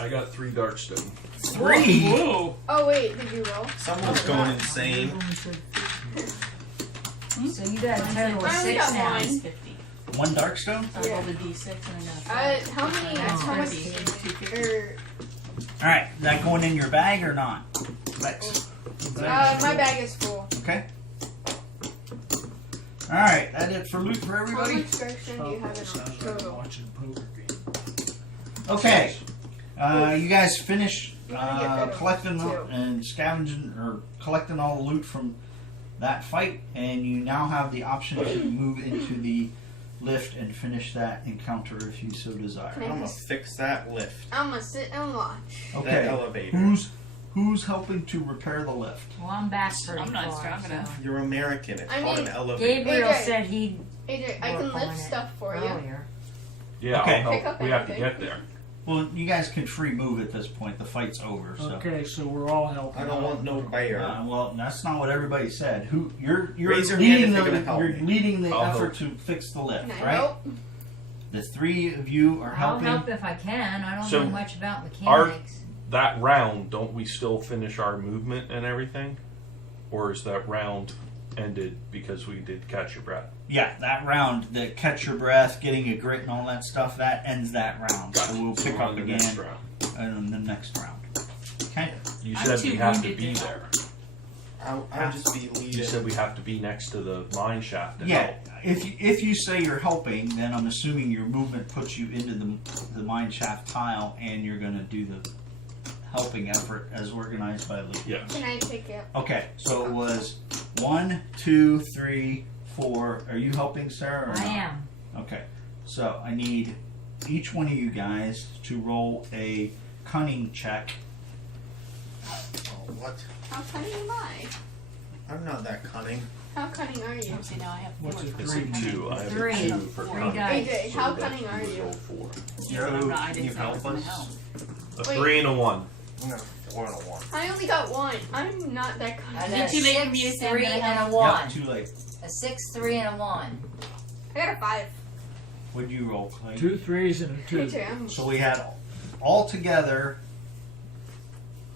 I got 3 darkstone. 3. Whoa! Oh wait, did you roll? Someone's going insane. So you got a total of I only 6 got now. one. 50. 1 dark stone. So I rolled a D6 and I got 5. How many? That's How much? 50. Or, All right, is that going in your bag or not? Lex. my bag is full. Okay. All right, that it for loot for How everybody. much darkstone do you have in Sounds like total? watching a poker game. Okay. You guys finish You're gonna get rid of collecting two. and scavenging or collecting all the loot from that fight, and you now have the option to move into the lift and finish that encounter if you so desire. Can I I'm gonna just- fix that lift. I'm gonna sit and watch. That Okay. elevator. Who's helping to repair the lift? Well, I'm back pretty I'm not far, strong so. enough. You're American. It's I called mean, an elevator. Gabriel AJ. said he'd AJ, I can work on lift it stuff for you. earlier. Yeah, Okay. I'll Pick help. up We have to everything. get there. Well, you guys can free move at this point. The fight's over. So. Okay, so we're all helping. I don't want no bear. Well, that's not what everybody said. Who you're Raise your hand leading if you're the gonna help you're me. leading the I'll effort help. to fix the lift, Can I right? help? The three of you are I'll helping. help if I can. I don't So, know much about our- mechanics. That round, don't we still finish our movement and everything? Or is that round ended because we did catch your breath? Yeah, that round, the catch your breath, getting a grit, and all that stuff, that ends that round. So we'll pick we're on up the again next round. in the next round. Okay. You I'm said too we have to wounded be to there. I'll just be leading. You said we have to be next to the mine shaft to Yeah. help. If you say you're helping, then I'm assuming your movement puts you into the mine shaft tile, and you're going to do the helping effort as organized by Lee. Yeah. Can I take it? Okay, so it was 1, 2, 3, 4. Are you helping, Sarah? Or I not? am. Okay, so I need each one of you guys to roll a cunning check. Oh, what? How cunning am I? I'm not that cunning. How cunning are you? See, now I have What's four it, for three? some cunning. 2. I have Three. a 2 for Three cunning. dice. AJ, how cunning are you? 4. Yeah, but I'm not- I didn't You say I was help gonna us? help. A Wait. 3 and a 1. I'm gonna 4 and a 1. I only got one. I'm not that I cunning. got a too late for me to 6, say I'm 3, gonna and a help. 1. Yep, too late. A 6, 3, and a 1. I got a 5. What'd you roll, Clay? 2 3s and a 2. AJ, I'm So we had all together.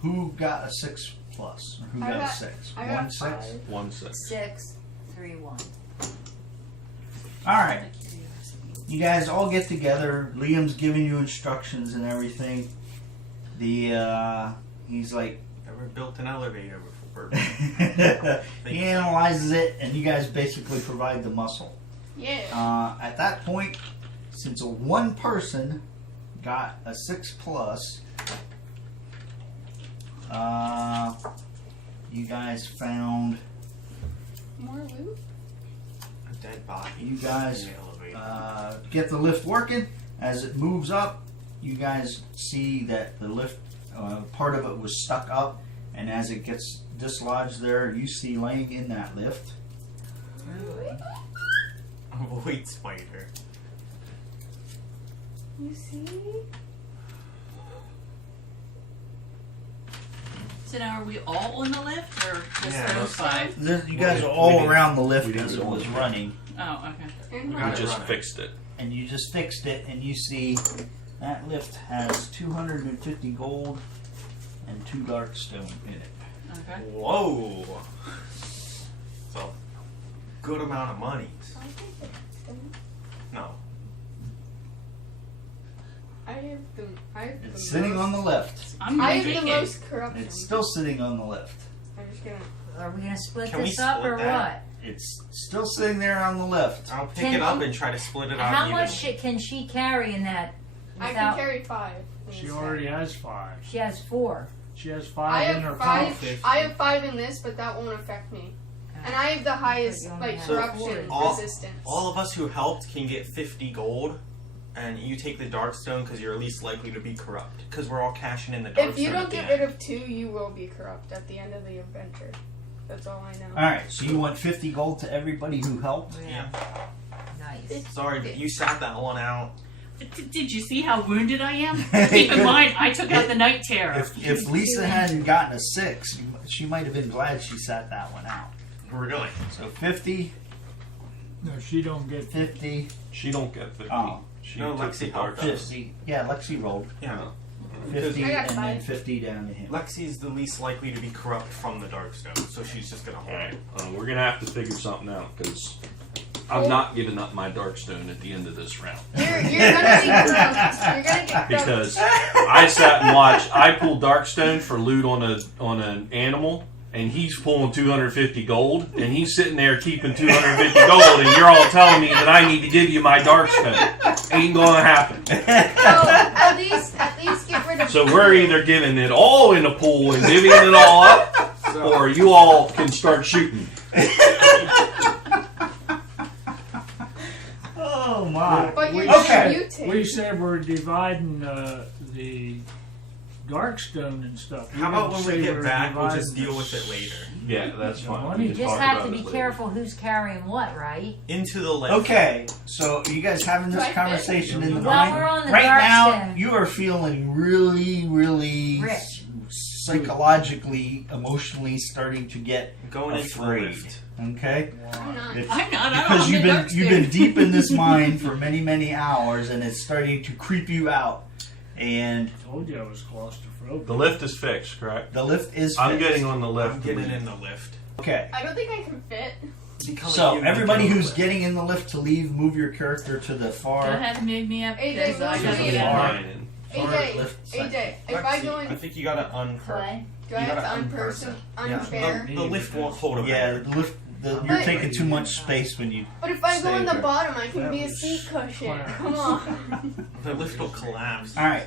Who got a 6 plus? Or who I got a got- 6? I 1 got 6. 5. 1 6. 6, 3, 1. All right. You guys all get together. Liam's giving you instructions and everything. He's like, Never built an elevator before. he analyzes it, and you guys basically provide the muscle. Yeah. At that point, since one person got a 6 plus, you guys found. More loot? A dead body. You guys in the elevator. get the lift working. As it moves up, you guys see that the lift, part of it was stuck up, and as it gets dislodged there, you see laying in that lift Avoid spider. You see? So now are we all on the lift or just Yeah, those 5? You guys We are all did- around the we lift did as it it all was together. running, Oh, okay. And We We my- got it just running. fixed it. and you just fixed it, and you see that lift has 250 gold and 2 dark stone in it. Okay. Whoa. So, good amount of money. I'll take it. No. I have the. I have the It's sitting most, on the lift. I'm I gonna have take the it. most corruption. It's still sitting on the lift. I'm just gonna. Are we going to split Can we this up split or that? It's still sitting there on the lift. I'll pick Can it up you- and try to split it what? out How evenly. much can she carry in that I can without... carry 5. in She this already bag. has 5. She has 4. She has I 5 in her have pocket. 5. I have 5 in this, but that won't affect me. And I have the highest you only like have corruption all- resistance. All of us who helped can get 50 gold, and you take the Darkstone because you're least likely to be corrupt. Because we're all cashing in the Darkstone. If you don't at the get end. rid of 2, you will be corrupt at the end of the adventure. That's all I know. Alright, so you want 50 gold to everybody who helped? Yeah. Nice. Sorry, but you sat that one out. Did you see how wounded I am? Keep in mind, I took out the night terror. If Lisa hadn't gotten a 6, she might have been glad she sat that one out. Really? So 50, No, she don't get 50, She don't get 50. Oh. She No, took Lexi the helped dark us. 50. Yeah, Lexi rolled. Yeah. 50 I got and then 5. 50 down to him. Lexi's the least likely to be corrupt from the Darkstone, so she's just gonna hold Alright, it. we're gonna have to figure something out because I'm not giving up my Darkstone at the end of this round. You're gonna be corrupt. You're gonna get corrupt. Because I sat and watched. I pulled Darkstone for loot on an animal, and he's pulling 250 gold, and he's sitting there keeping 250 gold, and you're all telling me that I need to give you my Darkstone. Ain't gonna happen. So at least get rid of. So we're either giving it all in a pool and divvying it all up, or you all can start shooting. Oh my. But you're Okay. gonna mutate. We said we're dividing the Darkstone and stuff. How about when we get back, we'll just deal with it later. Yeah, that's fine. You You just have to be careful who's carrying what, right? Into the lift. Okay, so you guys having this Right. conversation in the Well, mind? we're on the Right now, Darkstone. you are feeling really, really Rich. psychologically, emotionally starting to get Going into the afraid. lift. Okay, I'm not. It's- I'm not. because I'm you've in been Darkstone. you've been deep in this mine for many, many hours, and it's starting to creep you out. And I told you I was claustrophobic. The lift is fixed, correct? the lift is. I'm fixed. getting on the lift. I'm getting in the lift. Okay. I don't think I can fit. Becoming So you, everybody becoming who's the getting in the lift to leave, move your character to the Go far. ahead and move me up. AJ, because I move gotta me. get out. Far. Fine. AJ, lift AJ, if I Lexi, go I in, think you gotta unperk. Clay? do I you have to gotta unperson, Yeah, unfair? the lift won't hold a Yeah, bear. the lift. You're But- taking too much space when you. But if I go Stay in the there. bottom, I can That be a was seat cushion. class. Come on. The lift will collapse. All right.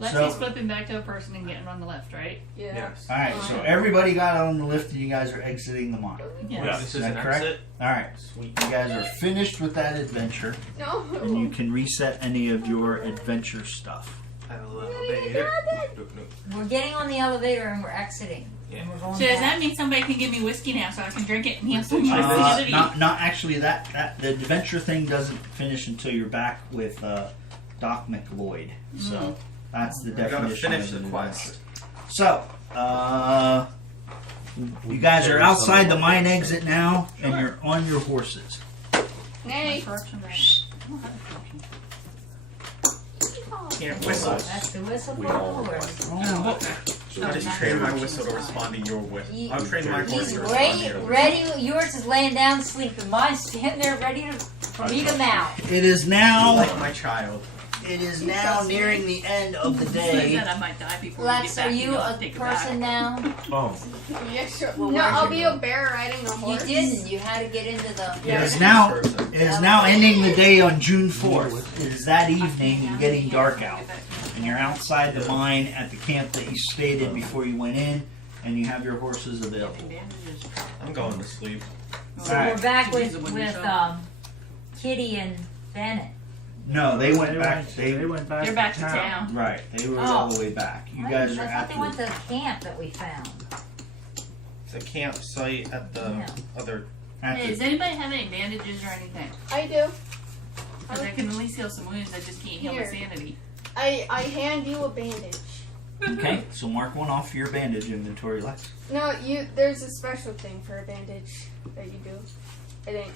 Lexi's So- flipping back to a person and getting on the left, right? Yeah. Yes. All right. So everybody got on the lift, and you guys are exiting the mine. Yeah. This Is is that an correct? exit. All right. Sweet. You guys are finished with that adventure, and you No. can reset any of your adventure stuff. Elevator. Nope, nope. We're getting on the elevator and we're exiting. Yeah. And we're going So does back. that mean somebody can give me whiskey now so I can drink it and have some more Uh, sanity? not actually. That the adventure thing doesn't finish until you're back with Doc McLeod. So that's the We gotta definition finish of the an quest. adventure. So you guys are outside the mine exit now, and you're on your horses. Nay. Corruption rate. I don't have a corruption. Can't whistle. That's the whistle We for the all horse. I just train my whistle to respond to your whistle. He- I'll train my horse He's to respond to ready, your whistle. ready. Yours is laying down sleeping. Mine's standing there ready to, for me to mount. It is now. Like my child. It is now nearing the end of the He day. said I might die before we get Lex, back. are you know, a take it person back. now? Oh, Yeah, sure. Well, No, where's I'll your be a bear riding a You horse. didn't. You had to get into the. It is now. It is now ending the day on June 4th. It is that evening and getting dark out. And you're outside the mine at the camp that you stated before you went in, and you have your horses available. I'm going to sleep. So we're back with Kitty and Bennett. No, they went back. They went back. They're back to town. Right, they were Oh. all the way back. You guys are I at thought they went the. to the camp that we found. The campsite at the Yeah. other. At Hey, does the anybody have any bandages or anything? I do. Because I can at least heal some wounds. I just can't heal my Here. sanity. I hand you a bandage. okay, so mark one off for your bandage inventory, Lex. No, there's a special thing for a bandage that you do. I think.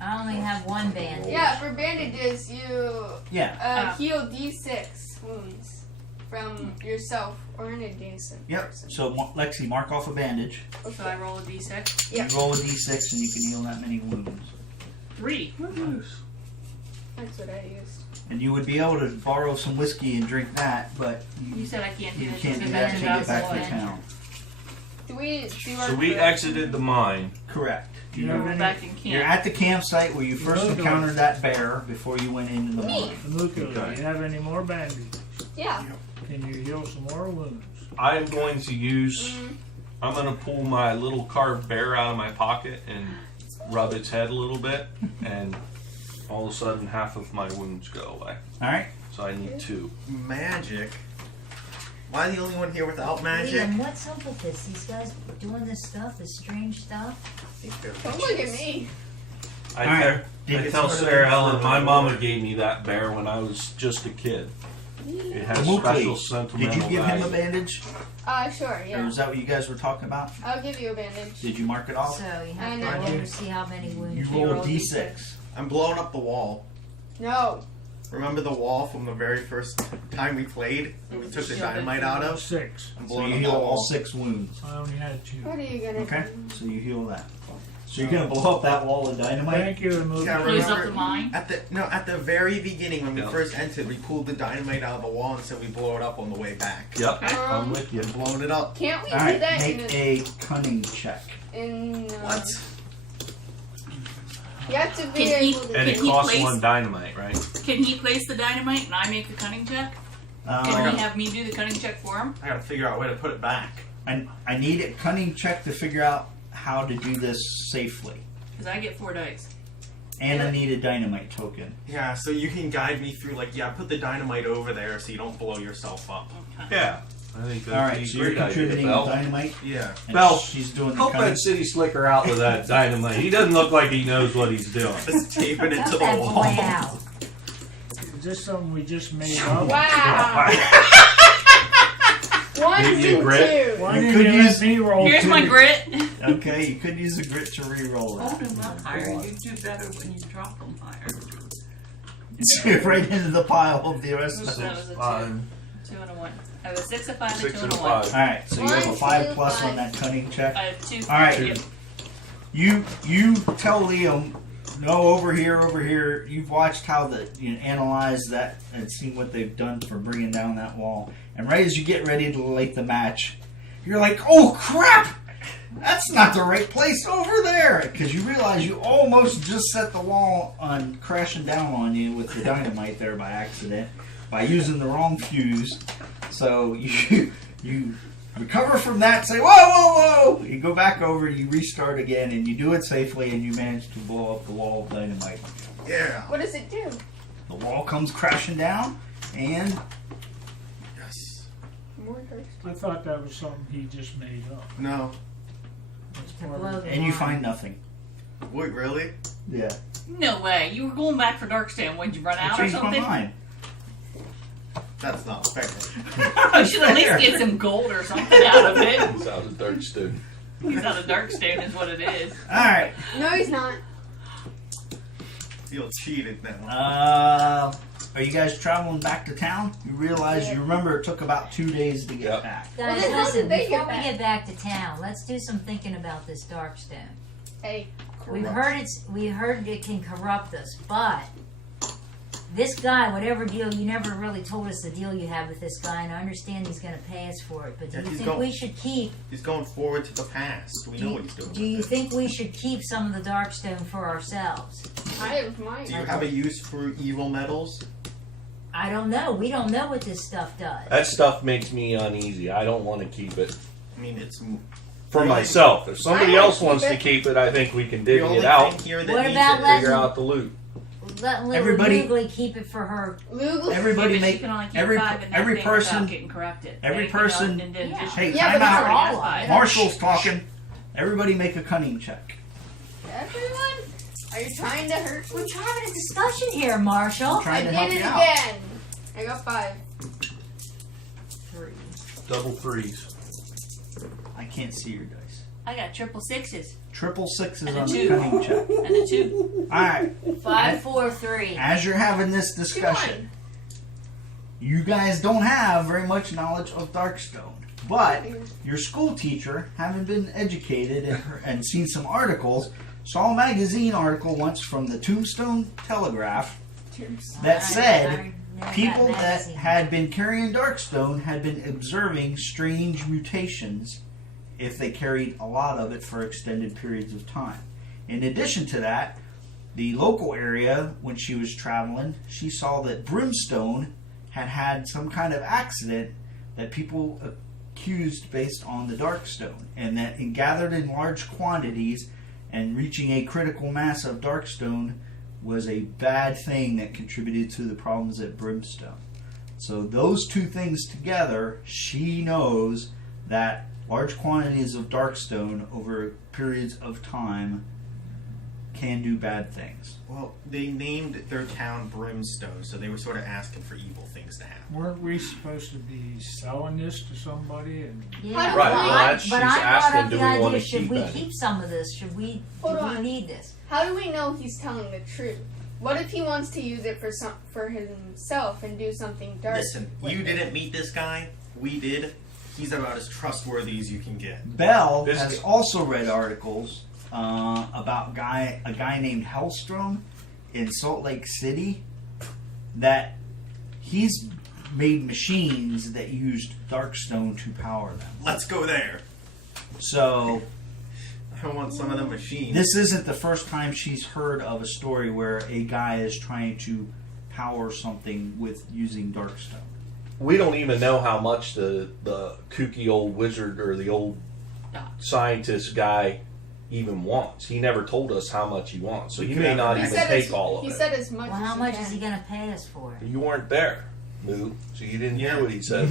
I only have one bandage. Yeah, for bandages, you Yeah. Oh. heal D6 wounds from yourself or an adjacent Yep. person. So Lexi, mark off a bandage. So I roll a d6. Yeah. You roll a d6 and you can heal that many wounds. 3. That's what I used. And you would be able to borrow some whiskey and drink that, but You you, said I can't do you this. can't Just do a that until you get back to bandage. town. Do we do our so we exited the mine. Correct. Do you have We're any? back in You're camp. at the campsite where you first No, no. encountered that bear before you went into the mine. Luca, do you have any more bandages? Yeah. Can you heal some more wounds? I am going to use. Mm, I'm going to pull my little carved bear out of my pocket and rub its head a little bit, and all of a sudden half of my wounds go away. All right. So I need 2. Magic? Am I the only one here without magic? Liam, what's up with this? These guys doing this stuff, this strange stuff? don't look at me. I All right. tell, Did I it tell sort of Sarah Ellen, inform my you? mama gave me that bear when I was just a kid. It has Mowgli, special Did sentimental you give him a value. bandage? Sure, Or yeah. is that what you guys were talking about? I'll give you a bandage. Did you mark it off? So you I have to know. roll to see how many wounds You roll a d6. I'm blowing up the wall. No. Remember the wall from the very first time we played? That we took the dynamite out of? 6. I'm So blowing you up heal that all wall. 6 wounds. I only had 2. What are you gonna Okay. do? So you heal that. So you're gonna blow up that wall of dynamite? Thank you, Luca. Yeah, Use up remember- the mine. At the very beginning when we Yeah. first entered, we pulled the dynamite out of the wall and said we blow it up on the way back. Yep, Okay. I'm with you. Blowing it up. Can't we All do right. that Make a cunning check. in What? You have to be Can he- able to And it Can he costs place- 1 dynamite, right? Can he place the dynamite and I make the cunning check? Can he have me do the cunning check for him? I gotta figure out a way to put it back. I need a cunning check to figure out how to do this safely. Because I get 4 dice. And I need a dynamite token. Yeah, so you can guide me through, like, yeah, put the dynamite over there so you don't blow yourself up. Yeah. I think All right, that's so a you're great idea, contributing Bell. dynamite. Yeah. And Bell, she's doing the Help cutting. that city slicker out with that dynamite. He doesn't look like he knows what he's doing. Just taping it Help to the that wall. boy out. Is this something we just made up? Wow. One, Maybe a two, grit? two. Why You didn't could you use- let me roll? Here's two? my grit. Okay, you could use a grit to re-roll Hold it. them up higher. You do better when you drop them higher. It's right into the pile of the rest of So it. that was a 2. 2 and a 1. I have a 6, a 5, a 2, 6 and and a a 1. 5. Alright, so you have a 1, 5 2, plus 5. on that cunning check. I have 2. All right. Yep. You tell Liam, no, over here. You've watched how analyze that and seen what they've done for bringing down that wall. And right as you get ready to light the match, you're like, oh crap! That's not the right place over there! Because you realize you almost just set the wall on crashing down on you with the dynamite there by accident by using the wrong fuse. So you recover from that, say, whoa, whoa, whoa! You go back over, you restart again, and you do it safely, and you manage to blow up the wall of dynamite. Yeah. What does it do? The wall comes crashing down, and Yes. More dirt. I thought that was something he just made up. No. That's To part blow of the you line. find nothing. Wait, really? Yeah. No way. You were going back for Darkstone. Would you run I out or changed my something? mind. That's not fair. You should at least get some gold or something out of it. He's out of Darkstone. He's out of Darkstone is what it is. Alright. No, he's not. Feel cheated now. Are you guys traveling back to town? You realize, you remember it took about 2 days to get Yep. back. Guys, Well, then how listen, did they before get we back? get back to town, let's do some thinking about this Darkstone. Hey, We heard it can corrupt us, but this guy, whatever deal, you never really told us the deal you had with this guy, and I understand he's going to pay us for it. But do Yeah, you he's think going- we should keep? He's going forward to the past. We know what he's doing. Do you think we should keep some of the Darkstone for ourselves? I have mine. Do you have a use for evil metals? I don't know. We don't know what this stuff does. That stuff makes me uneasy. I don't want to keep it I mean, it's for Really? myself. If somebody I else keep wants it. to keep it, I think we can the dig only it out. thing here that What needs about it. letting- Figure out the loot. Let little Everybody- Googly keep it for her. Lugal. Everybody Yeah, but make you can only keep every 5 in that every thing person. without getting corrupted. every Anything person- else, and then Yeah. just Hey, Yeah, time but not out. all of it. Marshall's talking. Everybody make a cunning check. Everyone? Are you trying to hurt me? We're having a discussion here, Marshall. I'm trying I to help did it you out. again. I got 5. 3. Double threes. I can't see your dice. I got triple 6s Triple sixes And a on the 2. cunning check. and a 2. All right. 5, 4, 3. As you're having this discussion, you guys don't have very much knowledge of Darkstone. But your school teacher, having been educated and seen some articles, saw a magazine article once from the Tombstone Telegraph that said people that had been carrying Darkstone had been observing strange mutations if they carried a lot of it for extended periods of time. In addition to that, the local area, when she was traveling, she saw that Brimstone had had some kind of accident that people accused based on the Darkstone, and that it gathered in large quantities and reaching a critical mass of Darkstone was a bad thing that contributed to the problems at Brimstone. So those two things together, she knows that large quantities of Darkstone over periods of time can do bad things. Well, they named their town Brimstone, so they were sort of asking for evil things to happen. Weren't we supposed to be selling this to somebody? And Yeah, Right, but well, I- that's- but she's I brought asking, up do the we idea, wanna should keep we that? keep some of this? Do we need this? How do we know he's telling the truth? What if he wants to use it for himself and do something dark? Listen, with you it? didn't meet this guy. We did. He's about as trustworthy as you can get. Bell This has guy- also read articles about a guy named Hellstrom in Salt Lake City that he's made machines that used Darkstone to power them. Let's go there. So I want some of the machines. this isn't the first time she's heard of a story where a guy is trying to power something with using Darkstone. We don't even know how much the kooky old wizard or the old scientist guy even wants. He never told us how much he wants, so he may not He even said take as- all of He it. said as much Well, as how he much can. is he going to pay us for it? You weren't there. Moo. So you didn't hear what he said.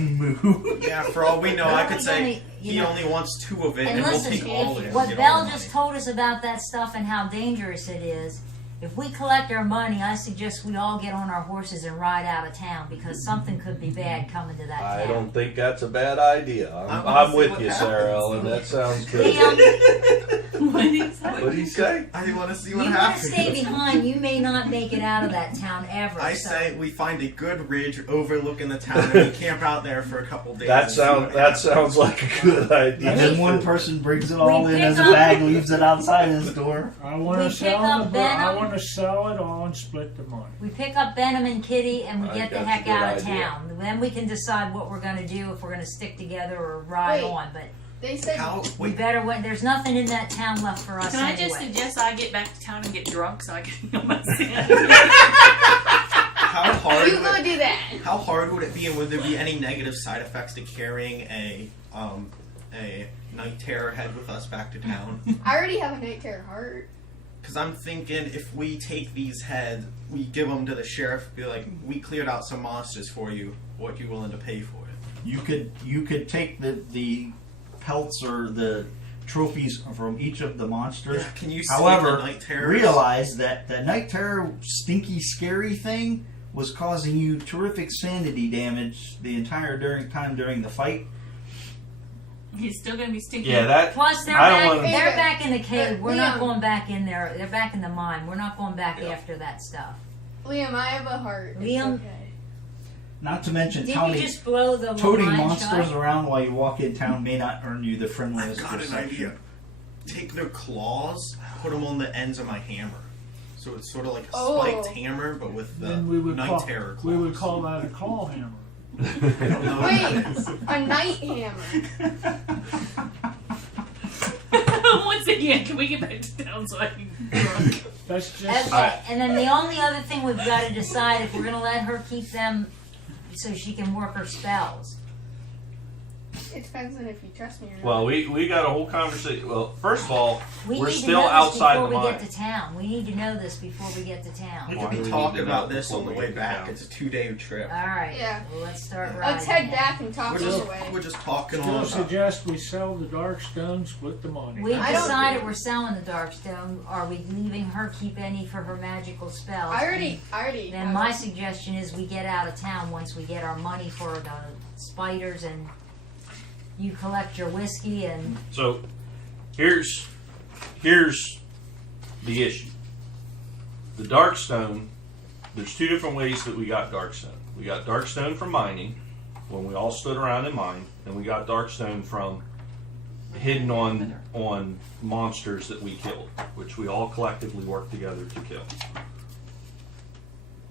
Yeah, for all we know, I could say Only, he only wants 2 of it, And and we'll listen, take all of it. if and what get all Belle the just money. told us about that stuff and how dangerous it is, if we collect our money, I suggest we all get on our horses and ride out of town because something could be bad coming to that town. I don't think that's a bad idea. I I'm wanna see with what you, happens. Sarah Ellen. That sounds good. Liam, What did he say? What did he say? I want to see you what want to happens. stay behind. You may not make it out of that town ever. I so- say we find a good ridge overlooking the town and we camp out there for a couple days. That and see what happens. sounds like a good idea. And then one person brings it all We in pick as a up- bag, leaves it outside his door. I want We to pick sell up the Venom. I want to sell it all and split the money. We pick up Benham and Kitty and we I get think the that's heck a good out of idea. town. Then we can decide what we're going to do, if we're going to stick together or ride Wait. on. But They said How? we Wait, better wait. There's nothing in that town left for us Can I anyway. just suggest I get back to town and get drunk so I can heal my sin? how hard? you go do that. How hard would it be, and would there be any negative side effects to carrying a night terror head with us back to town? I already have a night terror heart. Because I'm thinking if we take these heads, we give them to the sheriff, be like, we cleared out some monsters for you. What you willing to pay for it? You could take the pelts or the trophies from each of the monsters. Yeah, can you see However, the night terror? realize that the night terror stinky scary thing was causing you terrific sanity damage the entire time during the fight. He's still gonna be stinky. Yeah, that. Plus, they're I don't back. wanna- They're back in the cave. We're not Liam. going back in there. They're back in the mine. We're not going back Yeah. after that stuff. Liam, I have a heart. It's Liam? okay. Not to mention, Did toting you just blow the toting line monsters shut? around while you walk in town may not earn you the I've friendliest got an reception. idea. Take their claws, put them on the ends of my hammer. So it's sort of like a Oh. spiked hammer, but with the Then we would night call, terror claws. we would call that a claw hammer. I don't know. Wait, a night hammer. Once again, can we get back to town so I can get drunk? That's just Okay, and then the only other thing we've got to decide if we're going to let her keep them so she can work her spells. It depends on if you trust me or not. Well, we got a whole conversation. Well, first of all, We we're need still to know outside this the before we mine. get to town. We need to know this before we get to We town. Why could do be we talking need to know about this before on the we way get to back. town? It's a 2-day trip. All right. Yeah. Well, let's start riding. Let's head then. back and talk We're on just, the way. we're just talking still on. suggest we sell the dark stone, split the money. We've I don't- decided we're selling the Darkstone. Are we leaving her keep any for her magical spells? I already. Then my suggestion is we get out of town once we get our money for the spiders and you collect your whiskey and So here's the issue. The Darkstone, there's 2 different ways that we got Darkstone. We got Darkstone from mining, when we all stood around and mined, and we got Darkstone from hidden on monsters that we killed, which we all collectively worked together to kill.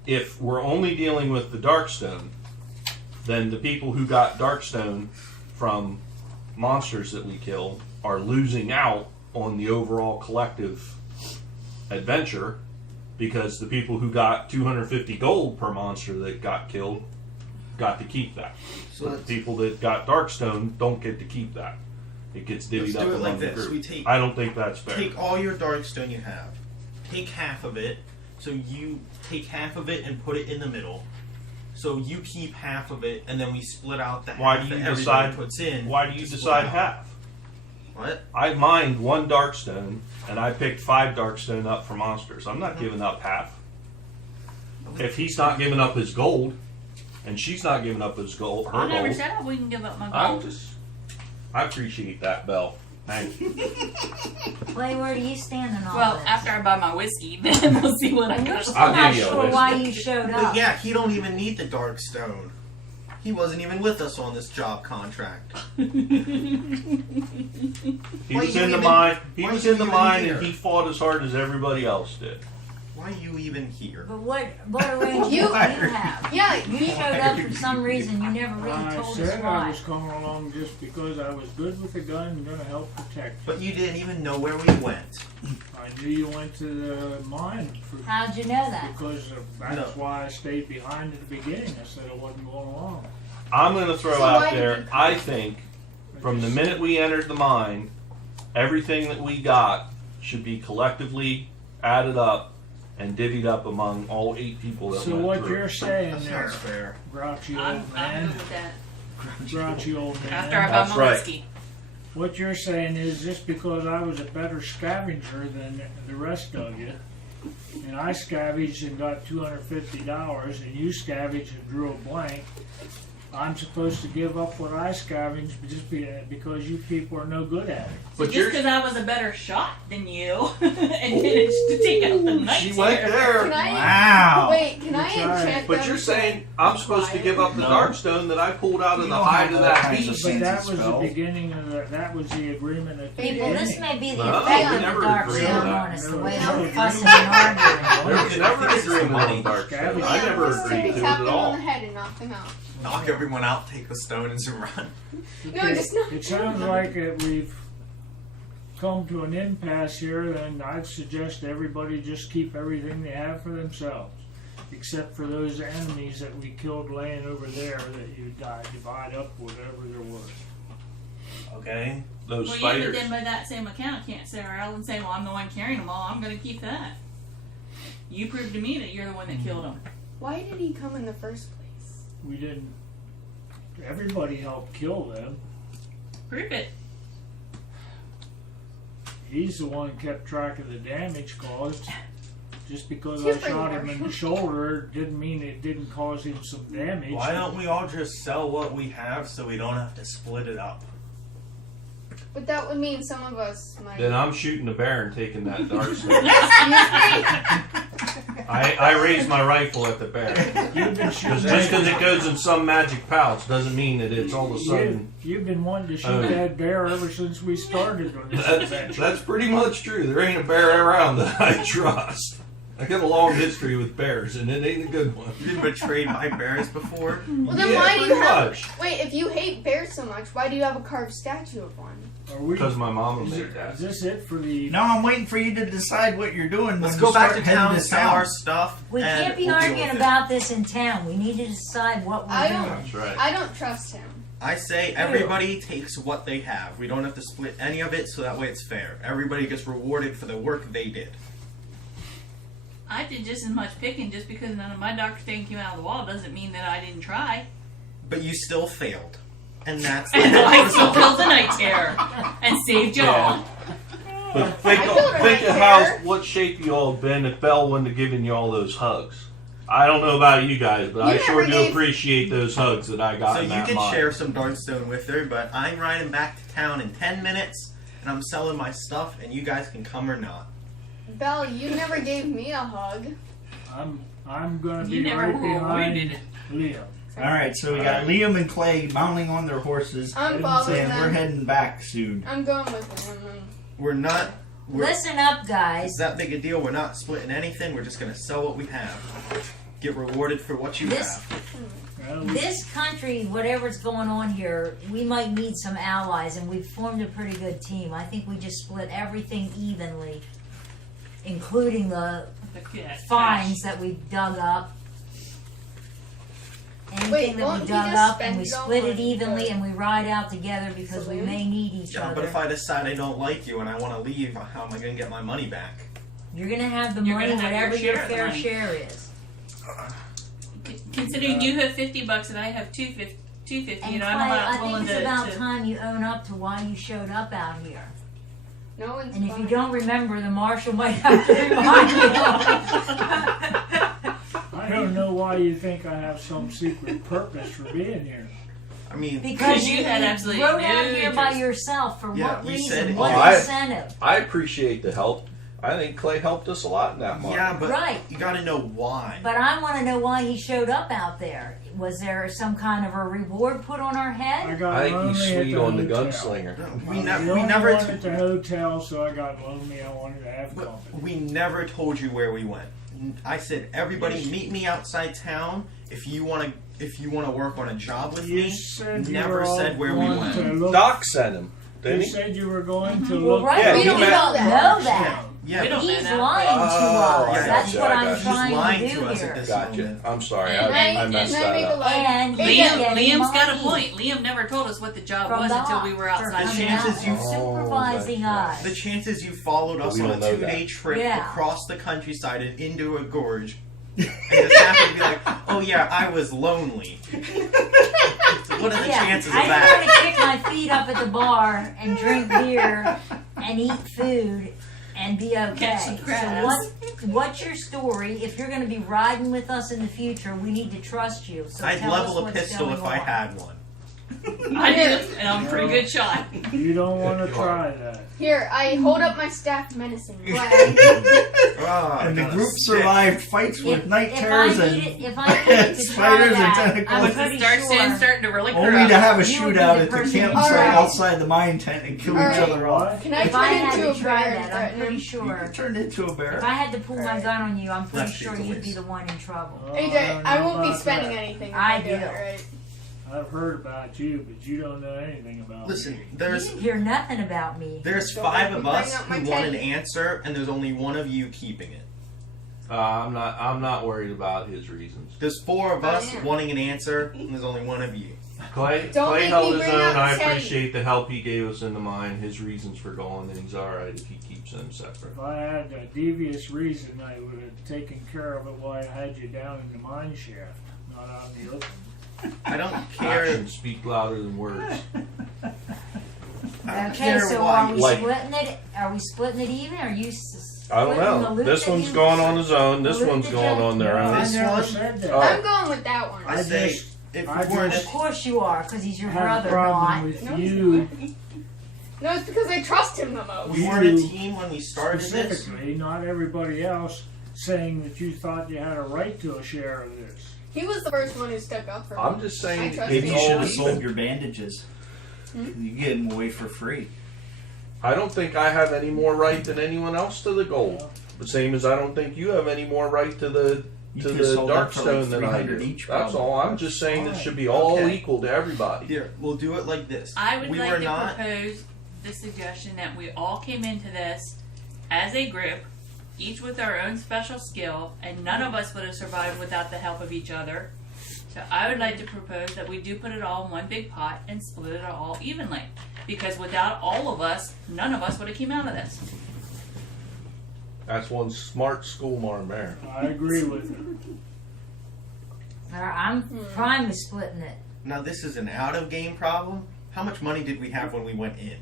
If we're only dealing with the Darkstone, then the people who got Darkstone from monsters that we kill are losing out on the overall collective adventure, because the people who got 250 gold per monster that got killed got to keep that. So But let's, the people that got Darkstone don't get to keep that. It gets let's divvied up do it among like the this. group. We take I don't think that's fair. take all your darkstone you have, take half of it, so you take half of it and put it in the middle. So you keep half of it, and then we split out the Why half do you that everybody decide? puts in. Why do you to split decide out. half? What? I mined 1 Darkstone, and I picked 5 Darkstone up for monsters. I'm not giving up half. If he's not giving up his gold, and she's not giving up his gold, her I never gold, said I wouldn't give up my I gold. I appreciate that, Belle. Thank you. Clay, where do you stand in all Well, this? after I buy my whiskey, then we'll see what I I'm got. still I'll not give you a sure whiskey. why you showed But up. yeah, he don't even need the darkstone. He wasn't even with us on this job contract. He Why was you in the even- mine. He why was you in the even mine, here? and he fought as hard as everybody else did. Why are you even here? But what arrangement You- do you have? Yeah, You showed up for some reason. You never really I told us said I why. was coming along just because I was good with the gun and going to help protect you. But you didn't even know where we went. I knew you went to the mine How'd you know that? because that's why I stayed behind at the beginning. I said I wasn't going along. I'm going to throw So out why did there. you- I think from the minute we entered the mine, everything that we got should be collectively added up and divvied up among all 8 people that So went what through. you're saying That there, sounds fair. grouchy I'm old man, good with that. grouchy old After I man. buy That's my right. whiskey. What you're saying is just because I was a better scavenger than the rest of you, and I scavenged and got $250, and you scavenged and drew a blank, I'm supposed to give up what I scavenged just because you people are no good at it. So But just you're- because I was a better shot than you and managed to take out the knights She went here. there. Can I? Wow. Wait, can I That's right. enchant But them? you're saying I'm supposed to give up the No. Darkstone that I pulled out of You the don't hide have of all that kinds of beast? But that fancy was the spells. beginning of that was the agreement at the People, this beginning. may be the No, effect we of never the dark agreed zone on that. on us, the way No, we're we fussing and arguing. There was never an agreement on Money. Darkstone. I never Just agreed to it tap at them on all. the head and knock them out. Knock everyone out, take the stone, and run. No, just knock It them sounds out. like we've come to an impasse here, then I'd suggest everybody just keep everything they have for themselves. Except for those enemies that we killed laying over there that you divide up whatever they're worth. Okay. Those Well, yeah, but spiders. then by that same account, can't sit around and say, well, I'm the one carrying them all. I'm going to keep that. You proved to me that you're the one that killed them. Why did he come in the first place? We didn't. Everybody helped kill them. Prove it. He's the one who kept track of the damage caused. Just because I Different shot him in Marshall. the shoulder didn't mean it didn't cause him some damage. Why don't we all just sell what we have so we don't have to split it up? But that would mean some of us might. Then I'm shooting the bear and taking that Darkstone. Excuse me? I raised my rifle at the bear. You've been shooting. Just because it goes in some magic pouch doesn't mean that it's all of a You- sudden. You've been wanting to shoot Oh. that bear ever since we started on this adventure. That's pretty much true. There ain't a bear around that I trust. I got a long history with bears, and it ain't a good one. You've been betrayed by bears before? Well, then Yeah, why do you pretty have? much. Wait, if you hate bears so much, why do you have a carved statue of one? Are we? Because my mama Is, made it, that. is this it for the? No, I'm waiting for you to decide what you're doing. Let's when go you back start to heading town, to sell our stuff. We and can't be we'll deal arguing with it. about this in town. We need to decide what we're I doing. don't. That's right. I don't trust him. I say everybody takes what they have. We don't have to split any of it, so that way it's fair. Everybody gets rewarded for the work they did. I did just as much picking. Just because none of my Darkstone came out of the wall doesn't mean that I didn't try. But you still failed. And that's And I still the killed the Night Terror and saved y'all. But think, I feel think right of how there. what shape you all have been if Belle wouldn't have given you all those hugs. I don't know about you guys, but I You sure never do gave- appreciate those hugs that I got So in you that can mine. share some Darkstone with her, but I'm riding back to town in 10 minutes, and I'm selling my stuff, and you guys can come or not. Belle, you never gave me a hug. I'm gonna be You never right were behind wounded. Liam. All right, so we got Liam and Clay mounting on their horses, I'm and following saying we're them. heading back soon. I'm going with him. We're not. Listen up, guys. It's that big a deal. We're not splitting anything. We're just going to sell what we have. Get rewarded for what you This- have. Well, This country, whatever's going on here, we might need some allies, and we've formed a pretty good team. I think we just split everything evenly, including the Yeah, finds that we dug up. Anything Wait, that won't we he dug just up, spend and we it all split it on evenly, the and we ride out together because we saloon? may need each Yeah, other. but if I decide I don't like you and I want to leave, how am I going to get my money back? You're gonna have the You're money, gonna have your whatever your share of the fair money. share is. Considering you have $50 and I have $250, And and Clay, I'm I not think willing it's about to. time you own up to why you showed up out here. No one's And if you fine. don't remember, the marshal might have to remind you. I don't know why you think I have some secret purpose for being here. I mean, Because you you had absolutely rode no out here by interest. yourself. For Yeah, what you reason? said- What Oh, I- incentive? I appreciate the help. I think Clay helped us a lot in that mine. yeah, but Right. you got to know why. But I want to know why he showed up out there. Was there some kind of a reward put on our I head? got I think lonely he's at sweet the on the hotel. gunslinger. We, I'm ne- the we only never one t- at the hotel, so I got lonely. I wanted to have but company. we never told you where we went. I said, everybody meet me outside town if you want to work on a job with You me. said you Never were all said where we going to went. look. Doc sent him, You didn't he? said you were going to Well, look. right. Yeah, we he don't met- know that. Yeah, We don't know He's that. lying to us. yeah, That's yeah, what I I'm got you. he's trying lying to to do us here. at this Gotcha. moment. I'm sorry. And I messed Can I make that a up. lie? And Hey, he's Liam, getting Liam's got a money point. Liam never told us what the job from was the until we were for outside. coming chances out you- and supervising us. The chances you followed But us we on a don't know 2-day that. trip Yeah. across the countryside and into a gorge, and just happened to be like, oh yeah, I was lonely. So what are the chances of I that? know to kick my feet up at the bar and drink beer and eat food and be okay. Catch some So crabs. what's your story? If you're going to be riding with us in the future, we need to trust you. So I'd tell level us a what's pistol going if I on. had one. I do, and I'm a pretty good shot. You don't want to try that. Here, I hold up my staff menacingly. Ah, And the got a group stick. survived fights with night If terrors I and needed to try spiders and that, tentacles. I'm Once pretty it starts sure. starting to really only corrupt. to have a You would be shootout the at the person who- campsite Alright. outside the mine tent and kill each Alright. other off. What? Can I If I turn had into to a try bear? that, I'm Threaten pretty him? You sure. could turn into a bear. If I had to pull my gun on you, I'm pretty Left sure is the you'd be waste. the one in trouble. Oh, AJ, I don't know won't be about spending that. anything if I I do do. it right. I've heard about you, but you don't know anything about Listen, me. You there's didn't hear nothing about me. there's Don't 5 make of me us bring up my who want an teddy. answer, and there's only one of you keeping it. I'm not worried about his reasons. There's 4 of I us am. wanting an answer, and there's only one of you. Clay Don't make held me his bring own. up I Teddy. appreciate the help he gave us in the mine. His reasons for going, and he's all right if he keeps them separate. If I had a devious reason, I would have taken care of it while I had you down in the mine shaft, not out in the open. I don't care. Actions speak louder than words. I don't Okay, care so why. are we Like- splitting it? Are we splitting it even? Are you? I don't splitting the know. loot This that one's you- going on his own. This the loot one's that going you- on their No, own. I This never one? said that. Oh. I'm going with that one. I I say, just if I we weren't Of course you are, because he's your have a brother, problem not. with No, you No, it's because I trust him the most. we weren't a You team when we started this. specifically, not everybody else, saying that you thought you had a right to a share of this. He was the first one who stuck up for me. I'm just saying, I trust Maybe you it's should all have sold even. your bandages. Hmm? You get them away for free. I don't think I have any more right than anyone else to the gold. The same as I don't think you have any more right to the You to could've the sold that for Darkstone like than I 300 do. each, That's probably. all. I'm just saying it should be all Okay. equal to everybody. Here, we'll do it like this. I would we like were to not. propose the suggestion that we all came into this as a group, each with our own special skill, and none of us would have survived without the help of each other. So I would like to propose that we do put it all in one big pot and split it all evenly. Because without all of us, none of us would have came out of this. That's one smart schoolmarm there. I agree with her. I'm fine with splitting it. Now this is an out of game problem. How much money did we have when we went in?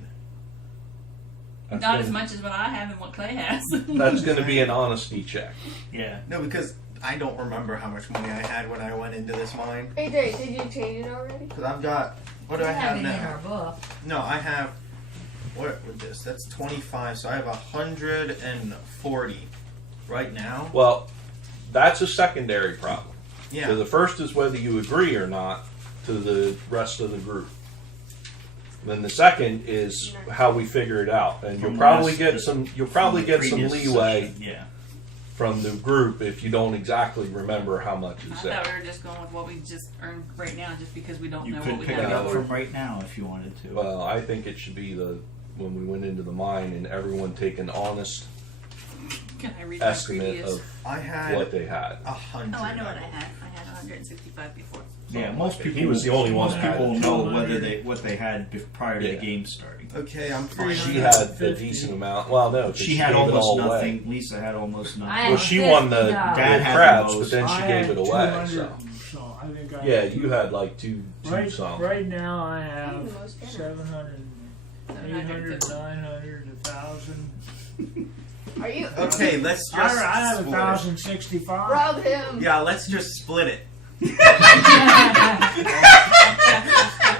That's Not gonna, as much as what I have and what Clay has. That's going to be an honesty check. Yeah. No, because I don't remember how much money I had when I went into this mine. AJ, did you change it already? Because I've got. What do I We have have it in now? our book. No, I have. What with this? That's 25. So I have 140 right now. Well, that's a secondary problem. Yeah. So the first is whether you agree or not to the rest of the group. Then the second is how we figure it out, and you'll From probably last- get some. You'll probably From the get some previous leeway session, Yeah. from the group if you don't exactly remember how much I is there. thought we were just going with what we just earned right now, just because we don't You know what could we pick have it up before. from right now if you wanted to. Well, I think it should be the when we went into the mine and everyone take an honest Can I read my estimate previous? of I had what they had. 100. Oh, I know what I had. I had 165 before. Yeah, most people. He was the only one Most that had people it. know what they had prior to Yeah. the game starting. Okay, I'm fine. She had a decent amount. Well, no, 'cause She had gave it almost all nothing. away. Lisa had almost nothing. I Well, had she won the, $50. the Dad had the crabs, but most. then she I gave had it away. 200, So so I think I yeah, had you had like two right, some. right now I I'm have the most generous. 700, 800, 900, 1,000. Are you? Okay, let's just I have split it. 1,065. Rob him. Yeah, let's just split it.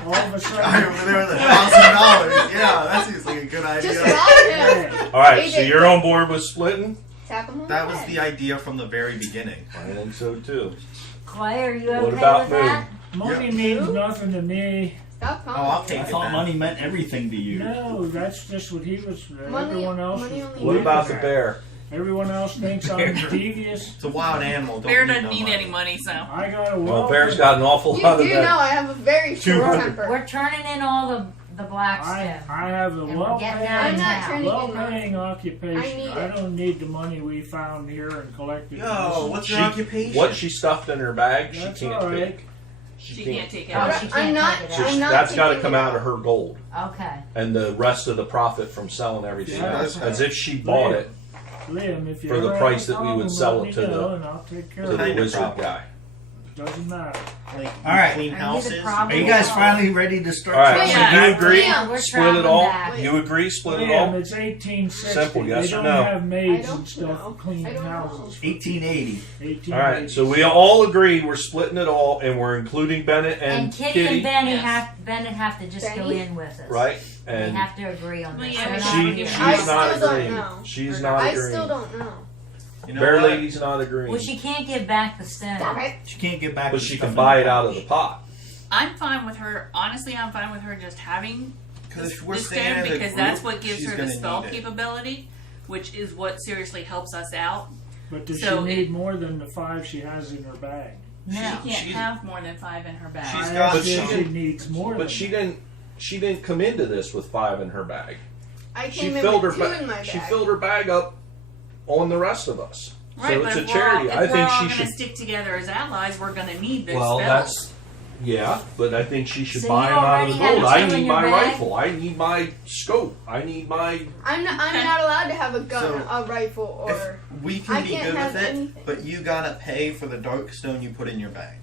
All of a sudden, There was $1,000. Yeah, that seems like a good Just idea. rob him. hey, All right, so AJ. you're on board with splitting. Tap him on That the was head. the idea from the very beginning. I think so too. Clay, are you What okay about with that? money means nothing to me. Stop Oh, calling. I'll me. take I it thought then. money meant everything to you. No, that's just what he was. Money- Everyone else. money was only What means- about the bear? Everyone else thinks I'm devious. It's a wild animal. Don't Bear need doesn't no need money. any money, so. I got a Well, wealth. bear's got an awful You lot do of know that. I have a very short 200. temper. We're turning in all the the blacksmith. I have a And we're getting out I'm of not town. turning well-paying I occupation. need I it. don't need the money we found here and collected. Yo, what's your She- occupation? What she stuffed in her bag, she That's can't all right. take. She can't take it Oh, out. she can't I'm not. take it So out. I'm not that's got to taking come it out of her gold Okay. and the rest of the profit from selling everything Yeah. else, as if she bought it Liam, if you For the ever price have a that we would problem, sell let it me to know the- and I'll take care to of the it. Kind of wizard problem. guy. Doesn't matter. Like All right. clean Are you the houses. problem? Are you guys finally ready to start? All right, Wait, so yeah. you agree? Yeah, we're Split it traveling all? back. You agree? Split it Liam, all? it's 1860. Simple, yes they or don't no? have maids I and don't stuff know. cleaning I don't know. houses. 1880. 1880. All right, so we all agreed we're splitting it all, and we're including Bennett And and Kitty and Yes. Bennett have to just go Benny? in with us. right? They And have to agree on Well, this. yeah, They're but not she- here. she's I not still don't agreeing. know. She's not I agreeing. still don't know. You know Bear what? Lady's not agreeing, Well, she can't give back the Damn stone. it. She can't get back. but the she stuff can in buy the it out of pouch. the pot. I'm fine with her. Honestly, I'm fine with her just having Because if we're the staying stone in a because group, that's what gives she's her the gonna spell need it. capability, which is what seriously helps us out. But does So she it- need more than the 5 she has in her bag? No. She can't She's- have more than 5 in her bag. She's I got asked if some- she needs more than But she didn't. She didn't come into this with 5 in her bag. I She came in filled her. with 2 in my bag. She filled her bag up on the rest of us. Right, So but it's a if we're all, charity. if I we're think all she going should. to stick together as allies, we're going to need those Well, spells. that's yeah, but I think she should So buy you them out of already the have gold. two I in need your my bag? rifle. I need my scope. I need my. I'm not Okay. allowed to have a gun, So, a rifle, If or we can I be can't good have with it, anything. but you gotta pay for the dark stone you put in your bag.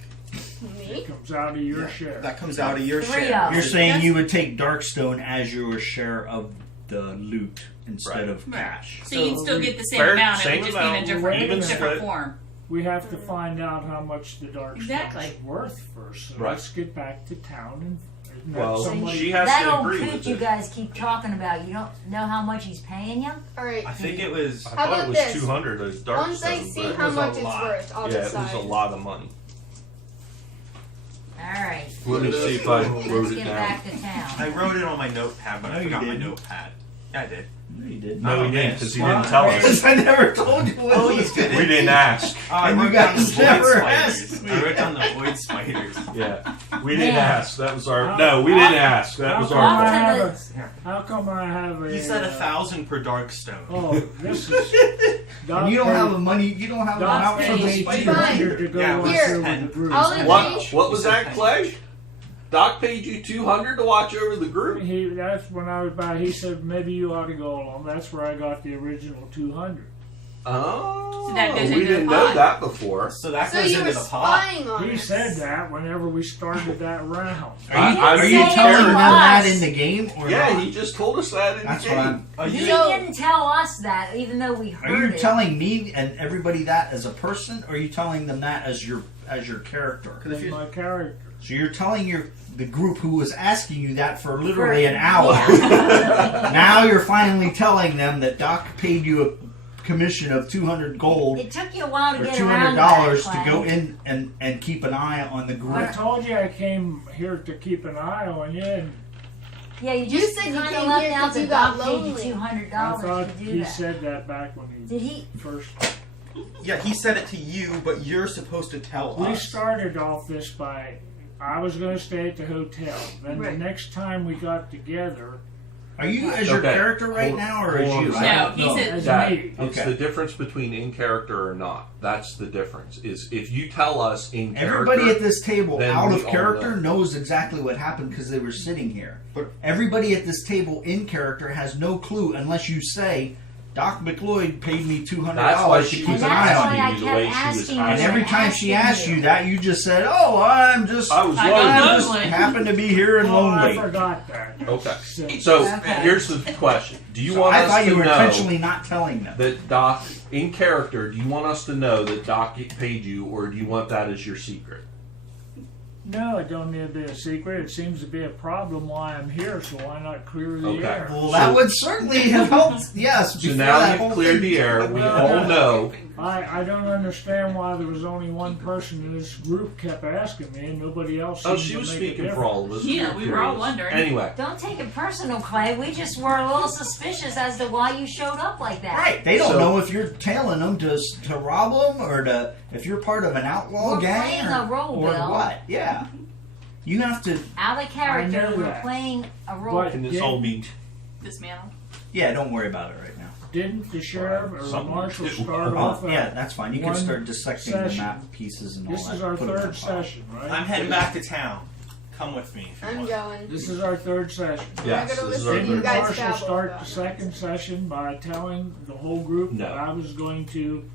me. it comes out of your Yeah, share. That comes out of your 3 share. of You're them. saying you would take Darkstone as your share of the loot instead Right. of Right. cash. So you'd still get the same Fair- amount. It same would just be in a amount, different, even different split. form. We have to find out how much the dark Exactly. stuff is worth first. So Right. let's get back to town and let Well, somebody. she has That to old agree coot with you it. guys keep talking about, you don't know how much he's paying you? All right. I think it was. I How thought about it was this? 200 as dark Once I stone, see but how was a much it's lot. worth, I'll yeah, it decide. was a lot of money. Alright, Let me see if I let's wrote it get down. back to I town. wrote it on my notepad, but No, I you forgot my didn't. notepad. Yeah, I did. No, you didn't. No, he Oh, didn't man. because he didn't tell us. Because I never told you what Oh, it you was. didn't. We didn't ask. I And you wrote down the guys void never spiders. asked me. I wrote down the void spiders. Yeah, we didn't Yeah. ask. That was our. No, we didn't ask. That was How our. come I Off to have how come I have a? You said 1,000 per dark stone. Oh, this is. And you don't have the money. You don't have the Doc amount for paid the me spider. Fine. $200 to go Yeah, on Here. through with the group. I'll What was that, Clay? Doc paid you $200 to watch over the group. That's when I was by. He said maybe you ought to go along. That's where I got the original 200. Oh, So that goes we into the didn't know pot. that before. So that So goes you were into the pot. spying on He us. said that whenever we started that round. Are He you didn't say telling it them was. that in the game or Yeah, not? he just told us that in That's the what game. I'm. He So- didn't tell us that, even though we Are you heard it. telling me and everybody that as a person, or are you telling them that as your character? Because if you, My character. So you're telling the group who was asking you that for literally an hour. Yeah. Now you're finally telling them that Doc paid you a commission of 200 gold It took you a while to or get $200 around to that, to Clay. go in and keep an eye on the I group. told you I came here to keep an eye on you, and Yeah, you You just said you kind of came left here out 'cause that you got Doc paid you lonely. $200 I thought to do he that. said that back when he Did he? first. yeah, he said it to you, but you're supposed to tell We us. started off this by, I was going to stay at the hotel. Then Right. the next time we got together, Are you as your Okay. character right Hold- now, or as hold you? on. I No, don't he know. said- as That, me, it's Okay. the difference between in character or not. That's the difference. Is if you tell us in Everybody character, at this table, then out we of all character, know. knows exactly what happened because they were sitting here. But- Everybody at this table in character has no clue unless you say, Doc McLeod paid me $200 That's why to she keep was an that's eye why on you. I the kept way she was asking you. And every time she asked asking you that, you just said, "Oh, I'm just, I was I lonely. got I just lonely. happen to be here and oh, I lonely." forgot that. Okay. So- So Okay. here's the question: do you So want I us thought to you were know intentionally not telling them. that Doc, in character, do you want us to know that Doc paid you, or do you want that as your secret? No, it don't need to be a secret. It seems to be a problem why I'm here, so why not clear the Okay. air? Well, that would certainly have helped. Yes. So before now that you've whole cleared thing- the air. We Well, all know. I don't understand why there was only one person in this group kept asking me and nobody else Oh, seemed she to was make a speaking for difference. all of us. Yeah, we were all curious. wondering. Anyway, Don't take it personal, Clay. We just were a little suspicious as to why you showed up like that. Right. They don't So- know if you're tailing them to rob them or if you're part of an outlaw We're gang playing or, a role, or Bill. what. Yeah. You have to. Out of character, I know we're that. playing a role. But Can this all be? Dismantle. Yeah, don't worry about it right now. didn't the sheriff or the Something marshal to- start off? Yeah, that's fine. You can one start dissecting the session. map pieces and all This that. is our Put it in third the file. session, right? I'm heading back to town. Come with me. If you I'm want. going. This is our third session. Yes, I'm gonna this is listen our to Didn't you the third. guys marshal babble start about the it. second session by telling the whole group No. that I was going to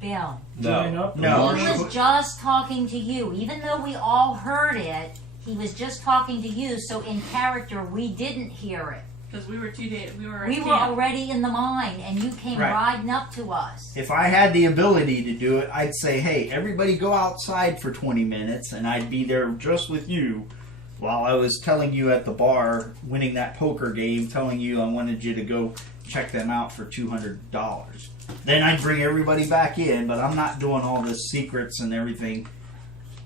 Bill. join No. up? No. He was just talking to you. Even though we all heard it, he was just talking to you, so in character, we didn't hear it. Because we were 2 days. We were. at We were camp. already in the mine, and you came Right. riding up to us. If I had the ability to do it, I'd say, hey, everybody go outside for 20 minutes, and I'd be there just with you while I was telling you at the bar, winning that poker game, telling you I wanted you to go check them out for $200. Then I'd bring everybody back in, but I'm not doing all this secrets and everything.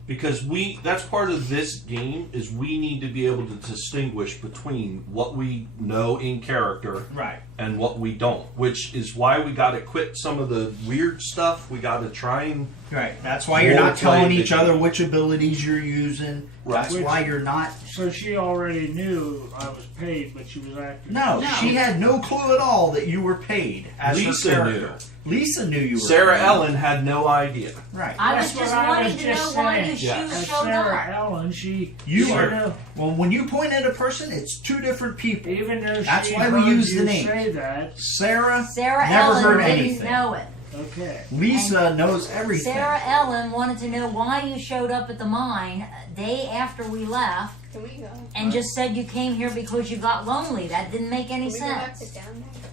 Because that's part of this game is we need to be able to distinguish between what we know in character Right. and what we don't, which is why we got to quit some of the weird stuff. We got to try and Right. That's why you're not Role-play telling each video. other which abilities you're using. Right. That's why you're not. So she already knew I was paid, but she was acting. No, she had no clue at all that you were paid as Lisa her character. Lisa knew you were Sarah paid. Ellen had no idea. Right. I was That's just what I wanting was to know just why saying. you Yeah. And showed Sarah up. Ellen, she You should were. have- Well, when you point at a person, it's two different people. even though That's she why we heard use you the name. say that. Sarah Sarah never Ellen heard didn't anything. know it. Okay. Lisa knows everything. Sarah Ellen wanted to know why you showed up at the mine a day after we left Can we go? and just said you came here because you got lonely. That didn't make any Can we go back sense. to down there?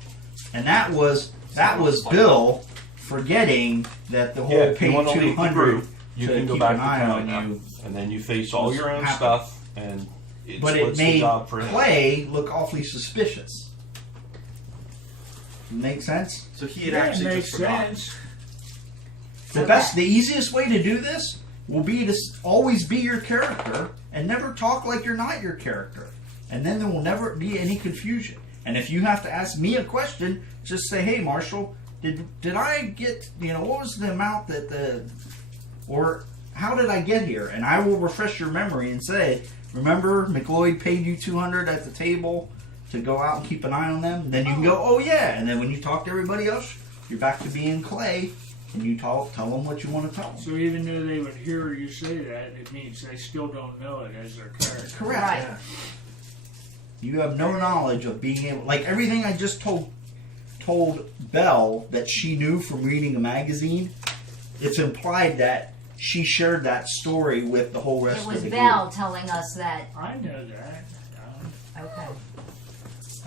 And that was Bill forgetting that the whole Yeah, if you pay want to leave the 200 group, you to can go keep back an to eye town on now. you. And then you face all your own Happen. stuff, and it But it splits the made job for him. Clay look awfully suspicious. Make sense? So he had Yeah, it actually makes just forgotten. sense. The easiest way to do this will be to always be your character and never talk like you're not your character. And then there will never be any confusion. And if you have to ask me a question, just say, "Hey, Marshall, did I get, what was the amount or how did I get here?" And I will refresh your memory and say, "Remember, McLeod paid you $200 at the table to go out and keep an eye on them?" And then you can go, "Oh yeah." And then when you talk to everybody else, you're back to being Clay. And you tell them what you want to tell them. So even though they would hear you say that, it means they still don't know it as their character. Correct. Right. Yeah. You have no knowledge of being able, like everything I just told Belle that she knew from reading a magazine. It's implied that she shared that story with the whole rest It of was the Belle group. telling us that. I know that. Okay.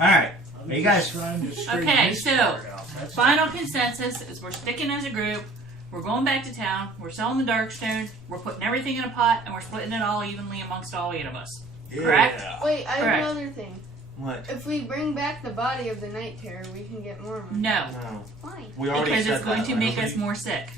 All right, I'm you just guys. trying to straighten Okay, this so, part out. That's Final consensus is we're sticking as a group. We're going back to town. We're selling the Darkstone. We're putting everything in a pot, and we're splitting it all evenly amongst all 8 of us. Correct? Yeah. Wait, I have Correct. another thing. What? If we bring back the body of the Night Terror, we can get more money. No, No. Why? We already because said it's going that. to make us more sick.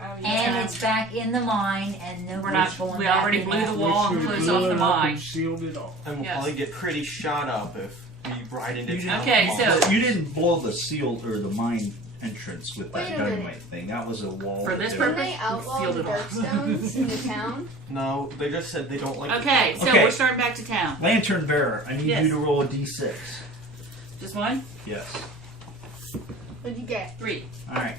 Oh, And yeah. it's back in the mine, and We're nobody's not. going We back already in blew there. the wall and We closed blew off the it up mine. and sealed it off. And we'll Yes. probably get pretty shot up if we ride into You town. Okay, tomorrow. so- You didn't blow the seal or the mine entrance with Wait that a minute. dynamite thing. That was a wall. For this that Didn't purpose, they outlaw sealed the it off. Darkstones in the town? No, they just said they don't like. Okay, so Okay. we're starting back to town. Lantern bearer. I need Yes. you to roll a d6. Just one, Yes. What'd you get? 3. All right.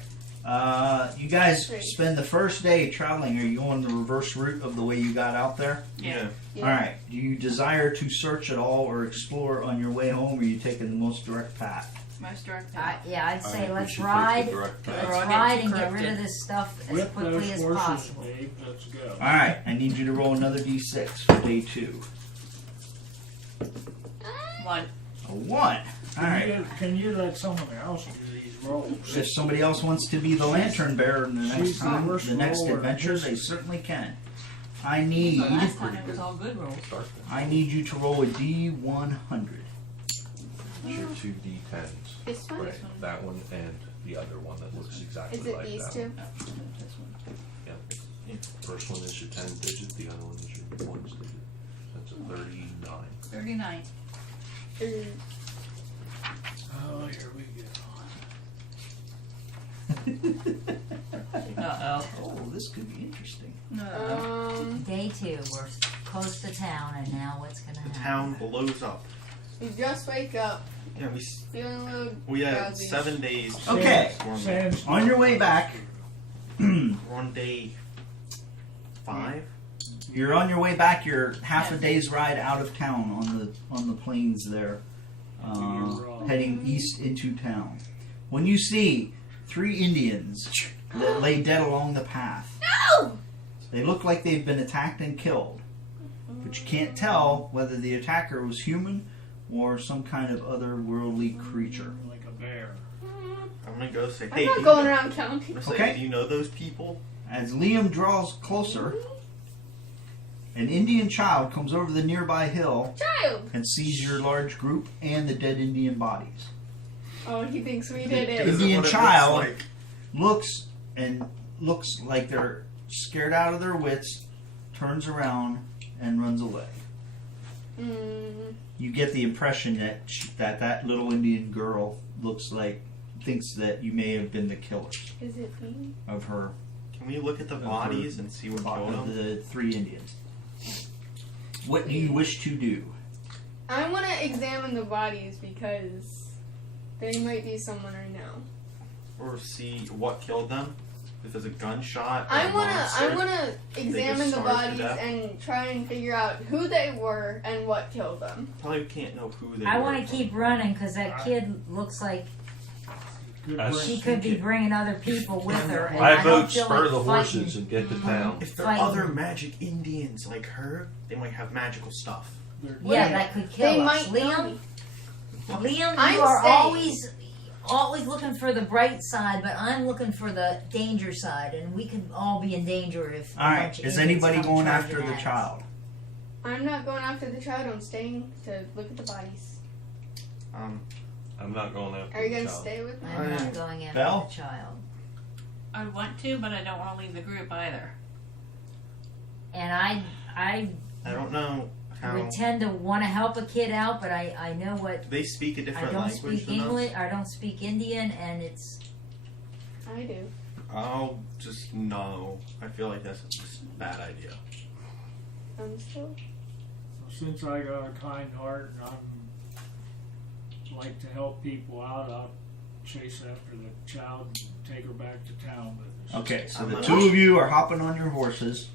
You guys Great. spend the first day traveling. Are you on the reverse route of the way you got out there? Yeah. Yeah. All right. Do you desire to search at all or explore on your way home, or are you taking the most direct path? Most direct. Yeah, I'd I say think we let's should take ride. the direct path. Let's We're all ride getting and get rid corrupted. of this stuff as Whip quickly those as horses, possible. Dave. Let's go. All right. I need you to roll another d6 for day 2. 1. A 1. All right. Can you let someone else do these rolls? If somebody else wants to be the lantern bearer in the next She's the time, worst the next roller in adventure, they history. certainly can. I need So last time it was all good rolls. you to roll a d100. Your 2 D10s. This one? Right, that one and the other one that looks exactly Is it like these that two? one. Yeah. First one is your 10 digit, the other one is your 1 digit. That's a 39. 39. Oh, here we go. Uh Oh, this could be interesting. Day 2, we're close to town, and now what's gonna The happen? town blows up. We just wake up, Yeah, feeling a little we had drowsy. 7 days. Okay. Sans- On your way back, We're on day 5. you're on your way back. You're half a day's ride out of town on the plains there, heading east into town. When you see 3 Indians that lay dead along the path, No! they look like they've been attacked and killed, but you can't tell whether the attacker was human or some kind of otherworldly creature. Like a bear. I'm gonna go say, I'm hey, not do going you, around killing I'm people. gonna say, Okay. do you know those people? As Liam draws closer, an Indian child comes over the nearby hill Child! and sees your large group and the dead Indian bodies. Oh, he thinks we did it. Is This Indian what it child- looks like. Looks like they're scared out of their wits, turns around and runs away. You get the impression that little Indian girl thinks that you may have been the killers Is it me? of her Can we look at the bodies and see what killed of them? the 3 Indians. What do you wish to do? I want to examine the bodies because they might be someone I know. Or see what killed them? If there's a gunshot. Or I a wanna monster. examine the starved to bodies death? and try and figure out who they were and what killed them. Probably can't know who they I were. want to keep running because that kid looks like Good That's- question. she could be bringing other people with her. And I don't vote feel spur like the fighting. horses and get to town. If there Fighting. are other magic Indians like her, they might have magical stuff. Yeah, that could kill They us. might know Liam, me. Liam, I'm you are staying. always looking for the bright side, but I'm looking for the danger side, and we could all be in danger if. All right. Is anybody going after the us. child? I'm not going after the child. I'm staying to look at the bodies. I'm not going after Are you the gonna child. stay with me? I'm not going after Belle? the child. I want to, but I don't want to leave the group either. And I I don't know how. would tend to want to help a kid out, but I know what. They speak a I different don't language speak than English. us. I don't speak Indian, and it's. I do. I'll just no. I feel like that's just a bad idea. I'm still. Since I got a kind heart and I'm like to help people out, I'll chase after the child and take her back to town with us. Okay. So I'm the not- 2 of you are hopping on your horses.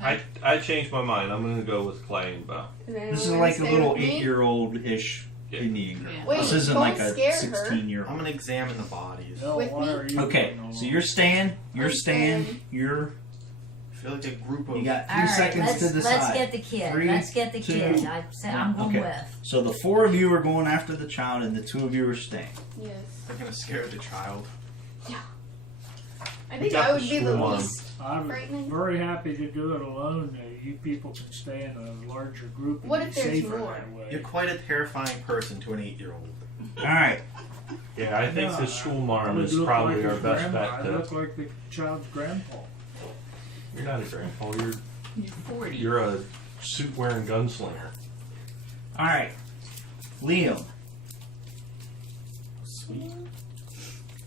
I changed my mind. I'm going to go with Clay and Belle. This is like a little 8-year-old-ish Yeah. Indian girl. Yeah. Wait, This isn't don't like a scare her. 16-year-old. I'm gonna examine the bodies. Hell, With why me? are you Okay, going so along? you're staying, I'm staying. I feel like a group of. you got 3 All right, seconds let's, to decide. let's get the kid. 3, let's get the 2, kid. I'm going okay. with. So the 4 of you are going after the child, and the 2 of you are staying. Yes. They're gonna scare the child. I think got I would the be the school least. I'm frightening. very happy to do it alone. You people can stay in a larger group and What be if there's safer more? that way. You're quite a terrifying person to an 8-year-old. All right. Yeah, I think the I Schulmarm would is look probably like our his best grandma. bet I to. look like the child's grandpa. You're not a grandpa. You're 40. You're a suit-wearing gunslinger. All right. Liam, Sweet.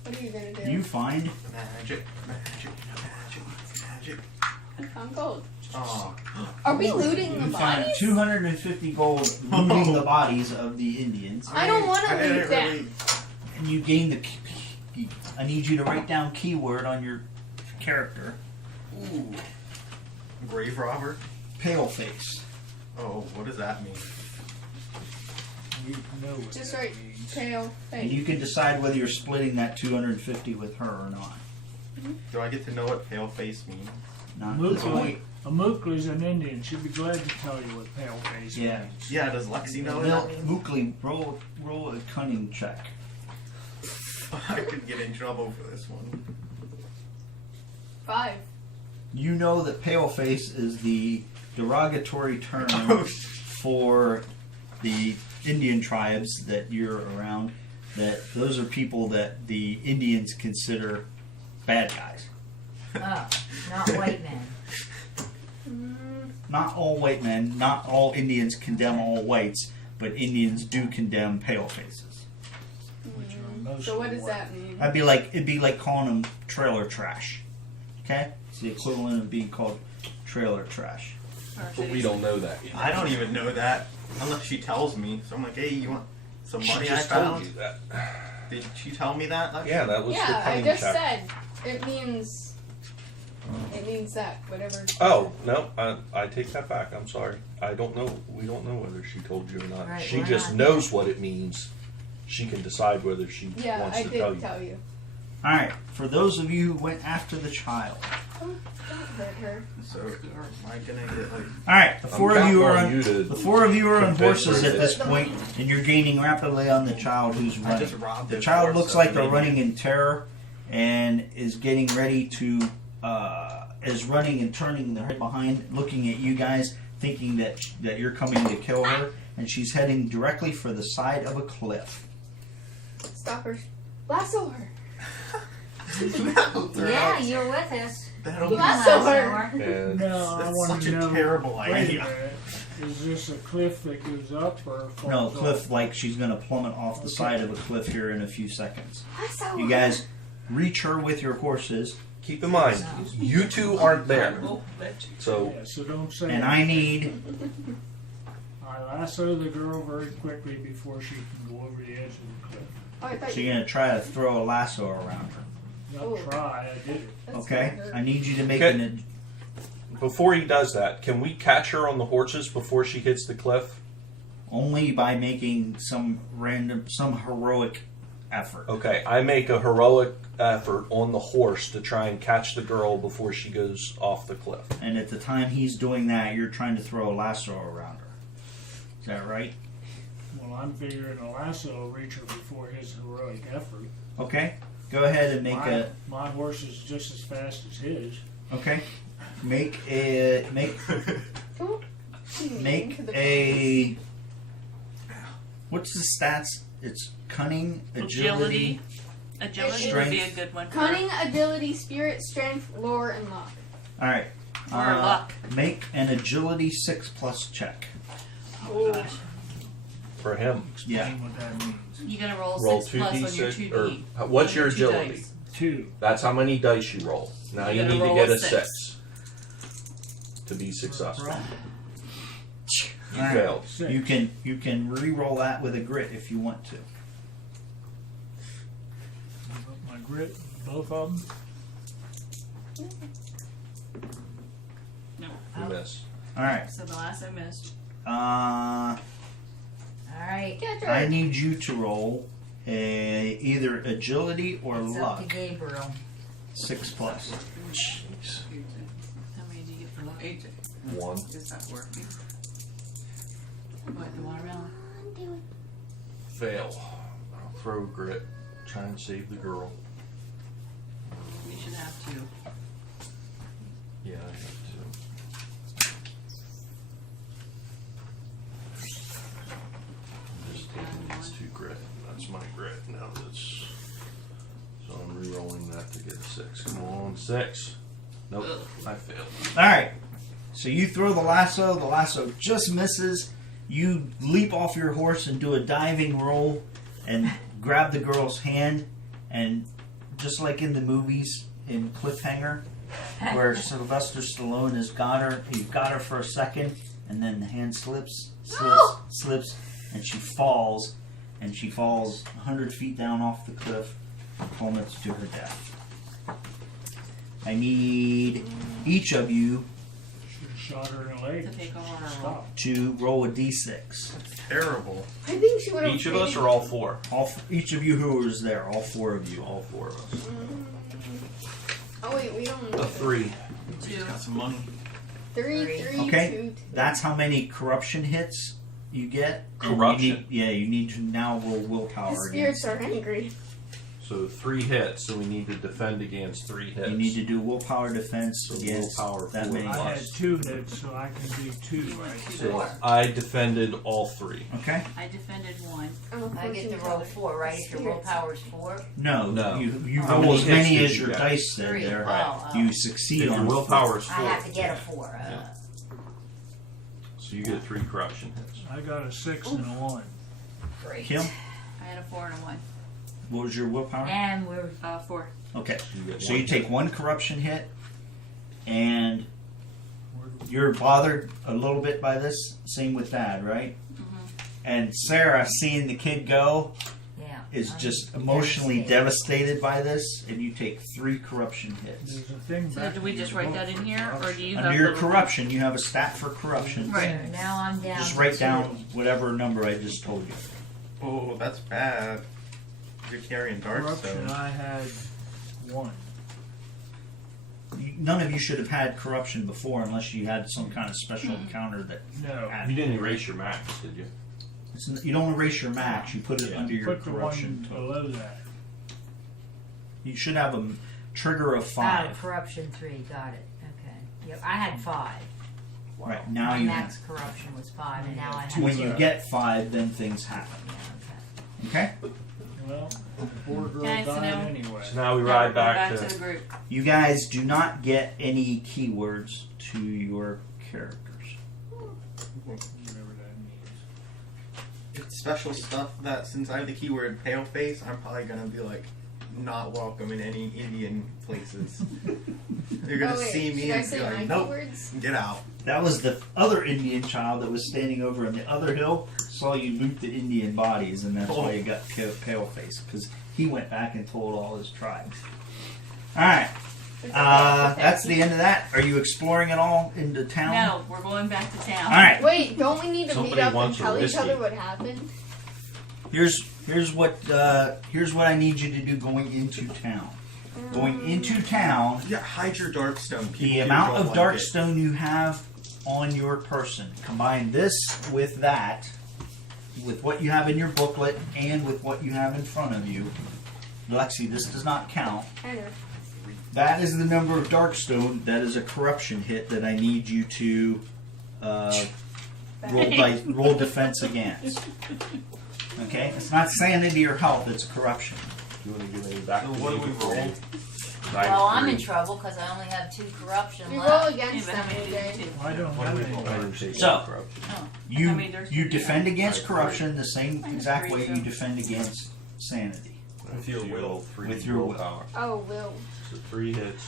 What are you gonna do? you find Magic, magic, magic, magic. I'm gold. Oh, Are we looting the you find bodies? 250 gold looting the bodies of the Indians, I don't want to I didn't loot them. really. and you gain the. I need you to write down keyword on your character. Ooh. Grave robber? Pale face. Oh, what does that mean? We know what Just that right. means. Pale And face. you can decide whether you're splitting that 250 with her or not. Do I get to know what pale face means? Not at this point. A Mookli's an Indian. She'd be glad to tell you what pale face Yeah. means. Yeah, does Lexi know Mil- what that means? Mookley, roll a cunning check. I could get in trouble for this one. 5. You know that paleface is the derogatory term Oh, for the Indian tribes that you're around. That those are people that the Indians consider bad guys. Oh, not white men. Not all white men, not all Indians condemn all whites, but Indians do condemn palefaces. Which are mostly So what does white. that mean? It'd be like calling them trailer trash. Okay, it's the equivalent of being called trailer trash. But we don't know that yet. I don't even know that unless she tells me. So I'm like, hey, you want some She money I just told found? you that. Did she tell me that? Yeah, that was the Yeah, I pain just check. said it means that whatever. Oh no, I take that back. I'm sorry. I don't know. We don't know whether she told you or not. Right, she we're just not. knows what it means. She can decide whether she Yeah, wants I to did tell you. tell you. All right, for those of you who went after the child. Don't hurt her. So am I gonna get like? All right, the I'm four of you are counting on. on you to The four of you are on convince horses her at that- this point, and you're gaining rapidly on the child who's I running. just robbed The his child horse, looks so like they're maybe- running in terror, and is getting ready to is running and turning their head behind, looking at you guys, thinking that you're coming to kill her, and she's heading directly for the side of a cliff. Stop her. Lasso her. That'll throw Yeah, out- you're with us. That'll You be can Lasso lasso her. her. And No, I That's want such to a know. terrible Wait a idea. minute. Is this a cliff that goes up or falls No, off? cliff like she's going to plummet off the side of a cliff here in a few seconds. Lasso You her. guys reach her with your horses, keep in mind, you two aren't there. So Yeah, so don't say. and I need I lasso the girl very quickly before she can go over the edge of the cliff. Oh, I thought so you're going to try to throw a lasso around her. Not Oh. try. I did it. That's Okay, gonna hurt. I need you to make Okay. an before he does that, can we catch her on the horses before she hits the cliff? only by making some heroic effort. Okay, I make a heroic effort on the horse to try and catch the girl before she goes off the cliff. And at the time he's doing that, you're trying to throw a lasso around her. Is that right? Well, I'm figuring a lasso will reach her before his heroic effort. Okay. Go ahead and make My horse is just as fast as his. okay. Make Don't be mean to the a what's the stats? It's cunning, agility. Agility would be a Strength. good one. for Cunning, agility, spirit, strength, lore, and luck. All right. Or luck. Make an agility 6+ check. Oh, For him, Yeah. Explain what that means. You gotta roll roll 6 plus on your 2d6. 2d. Or what's your On two agility? dice. 2. That's how many dice you roll. Now You you gotta need to roll get a a 6. 6 to be successful. Right. You All right. failed. 6. You can re-roll that with a grit if you want to. Give up my grit, both of them. No. You miss. All right. So the last I missed. Uh, All right. catch her. I need you to roll either agility or It's up luck. to Gabriel. 6+. Jeez. How many do you get for luck? 1. Is that working? What, the watermelon? Fail. I'll throw grit. Try and save the girl. We should have 2. Yeah, I have to. I'm just taking these 2 grit. That's my grit. Now that's. So I'm re-rolling that to get a 6. Come on, 6. Nope, I failed. All right. So you throw the lasso. The lasso just misses. You leap off your horse and do a diving roll and grab the girl's hand. And just like in the movies in Cliffhanger, where Sylvester Stallone has got her, he's got her for a second, and then the hand slips, and she falls. And she falls 100 feet down off the cliff and plummets to her death. I need each of you Should have shot her in the leg. To take a horror roll. Stop. to roll a d6. Terrible. I think she would have. Each of us or all 4? Each of you who was there, all 4 of you. All 4 of us. Oh wait, we don't. A 3. 2. Got some money. Three, Okay. 2, 2. That's how many corruption hits you get. And Corruption? you need to now roll The willpower. spirits against are angry. So 3 hits, so we need to defend against 3 hits. You need to do willpower defense So against willpower that 4 many. I had plus. 2 hits, so I can do 2, right? So I defended all 3. Okay? I defended 1. I'm a I get to fortune roll teller. 4, right? If your Spirits. willpower's 4. No, No. You How roll many as many hits as did your you get? dice said 3. there. Oh, oh. You succeed If on your willpower is 4. I have to get a 4. Yeah. So you get 3 corruption hits. I got a 6 and a 1. Great. Kim, I had a 4 and a 1. what was your willpower? And we're 4. Okay. You get So 1 you take hit. 1 corruption hit and you're bothered a little bit by this. Same with Dad, right? And Sarah, seeing the kid go, Yeah. is I'm just emotionally devastated by this, and you take 3 corruption hits. There's a thing So back do we in just your write book that in for here, or corruption. do you have Under your the- corruption, you have a stat for corruption. Right. So now I'm down. Just to write 2. down whatever number I just told you. Oh, that's bad. You're carrying Corruption, Darkstone. I had 1. None of you should have had corruption before unless you had some kind of special encounter that No. had You didn't erase your max, did you? you don't erase your max, you put it Yeah. under your Put the corruption. one below that. You should have a trigger of 5. Corruption 3. Got it. Okay. Yep. I had 5. Right, now My you max corruption was 5, and now I have. when you get 5, then things happen. Yeah, okay. Okay? Well, the poor girl Okay, so died now- anyway. So now we No, ride we're back to to. the group. You guys do not get any keywords to your characters. Whatever that means. It's special stuff that since I have the keyword pale face, I'm probably gonna be like not welcome in any Indian places. You're gonna Oh, wait, see me should I and say be my like, nope, keywords? get out. That was the other Indian child that was standing over on the other hill, saw you loot the Indian bodies, and that's why you got pale face, because he went back and told all his tribes. Alright, that's the end of that. Are you exploring at all into town? No, we're going back to town. Alright, Wait, don't we need to Somebody meet up and wants a tell each whiskey. other what happened? here's what I need you to do going into town. Going into town, Yeah, hide your Darkstone. People the do amount roll of like it. Darkstone you have on your person, combine this with that, with what you have in your booklet and with what you have in front of you. Lexi, this does not count. I know. That is the number of Darkstone. That is a corruption hit that I need you to roll defense against. Okay, it's not sanity or health; it's corruption. You want to give me back So to what me do we before roll? we- Well, I'm in 93. trouble because I only have 2 corruption We roll left. Yeah, against but them, how many AJ. did you do? I don't What have do we any. roll? I didn't say So- corruption. Oh. You How many Darkstone you do you defend have? against I- corruption the same Minus exact 3, way so- you defend against sanity. With your will. With your will. Power. Oh, Will. So 3 hits.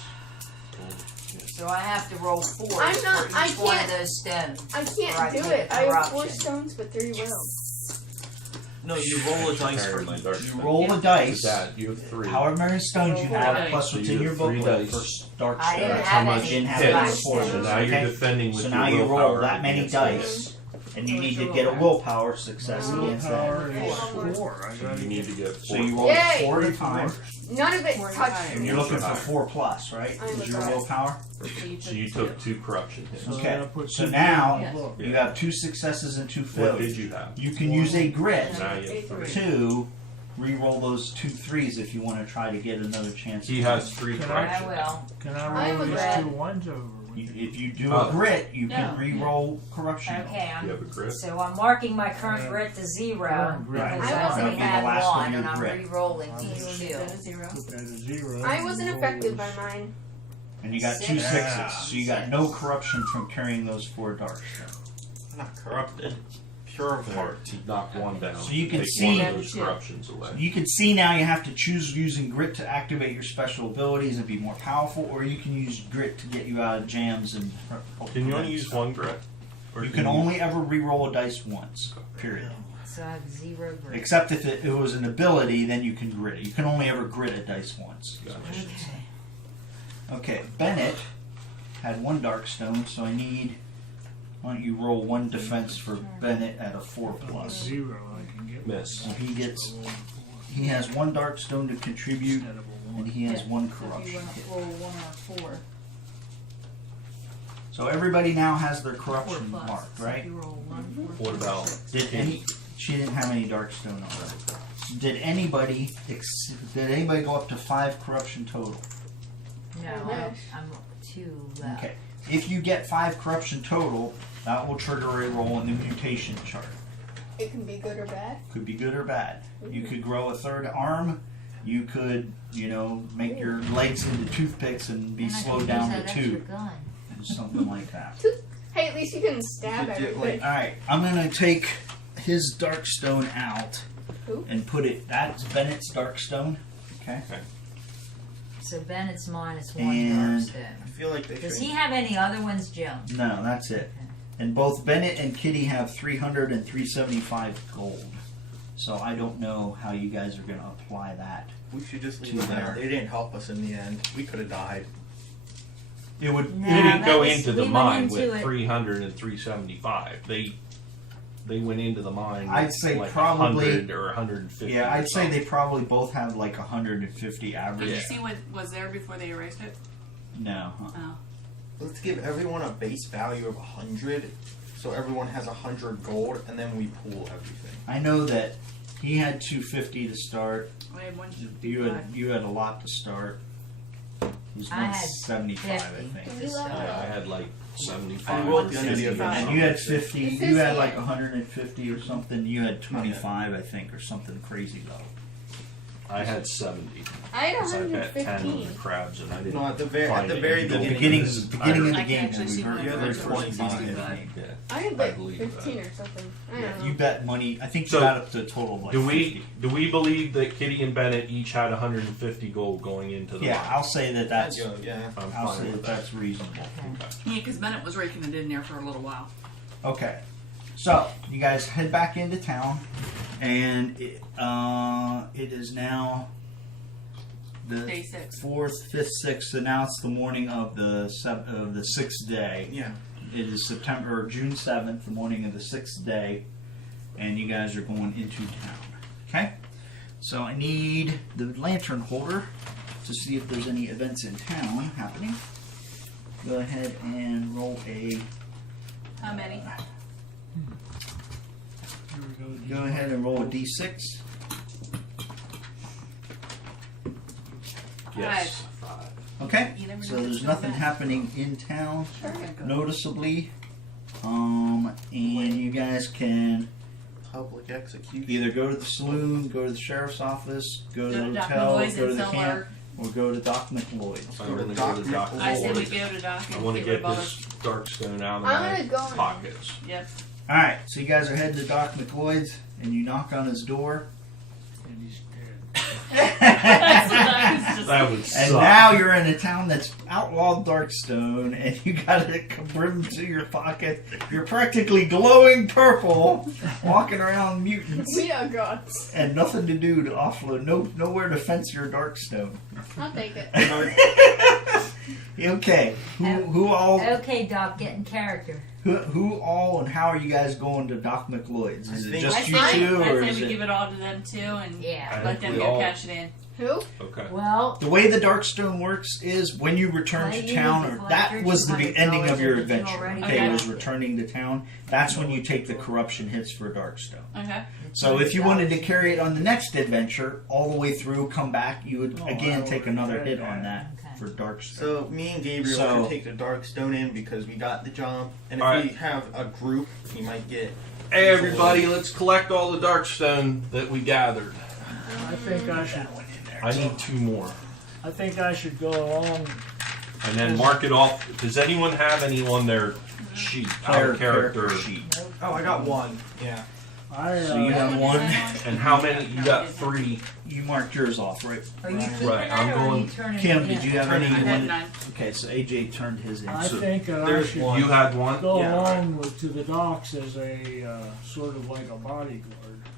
So I have to roll 4 I'm not- for I each one of can't- those stones. I Or can't I do take it. I have 4 corruption. stones but 3 will. No, you roll a dice for my each. dark You stone. roll a So dice. Dad, you have 3. However many stones you Roll have, dice. plus So what's you in your have 3 booklet dice. for dark I didn't stone. That's how have much any. Didn't have hits. that So before. now you're Okay? defending with So your now you willpower roll that many against dice, and you need to get a willpower success against Willpower that. is 4. I So gotta you need get to get 4. So you roll Yay! 4 at a time, None of it 4 touched higher. and you're looking for 4 plus, right? I'm Is your correct. willpower? So you took 2 corruption hits. So I Okay, gotta put so 2 now- in the book. You have 2 successes and 2 What failures. did you have? You can use a grit Now you have 3. to re-roll those 2 3s if you want to try to get another chance. He has 3 Can I- I corruption. will. Can I'm I roll a these red. 2 ones over? If you do a grit, you can No. re-roll corruption. Okay, You have a grit? so I'm marking my current grit to 0 Current because grit. I I only wasn't- had The last one 1 you and I'm grit. re-rolling I'm each Is 2. that a 0? Put that at 0. I wasn't Roll affected by this. mine. And you got 2 6. sixes, Yeah. so you got no corruption from carrying those 4 dark stones. I'm not corrupted. Pure of heart. To knock 1 down. So you can take see- 1 of those corruptions away. You can see now you have to choose using grit to activate your special abilities and be more powerful, or you can use grit to get you out of jams and. Can you only use 1 grit? Or You can only ever re-roll a dice once. Period. So I have 0 grit. Except if it was an ability, then you can grit it. You can only ever grit a dice once. Gotcha. Okay, Bennett had 1 dark stone, so I need. Why don't you roll 1 defense for Bennett at a 4 plus? 0 I can get. Miss. So he gets. He has 1 dark stone to contribute, Instead of a and 1. he has 1 So if you corruption. want to roll 1 or 4. So everybody now has their 4 corruption plus. marked, So right? if you roll 1, 4, What about? Did any? She didn't have any dark stone on her. Did anybody? Did anybody go up to 5 corruption total? No, I wish. I'm 2 left. Okay. If you get 5 corruption total, that will trigger a roll in the mutation chart. It can be good or bad. Could be good or bad. You could grow a 3rd arm. You could, make your legs into toothpicks and be And I can slowed use down that to extra 2, gun. something like that. Hey, at least you can stab Did you, everybody. All right, I'm gonna take his dark stone out Who? and put it. That's Bennett's dark stone. Okay. Okay. So Bennett's minus 1 And- Darkstone. I feel like they Does should. he have any other ones, Jim? No, that's it. And both Bennett and Kitty have 300 and 375 gold. So I don't know how you guys are going to apply that. We should just leave Two them there. there. They didn't help us in the end. We could have died. It would. No, You didn't that go was- into the we went mine into with it- 300 and 375. They went into the mine. I'd with say like probably- 100 or 150. Yeah, or I'd say something. they probably both have like 150 average. Did you see what was there before they erased it? No. Oh. Let's give everyone a base value of 100, so everyone has 100 gold, and then we pool everything. I know that he had 250 to start. We had 155. You had a lot to start. It was I had 175, I 50. think. to start. Yeah, I had like 75. I or wrote the end of the 50. event. And you had 50. It You says had here. like 150 or something. You had 25, I think, or something crazy low. I had 70. I had 'cause I bet 10 on 115. the crabs and I didn't. No, at the very find beginning. any The gold. beginning This is- of the I can game, actually when we see heard my the other very first 25. beginning. Yeah. I had I like believe 15 that. or something. I don't know. You bet money. I think you So, got up to a total of like Do 50. we believe that Kitty and Bennett each had 150 gold going into the Yeah, mine? I'll say that that's. That's good, yeah. I'm I'll fine say with that that. that's reasonable. Yeah, because Bennett was raking it in there for a little while. Okay, so you guys head back into town, and it is now the Day 6. 4th, 5th, 6th. So now it's the morning of the 6th day. Yeah. It is June 7th, the morning of the 6th day, and you guys are going into town. Okay, so I need the lantern holder to see if there's any events in town happening. Go ahead and roll a. How many? Here we Go ahead and roll a d6. Yes. Okay, You never so know there's what's nothing going on. happening in town Sure. noticeably. And you guys can Public execution. either go to the saloon, go to the sheriff's office, go to Go the to Doc hotel, Malloy's go to and the sell camp, our. or go to Doc McLeod's. I Go to want to Doc go to Doc. Nichols. I said we Malloy's. go to Doc and I want to get rid get of all this Darkstone out of I'm my gonna go in. pockets. the- Yep. All right, so you guys are heading to Doc McLeod's, and you knock on his door. And he's dead. That would And suck. now you're in a town that's outlawed Darkstone, and you got a brim to your pocket. You're practically glowing purple, walking around mutants, We are gods. and nothing to do to offload. nowhere to fence your Darkstone. I'll take it. Okay, who all, Okay, Doc, get in character. who all, and how are you guys going to Doc McLeod's? Is I it think- just you I two, or say is we it give it all to them too and Yeah. let them we go all- cash it in. Who? Okay. Well, the way the Darkstone works is when you return Well, to you town, need to or collect that your was the $200 ending of your that you adventure. already Okay, got. was returning to town. That's when you take the corruption hits for Darkstone. Okay. So if you wanted to carry it on the next adventure, all the way through, come back, you would Oh, again I take already another read hit that. on that Okay. for Darkstone. So me and Gabriel So- should take the Darkstone in because we got the jump, and if All we right. have a group, we might get. Hey everybody, let's collect all the Darkstone that we gathered. I think I should. I need 2 more. I think I should go along. And then mark it off. Does anyone have any on their sheet? Our character. sheet. Oh, I got one. Yeah. I So you have one. And how many? You got 3. You marked yours off, right? are you keeping Right, that I'm or are going- you turning Kim, it did in? you have any? I you had wanted- 9. Okay, so AJ turned his in. I So think that I there's should one. You had one? go Yeah, along with, to the docks as a sort of like a bodyguard.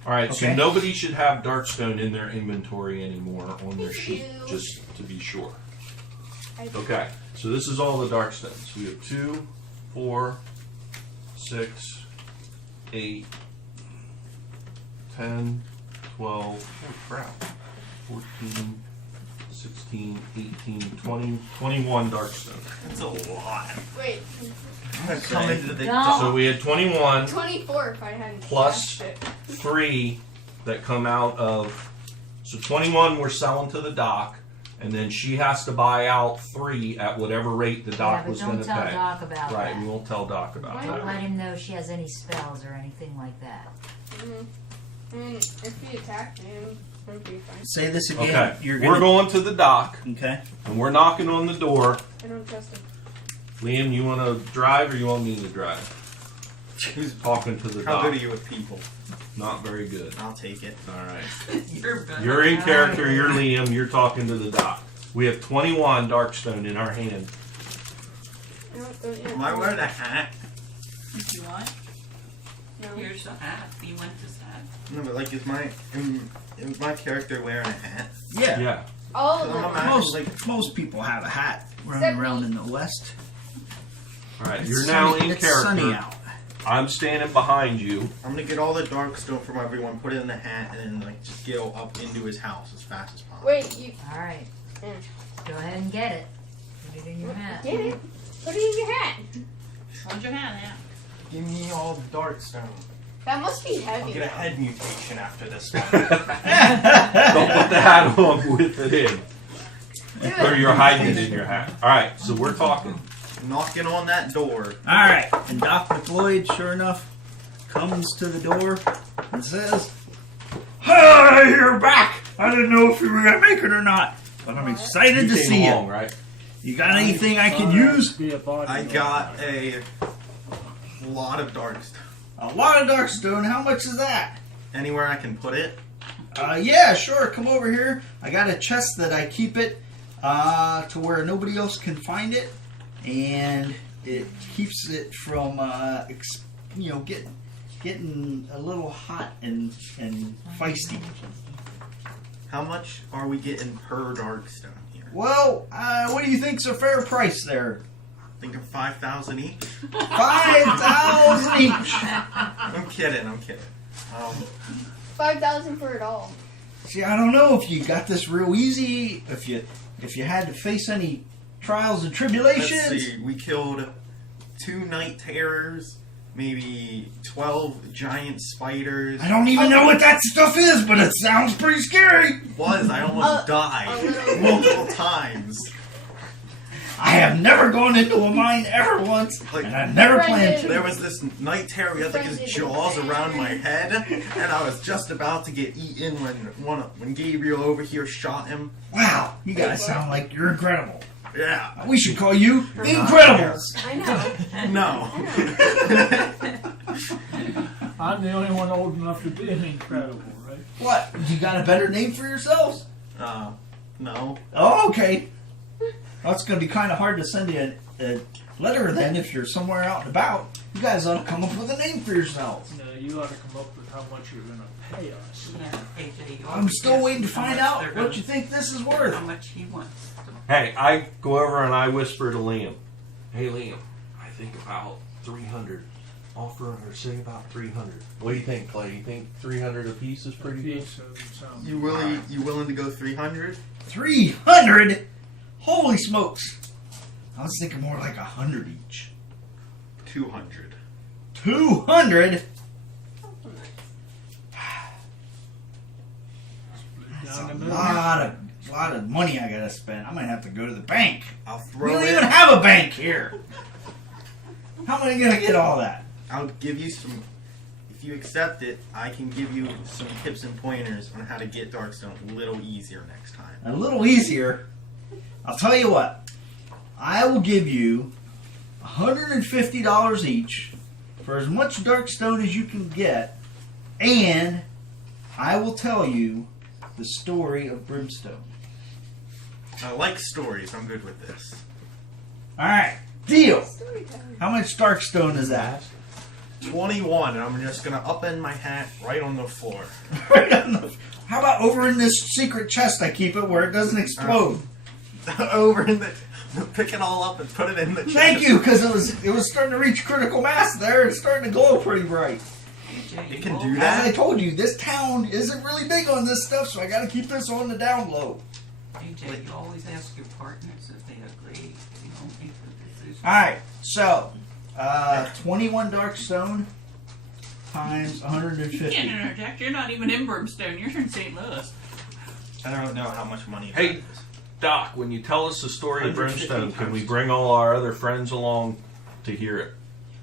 Alright, so Okay. nobody should have Darkstone in their inventory anymore on their sheet, just to be sure. Okay, so this is all the Darkstones. We have 2, 4, 6, 8, 10, 12, oh crap, 14, 16, 18, 20, 21 Darkstone. That's a lot. Wait, I'm gonna come into the. No. So we had 21 24 if I hadn't Plus- cashed it. 3 that come out of, so 21 we're selling to the doc, and then she has to buy out 3 at whatever rate the Yeah, doc but was don't going to tell pay. Doc about Right, that. we won't tell Doc about Why Don't that. let him know she has any spells or anything like that. I mean, if he attacked me, it'd be fine. say this again. Okay, You're we're gonna, going to the dock, Okay. and we're knocking on the door. I don't trust him. Liam, you want to drive or you want me to drive? Who's talking to the How doc? good are you with people? Not very good. I'll take it. All right. You're good. You're in character. You're Liam. You're talking to the doc. We have 21 Darkstone in our hand. Am I wearing a hat? If you want, No. here's the hat. You want this hat? No, but like, is my character wearing a hat? Yeah. Yeah. All of So them. I'm actually, Most like, most people have a hat running Except around me. in the West. All right. It's You're now sunny- in it's character. sunny out. I'm standing behind you. I'm gonna get all the Darkstone from everyone, put it in the hat, and then like just go up into his house as fast as possible. Wait, you All right. Mm. Go ahead and get it. Put it in your hat. get it? Put it in your hat. Hold your hat out. Give me all the Darkstone. That must be I'll heavy. get a head mutation after this one. Don't put the hat on with it in. Or you're hiding it in your hat. All right. So we're talking. Knocking on that door. Alright, and Doc McLeod, sure enough, comes to the door and says, "Hey, you're back! I didn't know if you were going to make it or not, but I'm excited You to came see along, you. right? You got anything I can use?" Be a body I got a lot of Darkstone. A lot of Darkstone. How much is that? Anywhere I can put it. Yeah, sure. Come over here. I got a chest that I keep it to where nobody else can find it, and it keeps it from getting a little hot and feisty. How much are we getting per Darkstone here? Well, what do you think's a fair price there? Think of 5,000 each. 5,000 each. I'm kidding. 5,000 for it all. See, I don't know if you got this real easy. If you had to face any trials and Let's tribulations. see. We killed 2 night terrors, maybe 12 giant spiders. I don't even know what that stuff is, but it sounds pretty scary. I almost died multiple times. I have never gone into a mine ever once, and I never plan to. There was this night terror. He had like his jaws around my head, and I was just about to get eaten when Gabriel over here shot him. Wow, you guys sound like you're incredible. Yeah. We should call you the Incredibles. I know. No. I'm the only one old enough to be an incredible, right? What? You got a better name for yourselves? No. Oh, okay. Well, it's going to be kind of hard to send you a letter then if you're somewhere out and about. You guys ought to come up with a name for yourselves. No, you ought to come up with how much you're going to pay us. Yeah, AJ, you I'm always still guess waiting to how find much out they're what gonna- you think this is worth. How much he wants. Hey, I go over and I whisper to Liam. Hey, Liam, I think about 300. Offer or say about 300. What do you think, Clay? You think 300 a piece is pretty good? You willing to go 300? 300? Holy smokes. I was thinking more like 100 each. 200. 200? That's a lot of money I gotta spend. I might have to go to the bank. I'll We throw don't it. even have a bank here. How am I gonna get all that? I'll give you some. If you accept it, I can give you some tips and pointers on how to get Darkstone a little easier next time. A little easier. I'll tell you what. I will give you $150 each for as much Darkstone as you can get, and I will tell you the story of Brimstone. I like stories. I'm good with this. Alright, deal. How much Darkstone is that? 21, and I'm just gonna upend my hat right on the floor. How about over in this secret chest I keep it where it doesn't explode? Over in the. Pick it all up and put it in the chest. Thank you, because it was starting to reach critical mass there. It's starting to glow pretty bright. AJ, It can you do As I that. told you, this town isn't really big on this stuff, so I got to keep this on the down low. AJ, you always ask your partners if they agree. You don't make the decision. Alright, so 21 Darkstone times You 150. can't interject. You're not even in Brimstone. You're in St. Louis. I don't know how much money. Hey, that is. Doc, when you tell us the story of 150 Brimstone, can we times. bring all our other friends along to hear it?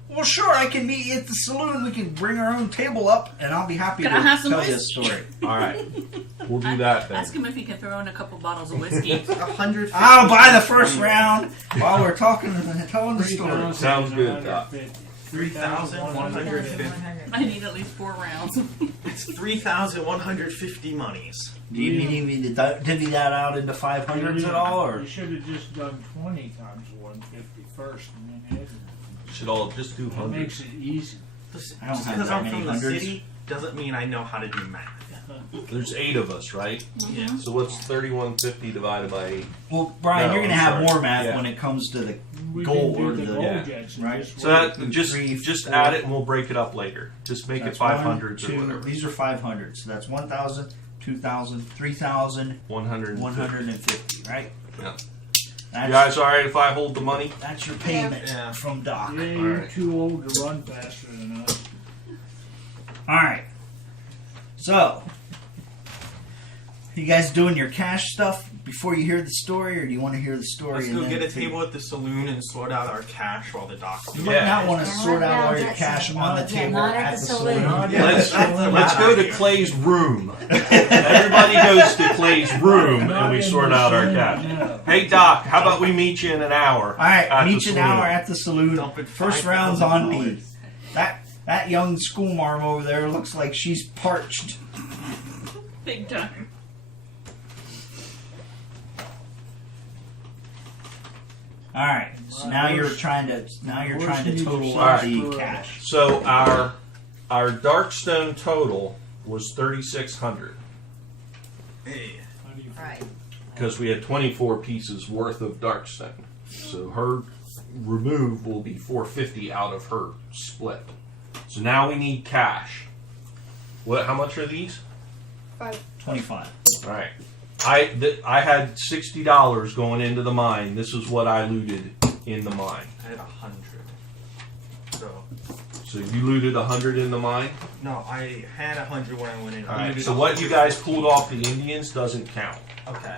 Well, sure, I can meet you at the saloon. We can bring our own table up, and I'll be happy Can to I have some tell you a whiskey? story. All right. We'll do that then. Ask him if he can throw in a couple bottles of whiskey. 150. I'll buy the first round while we're talking and telling the story. Sounds good, Doc. 3,150. I need at least 4 rounds. It's 3,150 monies. Do you need me to divvy that out into 500s at all, or You should have just done 20 times 150 first, and then add it. Should all just do That hundreds. makes it easy. I don't Just have because that I'm many from the hundreds. city doesn't mean I know how to do math. There's 8 of us, right? Yeah. So what's 3150 divided by 8? Well, Brian, No, you're gonna I'm have sorry. more math Yeah. when it comes to the We goal didn't or do the the goal yeah. jets, right. just So that wait. just Three, just four. add it and we'll break it up later. Just make That's it 500s one, or two, whatever. These are 500. So that's 1,000, 2,000, 3,000, 150. 150. Right? Yeah. That's, You guys alright if I hold the money? that's your payment Yeah. from Doc. Yeah, you're Alright. too old to run faster than us. All right. So, you guys doing your cash stuff before you hear the story, or do you want to hear the story? Let's and go then get a figure- table at the saloon and sort out our cash while the doc's You doing might not want to Yeah. sort out all your That's- cash on the yeah, table not at at the the saloon. saloon. Yeah, Let's that's a let's bad go to idea. Clay's room. Everybody goes to Clay's room Not and we in sort the out our saloon, cash. no. Hey Doc, how about we meet you in an hour? All right, at meet the you an hour saloon? at the saloon. Dumping First round's on B. $5,000. That young schoolmarm over there looks like she's parched. Big time. All right, so now you're trying to total All up right. the cash. So our Darkstone total was 3,600 Hey. Right. because we had 24 pieces worth of Darkstone. So her remove will be 450 out of her split. So now we need cash. What? How much are these? 25. All right. I had $60 going into the mine. This is what I looted in the mine. I had 100. So you looted 100 in the mine. No, I had 100 when I went in. All I right. looted So what you 100. guys pulled off the Indians doesn't count Okay.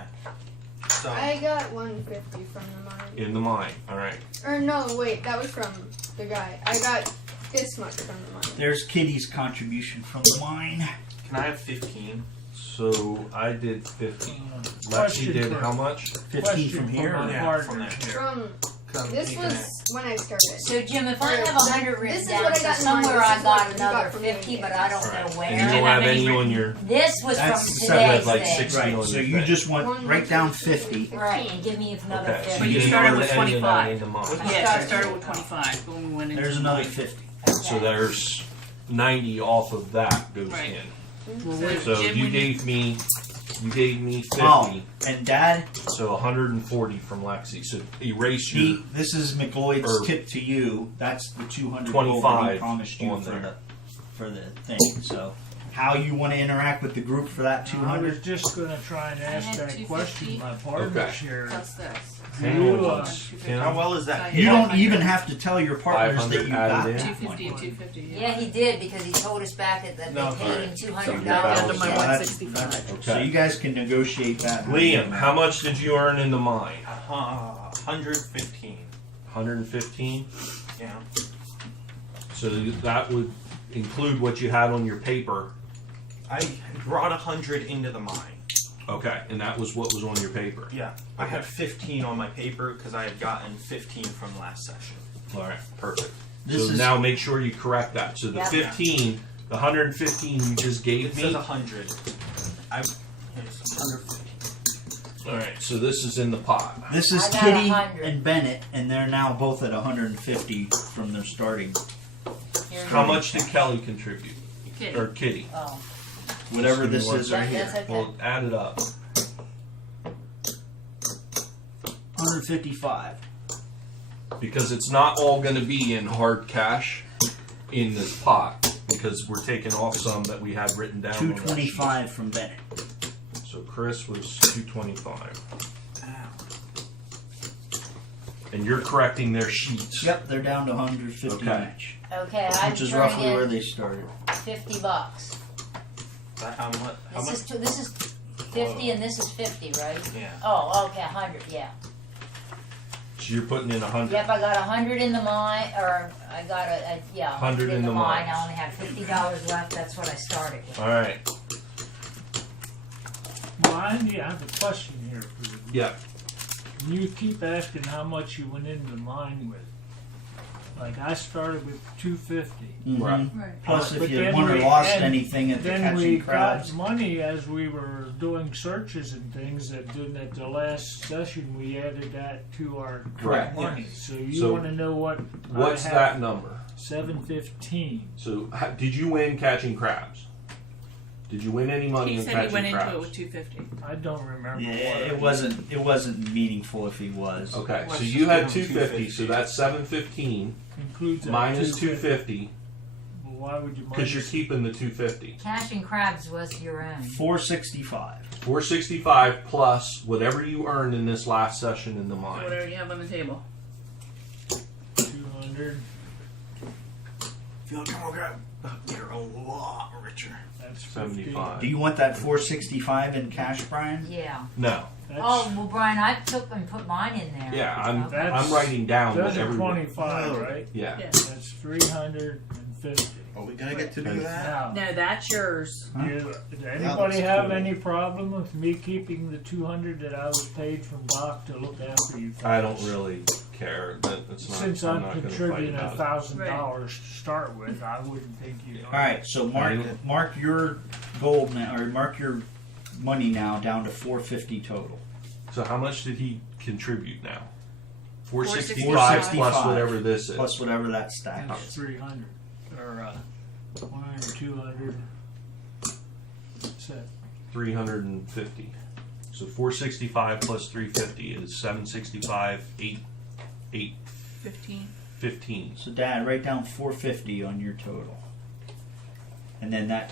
So I got 150 from the mine. in the mine. All right. Or no, wait, that was from the guy. I got this much from the mine. There's Kitty's contribution from the mine. can I have 15? So I did 50. Lexi Question did for- how much? 15 from here. my Yeah, partner from that. here. From I'm this thinking was when I started. So Jim, if I have 100 This written is down, what I so got in mine. somewhere This I is got what you got another from 50, the but I don't Alright. know And you where. don't have any on your. This was That's from separate, today's like thing. 60 Right, on so your you thing. just went right down 50. Right, and give me another Okay. 50. But you didn't started order with any of that 25. in the mine. Yeah, so I started with 25 when we went into There's the another mine. 50. So there's 90 off of that goes Right. in. So So Jim, you when gave me 50. Oh, and Dad, So 140 from Lexi. So erase your. this is McLeod's Or- tip to you. That's the 200 gold that he 25 promised you on for there. the thing. So, how you want to interact with the group for that I was 200? just going to try and ask had that 250. question. My partner's Okay. here. What's this? Hang You, on. uh, How well is that? You Yeah. don't even have to tell your partners 500 that you added got in. that 250 and money. 250. Yeah, he did because he told us back that they No, paid him So $200. you're back to my So that's- 165. So you guys can negotiate that. Liam, how much did you earn in the mine? 115. 115. Yeah. So that would include what you had on your paper. I brought 100 into the mine. Okay, and that was what was on your paper. Yeah. I had 15 on my paper because I had gotten 15 from last session. All right, perfect. This so is now make sure you correct that. So the Yep. 15, the 115 you just gave It me. says 100. It's 150. All right, so this is in the pot. this is I got Kitty 100. and Bennett, and they're now both at 150 from their starting. Here's How my much did cash. Kelly contribute? Kitty. Or Kitty? Oh, Whatever Just this give me is one right yeah, here. that's okay. Well, add it up. 155. Because it's not all going to be in hard cash in this pot. Because we're taking off some that we had written down. on that 225 from Bennett. sheet. So Chris was 225. And you're correcting their sheets. Yep, they're down to 150 Okay. each, okay, I'm which is turning roughly where in they started. $50. That how much? How much? This is 50 and this is 50, right? Yeah. Oh, okay, 100, yeah. So you're putting in 100. Yep, I got 100 in the mine, or I got a 100 in the mine. mines. I only have $50 left. That's what I started with. All right. Mine, yeah, I have a question here for you. Yeah. You keep asking how much you went into the mine with. Like I started with 250. Right. Right. Plus, if But you then won or we- lost and anything at the Then we catching crabs, got money as we were doing searches and things. That didn't at the last session we added that to our Correct. money. So you So, want to know what? What's I have that number? 715. So, did you win catching crabs? Did you win any money He in said he catching went into crabs? it with 250. I don't remember. yeah, what it wasn't meaningful if he was. Okay, Let's so just you had give him 250, so that's 715 includes that minus 250 Well, why would you? because you're minus- keeping the 250. Cash and crabs was your own. 465. 465 plus whatever you earned in this last session in the mine. Whatever you have on the table. 200. Feel like I'm gonna get a lot richer. That's 75. Do you want that 465 in cash, Brian? Yeah. No. That's, Oh well, Brian, I took and put mine in there. Yeah, I'm That's- writing down what those are everyone. 25, right? Yeah. Yeah. That's 350. Are we gonna get to do that? Now, No, that's yours. does anybody looks have cool. any problem with me keeping the 200 that I was paid from Doc to look after you? I don't really care. That's not. Since I'm I'm not gonna contributing fight about it. $1,000 to start with, I wouldn't think you. All right, so mark your gold now, or mark your money now down to 450 total. So how much did he contribute now? 465 465 plus whatever this is. Plus whatever that stack That's is. 300 or 100, 200. That's it. 350. So 465 plus 350 is 765. 15. 15. So Dad, write down 450 on your total. And then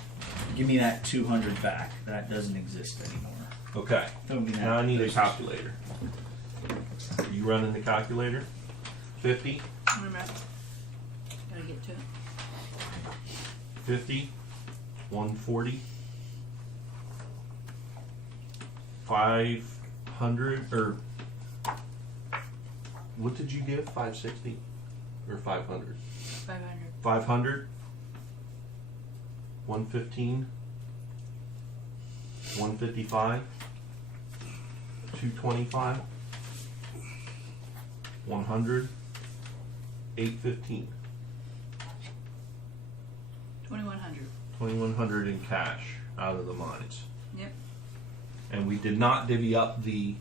give me that 200 back. That doesn't exist anymore. Okay. Throw me that. Now I need a calculator. Are you running the calculator? 50, Wait a minute. Gotta get to it. 50, 140, 500, or what did you give? 560 or 500? 500. 500, 115, 155, 225, 100, 815. 2100. 2100 in cash out of the mines. Yep. And we did not divvy up the.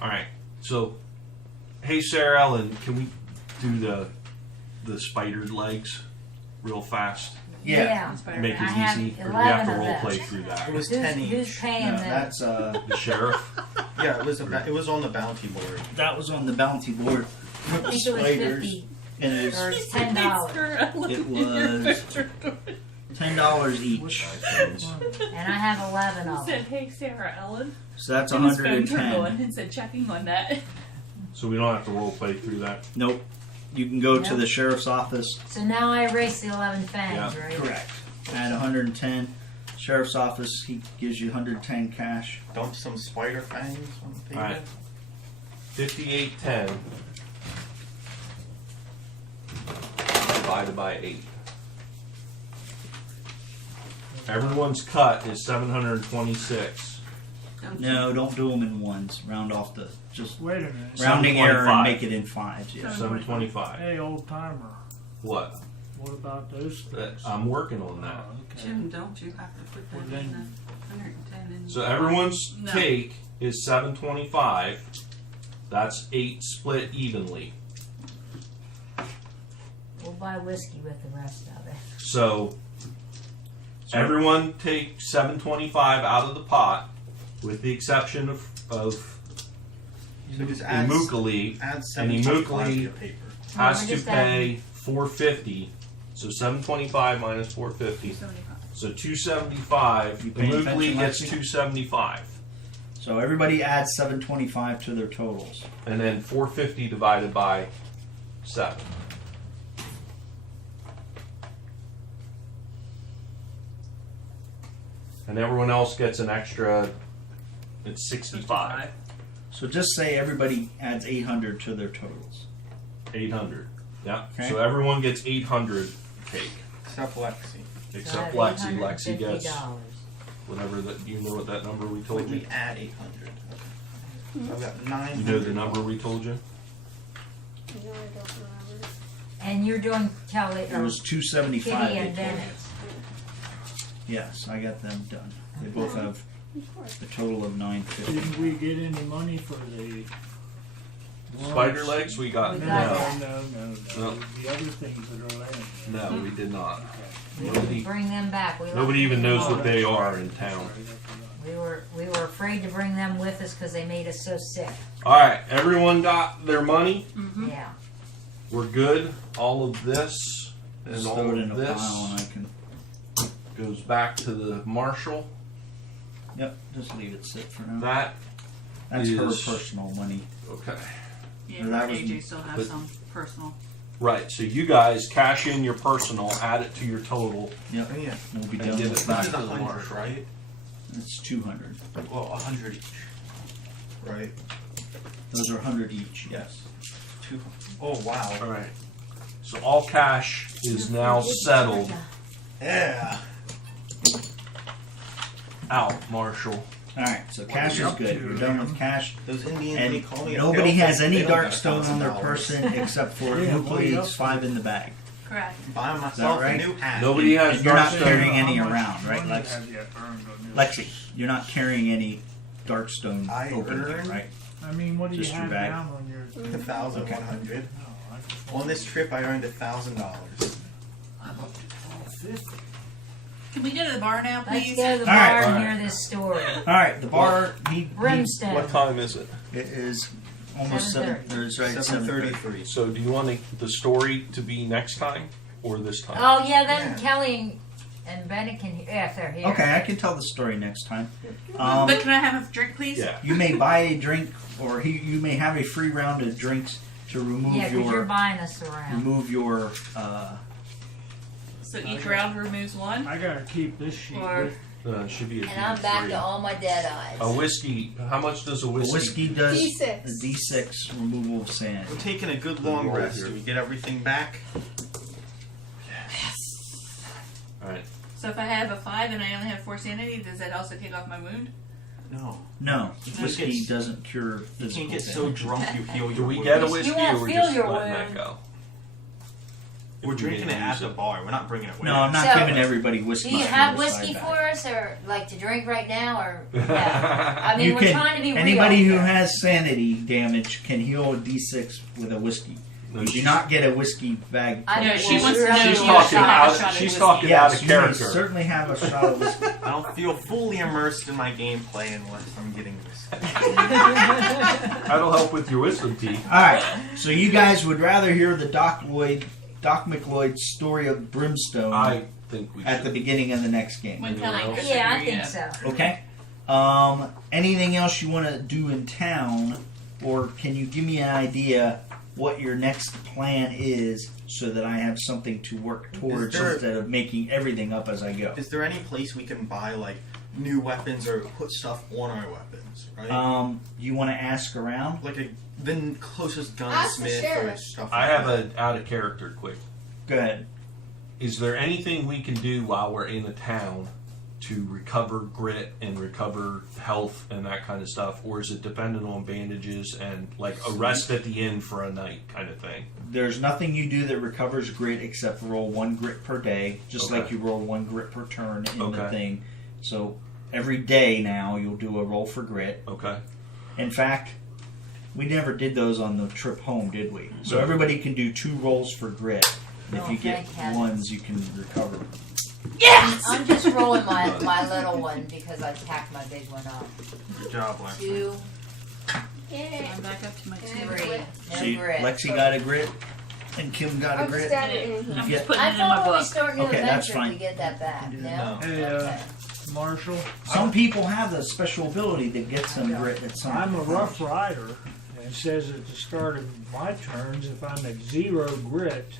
Alright, so hey Sarah Ellen, can we do the spidered legs real fast? Yeah. Make it I have easy? Or do we have to 11 of role those. play through that? It was Who's, 10 who's each. paying No, the? that's The sheriff? Yeah, it was on the bounty board. that was on the bounty board. I think it was Spiders. 50 And it or was $10, it was $10 each. and I have 11 of them. Said, hey, Sarah Ellen. So that's And his phone turned on 110. and said, checking on that. So we don't have to role play through that? Nope. You can go to Nope. the sheriff's office. So now I erase the 11 fangs, Yeah. right? Correct. Add 110. Sheriff's office, he gives you 110 cash. Dump some spider fangs on the table. Alright. 5810 divided by 8. Everyone's cut is 726. No, don't do them in ones. Round off the just Wait a minute. rounding error and 725. make it in fives. Yeah. 725. Hey, old timer. What? What about those things? I'm working on that. Oh, okay. Jim, don't you have to put that Well, in then- the 110 in? So everyone's No. take is 725. That's 8 split evenly. We'll buy whiskey with the rest of it. So everyone take 725 out of the pot, with the exception of So just add Imukali add and 725 to Imukali your paper. has we're to just pay 450. So 725 minus 450. 75. So 275. You paying Imukali attention, gets Lexi? 275. So everybody adds 725 to their totals. And then 450 divided by 7. And everyone else gets an extra, it's 65. So just say everybody adds 800 to their totals. 800. Yeah. Okay. So everyone gets 800 take. Except Lexi. So Except I have Lexi. Lexi gets $850. whatever that, you know what that number we told Quickly you? add 800. Okay. So I've got 900. You know the number we told you? No, I don't remember. And you're doing Kelly It or was 275. Kitty they and told me. Bennett. Yes, I got them done. They both have a total of 950. Didn't we get any money for the Spider legs we got. We No. got No. No. The other things that are laying. No, we did not. We Nobody- didn't bring them back. We Nobody left even them knows alone. what they are in town. We were afraid to bring them with us because they made us so sick. All right, everyone got their money. Mm-hmm. Yeah. We're good. All of this and Just all throw it in of a this pile and I can. goes back to the marshal. Yep, just leave it sit for now. That That's her is- personal money. okay. Yeah, Well, that her was- and AJ still have but- some personal. Right. So you guys cash in your personal, add it to your total, Yep, Oh, yeah. we'll be and done give with it back This to is the 100, marshal. right? It's 200. Well, 100 each. Right? Those are 100 each. Yes. 200. Oh, wow. All right. So all cash is now settled Yeah. out, Marshal. All right, so cash is you up good. to, We're done with cash, Those Indians, and they call me a nobody pale has face. any They don't dark got stone on their $1,000. person except for Yeah, Nuke what are you leads up 5 in the bag. Correct. Buying myself right? a new hat. Nobody has And you're dark not carrying stone. any How much around, right, money Lex? have you earned on this? Lexi, you're not carrying any dark stone I open here, earned- right? I mean, what do you Just your have bag. down on your? 1,100. Oh, I just On this trip, I earned $1,000. I'm up to 1250. Can we go to the bar now, Let's please? go to the All right. bar and hear this story. All right, the bar. Brimstone. What time is it? It is almost 7. 7:30. It's right at 7:30. 7:33. So do you want the story to be next time or this time? Oh yeah, then Yeah. Kelly and Bennett can hear if they're here. Okay, I can tell the story next time. But can I have a drink, please? Yeah. You may buy a drink, or you may have a free round of drinks to remove Yeah, because you're your buying us around. So each round removes one. I gotta keep this sheet. Or- with- It should be a And I'm back D3. to all my dead eyes. A whiskey. How much does a a whiskey? whiskey does D6. a D6 removal of sand. We're taking a good long Roll rest. here. Do we get everything back? All right. So if I have a 5 and I only have 4 sanity, does that also take off my wound? No. No, You can't whiskey get- doesn't cure You physical can't get so damage. drunk you heal your Do we wounds. get a whiskey won't or we're feel just your letting wound. that go? We're If we drinking it didn't at use the bar. We're not bringing it with No, I'm us. not So, giving everybody whiskey. Do you for have the whiskey side for bag. us, or like to drink right now, or yeah? I mean, You we're can. trying to be Anybody real who here. has sanity damage can heal a D6 with a whiskey. No, You do she's- not get a whiskey bag. I No, know she well, wants we're to know having She's you a have talking a shot. shot out. of She's whiskey. talking Yes, out of you may character. certainly have a shot of whiskey. I don't feel fully immersed in my gameplay unless I'm getting this. That'll help with your wisdom teeth. All right, so you guys would rather hear the Doc McLeod story of Brimstone I think we at the should. beginning of the next game. When Kelly else? gets Yeah, I angry, think so. Okay. Anything else you want to do in town, or can you give me an idea what your next plan is, so that I have something to work towards there- instead of making everything up as I go? Is there any place we can buy like new weapons or put stuff on our weapons? Right. You want to ask around? Like the closest Ask the gunsmith or sheriff. stuff. I like have that. an out of character quick. Go ahead. Is there anything we can do while we're in the town to recover grit and recover health and that kind of stuff, or is it dependent on bandages and like a rest at the inn for a night kind of thing? There's nothing you do that recovers grit except roll 1 grit per day, just Okay. like you roll 1 grit per turn in the Okay. thing. So every day now you'll do a roll for grit. Okay. In fact, we never did those on the trip home, did we? So No. everybody can do 2 rolls for grit. And if Oh, you get thank heavens. 1s, you can recover them. I'm just rolling my little one because I tacked my big one up. Good job, Lance. 2, Yeah. I'm back up to my And 2. 3. No See, grit. Lexi got a grit, and Kim got a I'll just grit. add it in here. I'm Yeah. just putting I it in my thought when we book. start new Okay, that's adventure, fine. we get that back. No. Hey, Okay. Marshall, Some people have the special ability that gets them grit at some I'm a point. rough rider, and it says at the start of my turns, if I'm at 0 grit,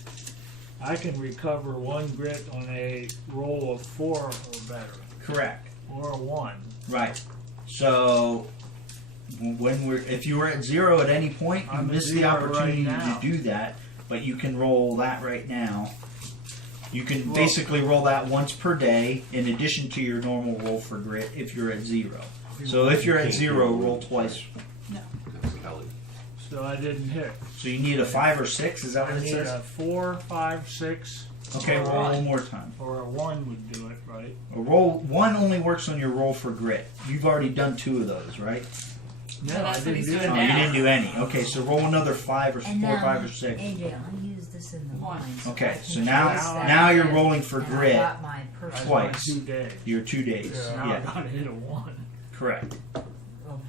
I can recover 1 grit on a roll of 4 or better, Correct. or a 1. Right. So if you were at 0 at any point, you I'm at miss the 0 opportunity right now. to do that. But you can roll that right now. You can basically roll that once per day, in addition to your normal roll for grit. If you're at 0, so if you're at 0, roll twice. That's Kelly. so I didn't hit. So you need a 5 or 6. Is that I what it need says? a 4, 5, 6, Okay, or roll one more time. or a 1 would do it, right? A roll 1 only works on your roll for grit. You've already done 2 of those, right? No, that's I what didn't he's do doing Oh, that. you now. didn't do any. Okay, so roll another 5 or And 4, now, 5 or 6. AJ, I'll use this in the One. wine. so Okay, I can so now trace that now you're in, rolling for and I grit. got my I personal. Twice. got 2 days. Your 2 days. Now I Yeah, got to hit a 1. correct.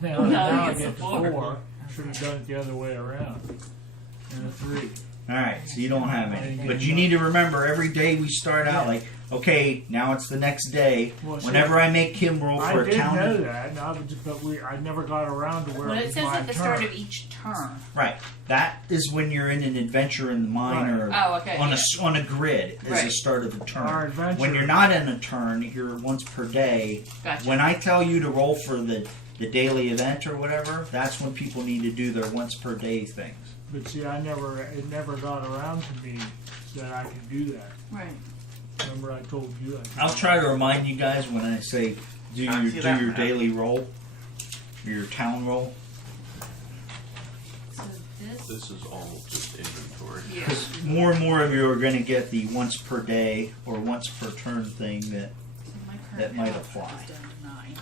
Now, No, now he I gets get a the 4. 4. Should have done it the other way around. And a 3. All right, so you don't have any, but you need to remember every day we start out like, okay, now it's the next day. Well, see, Whenever I make him roll I for a did know town, that, and I never got around to where Well, it it was says my at the turn. start of each turn. right? That is when you're in an adventure in the mine or Oh, okay. on yeah. on a grid is the Right. start of a turn. Our adventure. When you're not in a turn, you're once per day. Gotcha. When I tell you to roll for the daily event or whatever, that's when people need to do their once per day things. But see, it never got around to me that I could do that. Right. Remember, I told you. I could. I'll try to remind you guys when I say do Can I your see that map? daily roll, your town roll. So this. This is all just inventory. Yeah. Because more and more of you are going to get the once per day or once per turn thing that. So my current That might health apply. is down to 9.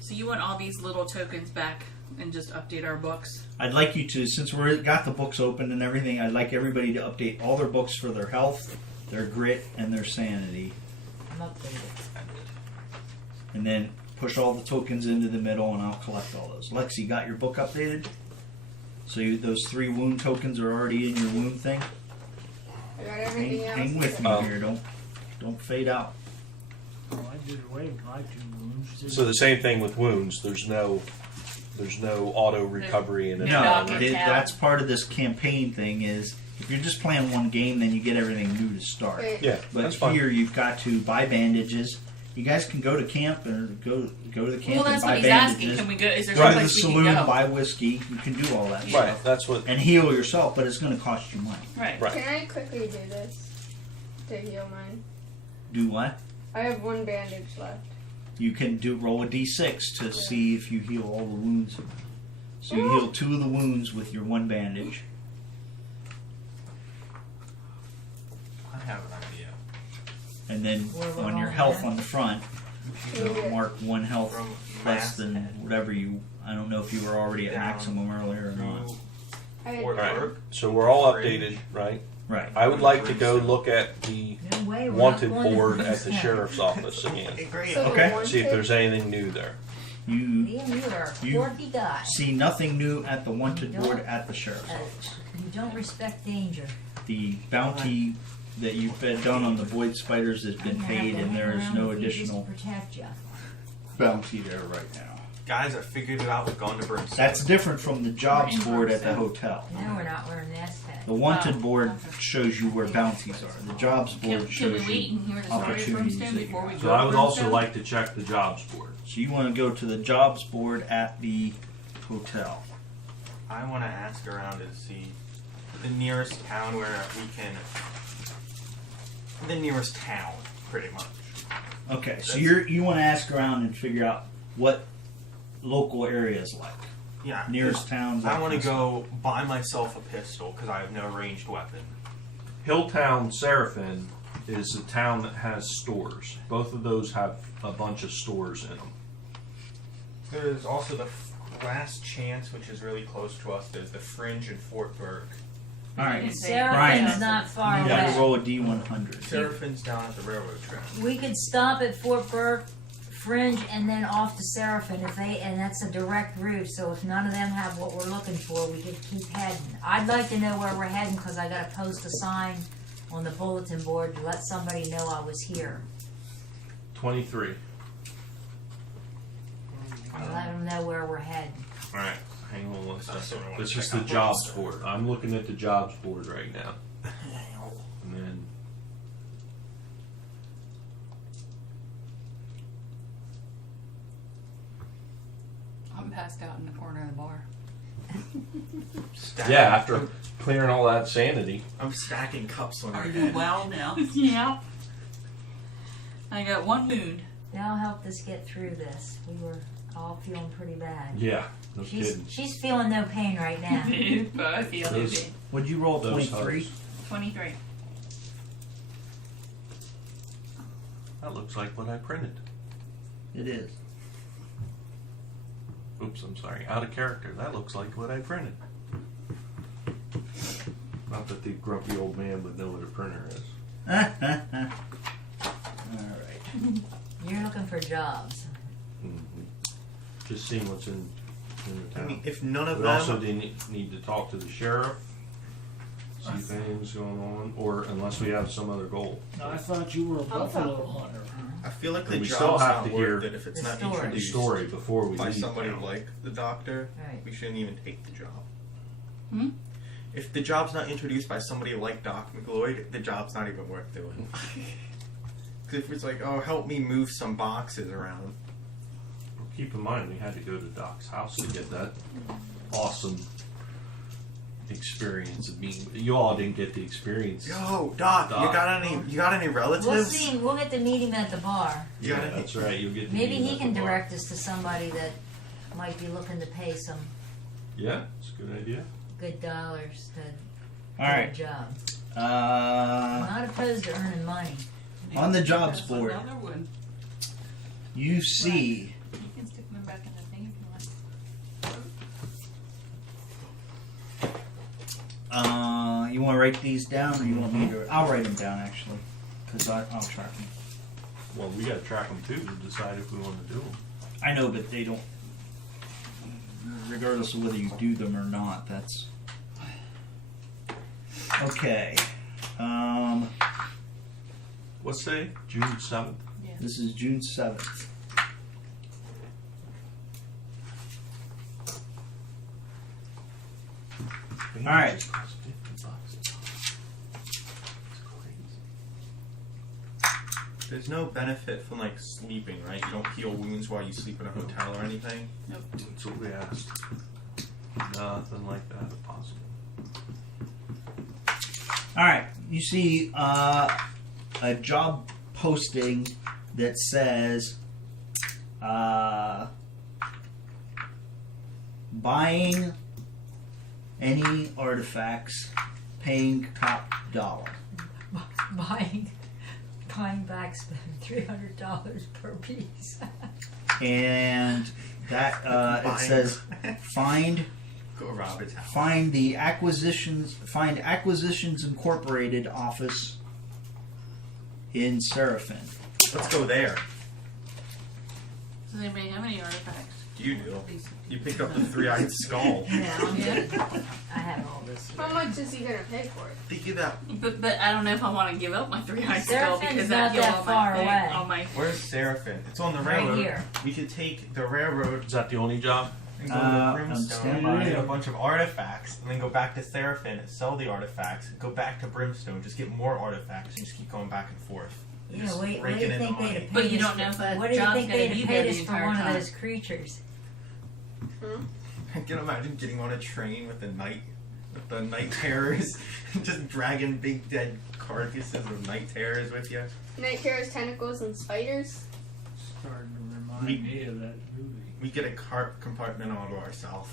So you want all these little tokens back and just update our books? I'd like you to, since we've got the books open and everything, I'd like everybody to update all their books for their health, their grit, and their sanity. I'm updated. And then push all the tokens into the middle and I'll collect all those. Lexi, got your book updated? So those 3 wound tokens are already in your wound thing? I got everything else. Hang with me Um, here, don't fade out. Oh, I did away with my 2 wounds. So the same thing with wounds. There's no auto recovery in it. No, No, doctor tab. that's part of this campaign thing is if you're just playing one game, then you get everything new to start. Wait, Yeah, But that's fine. here you've got to buy bandages. You guys can go to camp or go to the camp Well, and that's buy what he's bandages. asking. Can we go? Is there Go to the someplace we saloon, can go? buy whiskey. You can do all that Right, stuff that's what. and heal yourself, but it's going to cost you money. Right. Right. Can I quickly do this to heal mine? Do what? I have 1 bandage left. You can roll a d6 to see if you heal all the wounds. So you heal 2 of the wounds with your 1 bandage. I have an idea. And then Where we're on your going health there? on the front, Yeah. mark 1 health From less than whatever you. I don't know if you were already at Down maximum earlier or not. I had Fort Right. Worth. So we're all updated, right? Right. I would like to go look at the No way, we're not wanted going to board at the Brimstone. sheriff's office again. great. So the Okay. one See if thing- there's anything new there. You Liam, you are a You- quirky guy. see nothing new at the wanted You board don't- at the sheriff's Uh, office. you don't respect danger. The bounty that you've been done on the void spiders has been I'm gonna have paid, to and there hang is around no with you just additional to protect you. bounty there right now. Guys, I figured it out. We've gone to Brimstone. That's different from the jobs We're in board at the Brimstone. hotel. No, we're not wearing this head. The wanted Oh, board okay. shows you where bounties are. The jobs Can, board can we shows wait you. and hear the story of opportunities Brimstone that you before we got. go So I to would also Brimstone? like to check the jobs board. So you want to go to the jobs board at the hotel. I want to ask around to see the nearest town where we can. The nearest town, pretty much. Okay, so That's- you want to ask around and figure out what local areas like. Yeah. Nearest towns. I that want to kind of go buy myself a pistol because I have no ranged weapon. Hilltown Seraphin is a town that has stores. Both of those have a bunch of stores in them. There's also the Last Chance, which is really close to us. There's the Fringe in Fort Burke. All right, Didn't say- Brian, Seraphin's not far you got to away. roll a D100. Seraphin's down at the railroad track. We could stop at Fort Burke, Fringe, and then off to Seraphin and that's a direct route. So if none of them have what we're looking for, we could keep heading. I'd like to know where we're heading because I got to post a sign on the bulletin board to let somebody know I was here. 23. And let them know where we're heading. All right, hang on one That's what I second. wanna This check is the out jobs Brimstone. board. I'm looking at the jobs board right now. And then I'm passed out in the corner of the bar. Stacking- yeah, after clearing all that sanity. I'm stacking cups on Are our you head. well now? Yeah. I got 1 wound. That'll help us get through this. We were all feeling pretty bad. Yeah, No kidding. She's feeling no pain right now. But I feel Those- it. Would you roll Those 23? hugs. 23. That looks like what I printed. It is. Oops, I'm sorry. Out of character. That looks like what I printed. Not that the grumpy old man would know what a printer is. Alright. You're looking for jobs. Just seeing what's in the I mean, town. if none of We them, also didn't need to talk to the sheriff, see if anything's going on, or unless we have some other goal. I thought you were a buffalo hunter. I feel like And the we job's still have not to hear worth it if it's the not story. The introduced story before we by leave somebody town. like the doctor. Right. We shouldn't even take the job. Hmm? If the job's not introduced by somebody like Doc McLeod, the job's not even worth doing. Because if it's like, oh, help me move some boxes around. Keep in mind, we had to go to Doc's house to get that awesome experience of meeting. You all didn't get the experience. Yo, Doc, Doc. You got any relatives? We'll see. We'll get to meet him at the bar. You Yeah, got any- that's right. You'll get. to Maybe meet him he at can the bar. direct us to somebody that might be looking to pay some Yeah, it's a good idea. good dollars to do Alright. a job. Uh, Not opposed to earning money. On the jobs That's board. Another one. you see You can stick them back in the thing if you want. you want to write these down, or you want me to? I'll write them down actually, because I'll track them. Well, we got to track them too to decide if we want to do them. I know, but they don't. Regardless of whether you do them or not, that's okay. What's today? June 7th. This is June 7th. All right. Just cost $50. It's crazy. There's no benefit from like sleeping, right? You don't heal wounds while you sleep in a hotel or anything. That's what we asked. Nothing like that is possible. All right. You see a job posting that says buying any artifacts, paying top dollar. Buying back, spending $300 per piece. And that it says find Go rob his house. find Acquisitions Incorporated office in Seraphin. Let's go there. Does anybody have any artifacts? You do. You picked up the three-eyed skull. Yeah, I'm good. I have all this here. How much is he gonna pay for it? Think of that. But I don't know if I want to give up my 3-eyed skull Seraphin's because not that that all far my thing, away. all my Where's Seraphin? It's on the Right railroad. here. We could take the railroad Is that the only job? and go to I'm Brimstone, standing and by. get a bunch of artifacts, and then go back to Seraphin, sell the artifacts, go back to Brimstone, just get more artifacts, and just keep going back and forth. Yeah, Just what do you raking in think the they'd money. have But paid you us don't know if for? that What do you job's think gonna they'd be have there paid the us for entire one time. of those creatures? I can imagine getting on a train with the night terrors, just dragging big dead carcasses of night terrors with you. Night terrors, tentacles, and spiders. Starting to remind me of that movie. We get a cart compartment all to ourselves.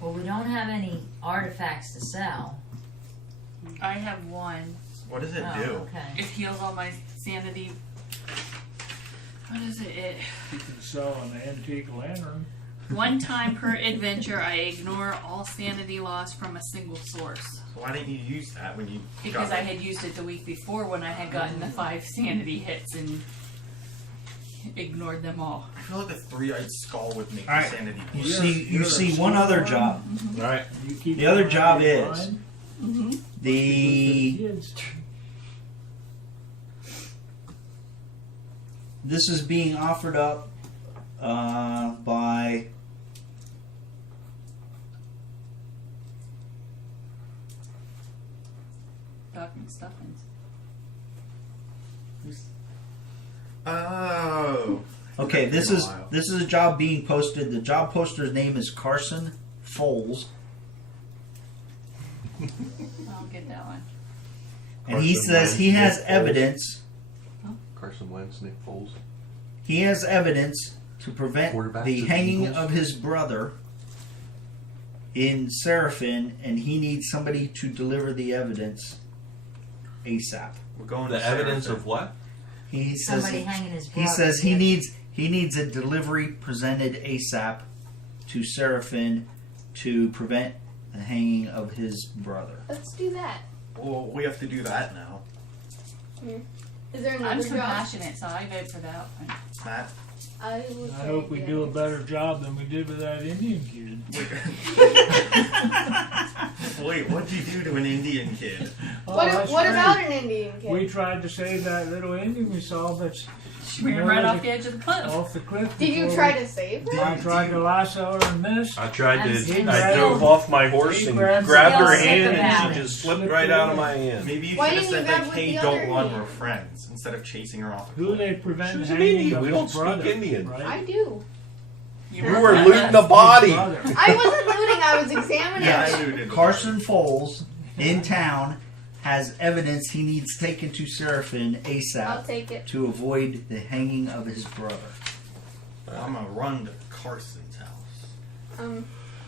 Well, we don't have any artifacts to sell. I have one. What does it Oh, do? okay. It heals all my sanity. What is it? You can sell an antique lantern. One time per adventure, I ignore all sanity loss from a single source. So why didn't you use that when you Because got I had used it the week before when I had gotten the 5 sanity hits and ignored them all. I feel like a three-eyed skull would make All right. sanity. You see one other job. All right. You keep The other an eye job on your is line. Mm-hmm. the. Kids. This is being offered up by Doc McStuffins. Oh. Okay, this Been a is while. this is a job being posted. The job poster's name is Carson Foles, I'll get that one. and he Carson says he Wentz, has Nick Foles. evidence. Carson Wentz, Nick Foles. He has evidence to prevent Quarterback the of the hanging Eagles. of his brother in Seraphin, and he needs somebody to deliver the evidence ASAP. We're going The to evidence Seraphin. of what? He says Somebody hanging his he brother. says he needs a delivery presented ASAP to Seraphin to prevent the hanging of his brother. Let's do that. Well, we have to do that now. Is there I'm another job? compassionate, so I vote for that one. Matt? I would I say hope we yeah. do a better job than we did with that Indian kid. Wait, what'd you do to an Indian kid? Oh, What, that's what right. about an Indian kid? We tried to save that little Indian we saw, but She ran right off the edge of the cliff. off the cliff. Did you before try we- to save her? I tried to lasso her and missed. I tried I'm to. still- I drove off my horse He and grabbed grabbed her still hand, sick about and she it. just slipped right out of my hand. Maybe you Why should have didn't you said grab like, with hey, the don't other run, Indian? we're friends, instead of chasing her off. Who they prevent She's the an hanging Indian. of We his don't speak brother, Indian. Right? I do. You were looting a body. His brother. I wasn't looting, I was examining Yeah, it. I looted the Carson Foles in town has evidence he needs taken to Seraphin I'll ASAP take it. to avoid the hanging of his brother. I'm gonna run to Carson's house.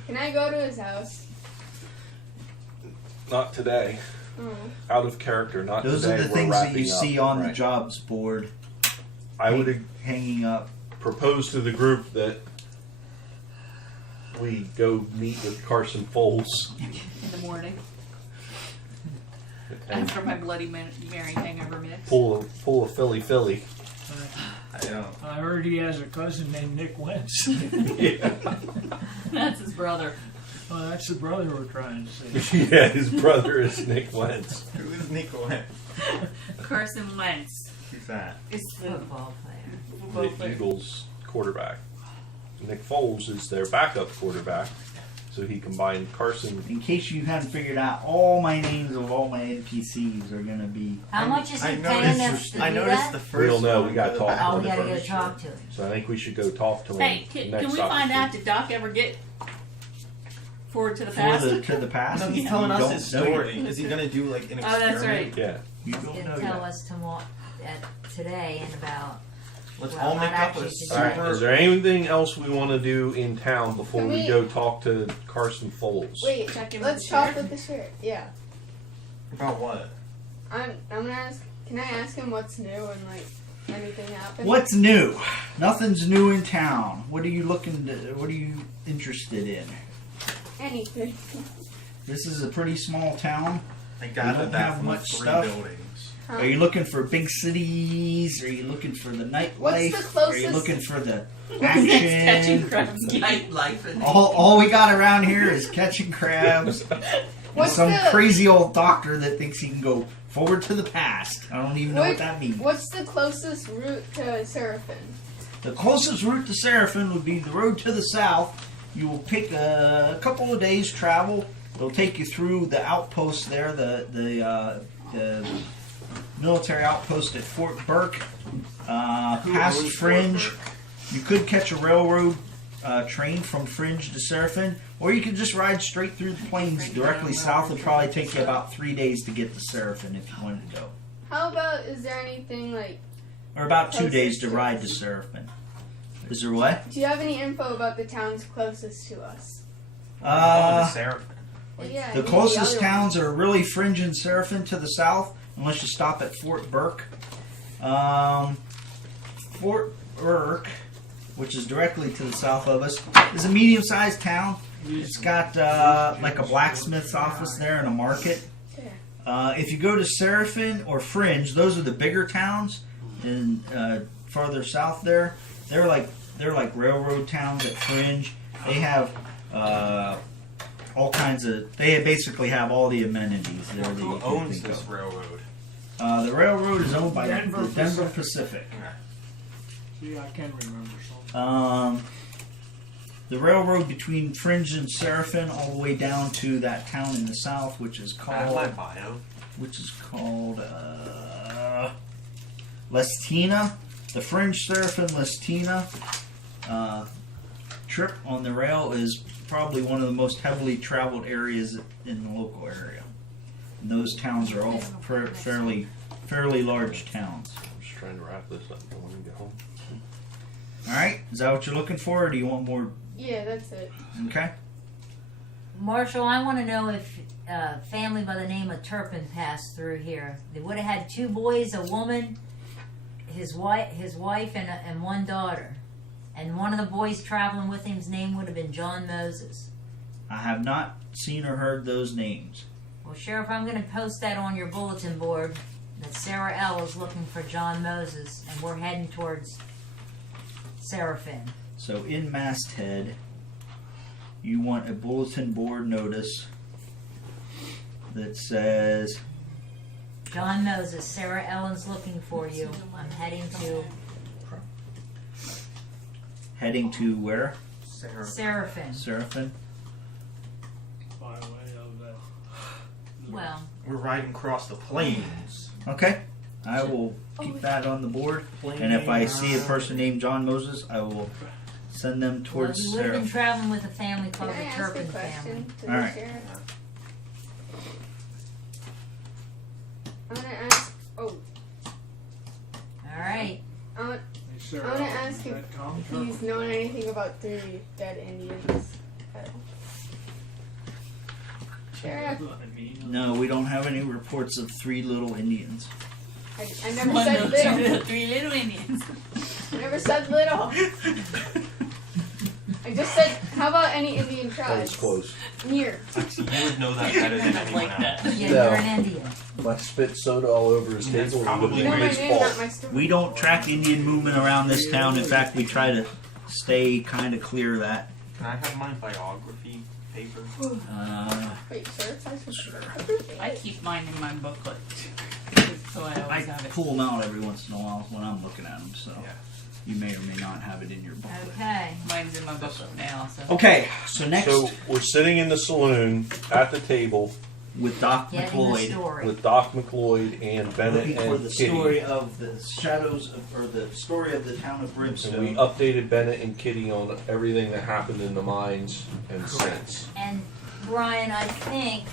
Can I go to his house? Not today. Oh. Out of character. Not Those today. are the We're things that you wrapping up. see on the Right. jobs board I would hanging up. propose to the group that we go meet with Carson Foles In the morning, and after my Bloody Mary hangover mix. pull a Philly. I don't. I heard he has a cousin named Nick Wentz. Yeah. That's his brother. Oh, that's the brother we're trying to say. Yeah, his brother is Nick Wentz. Who is Nicolette? Carson Wentz Who's that? is the Football player. football The player. Eagles quarterback. Nick Foles is their backup quarterback. So he combined Carson. In case you haven't figured out, all my names of all my NPCs are going to be. How much is he I paying noticed, us to I do noticed that? the We first don't know, one, we gotta but talk the Oh, we back gotta of go the talk first to him. So I think we should go talk to him. Hey, can next we find out opportunity. did Doc ever get forward to the For past? the past? No, he's You telling us don't his know story. yet. Is he gonna do like an Oh, experiment? that's right. Yeah. You He's don't gonna know tell yet. us tomorrow, today, in about. Let's Well, all not make up actually a today. All right. super. Is there anything else we want to do in town before Can we we- go talk to Carson Foles? Wait, Check in with let's the talk sheriff. with the sheriff. Yeah. About what? I'm gonna ask, can I ask him what's new and like anything happened? What's new? Nothing's new in town. What are you looking to, what are you interested in? Anything. This is a pretty small town. I don't gathered that have from much the 3 stuff. buildings. Huh? Are you looking for big cities? Are you looking for the nightlife? What's the Are you closest- looking for the Catching action? crabs. Nightlife and All we got around here is catching crabs. And What's some the crazy old doctor that thinks he can go forward to the past. I don't even know what that means. What's the closest route to Seraphin? The closest route to Seraphin would be the road to the south. You will pick a couple of days travel. It'll take you through the outpost there, the military outpost at Fort Burke, past owns Fringe. Fort You could catch a railroad train from Fringe to Seraphin, or you could just ride straight through the plains directly south. It'll probably take you about 3 days to get to Seraphin if you wanted to go, How about, is there anything like, or about 2 Closest days to to ride us. to Seraphin. Is there what? do you have any info about the towns closest to us? Going to Seraphim. Yeah, The maybe closest other towns are really Fringe and Seraphin to the south, unless you stop at Fort Burke. Fort Burke, which is directly to the south of us, is a medium-sized town. It's got like a blacksmith's office there and a market. If you go to Seraphin or Fringe, those are the bigger towns. And farther south there, they're like railroad towns at Fringe. They have all kinds of. They basically have all the amenities there. that you Who can owns think this of. railroad? The railroad is owned by Denver the Denver Pacific. Pacific. See, I can remember something. The railroad between Fringe and Seraphin, all the way down to that town in the south, which is My called bio. Lestina. The Fringe Seraphin Lestina trip on the rail is probably one of the most heavily traveled areas in the local area. And those towns are all fairly large towns. I'm just trying to wrap this up. I want to get home. All right, is that what you're looking for, or do you want more? Yeah, that's it. Okay. Marshall, I want to know if a family by the name of Turpin passed through here. They would have had 2 boys, a woman, his wife, and 1 daughter. And one of the boys traveling with him's name would have been John Moses. I have not seen or heard those names. Well, Sheriff, I'm going to post that on your bulletin board that Sarah L. is looking for John Moses, and we're heading towards Seraphim. So in Masthead, you want a bulletin board notice that says, John Moses, Sarah Ellen's looking for you. I'm heading to where? Seraphim. Seraphim? By way of that. Well, We're riding across the plains. Okay. I will keep that on the board. And if I see a person named John Moses, I will send them well, towards you would have been Seraphim. traveling with a family Can called I the ask a Turpin family. question to All the right. sheriff? I'm gonna ask. Oh, All right. I want, Hey, Sarah, I wanna ask that if Tom he's known anything about 3 dead Indians. Sheriff, No, we don't have any reports of 3 little Indians. I never said little. 3 little Indians. I never said little. I just said, how about any Indian That tribes? was close. Near. Actually, you would know that better than I anyone like else. that. Yeah, No. you're an Indian. My spit soda all over his That's table. probably You know my his name, not fault. my story. We don't track Indian movement around this town. In fact, we try to stay kind of clear of that. Can I have my biography paper? Wait, certified? I keep mine in my booklet. So I I always have it. pull them out every once in a while when I'm looking at them, so Yeah. you may or may not have it in your booklet. Okay. Mine's in my booklet now. So. Okay, so next So we're sitting in the saloon at the table with Doc Getting the McLeod, story. with Doc McLeod and Bennett looking for and the Kitty. story of the shadows of, or the story of the town of And we Brimstone. updated Bennett and Kitty on everything that happened in the mines and since. And Brian, I think.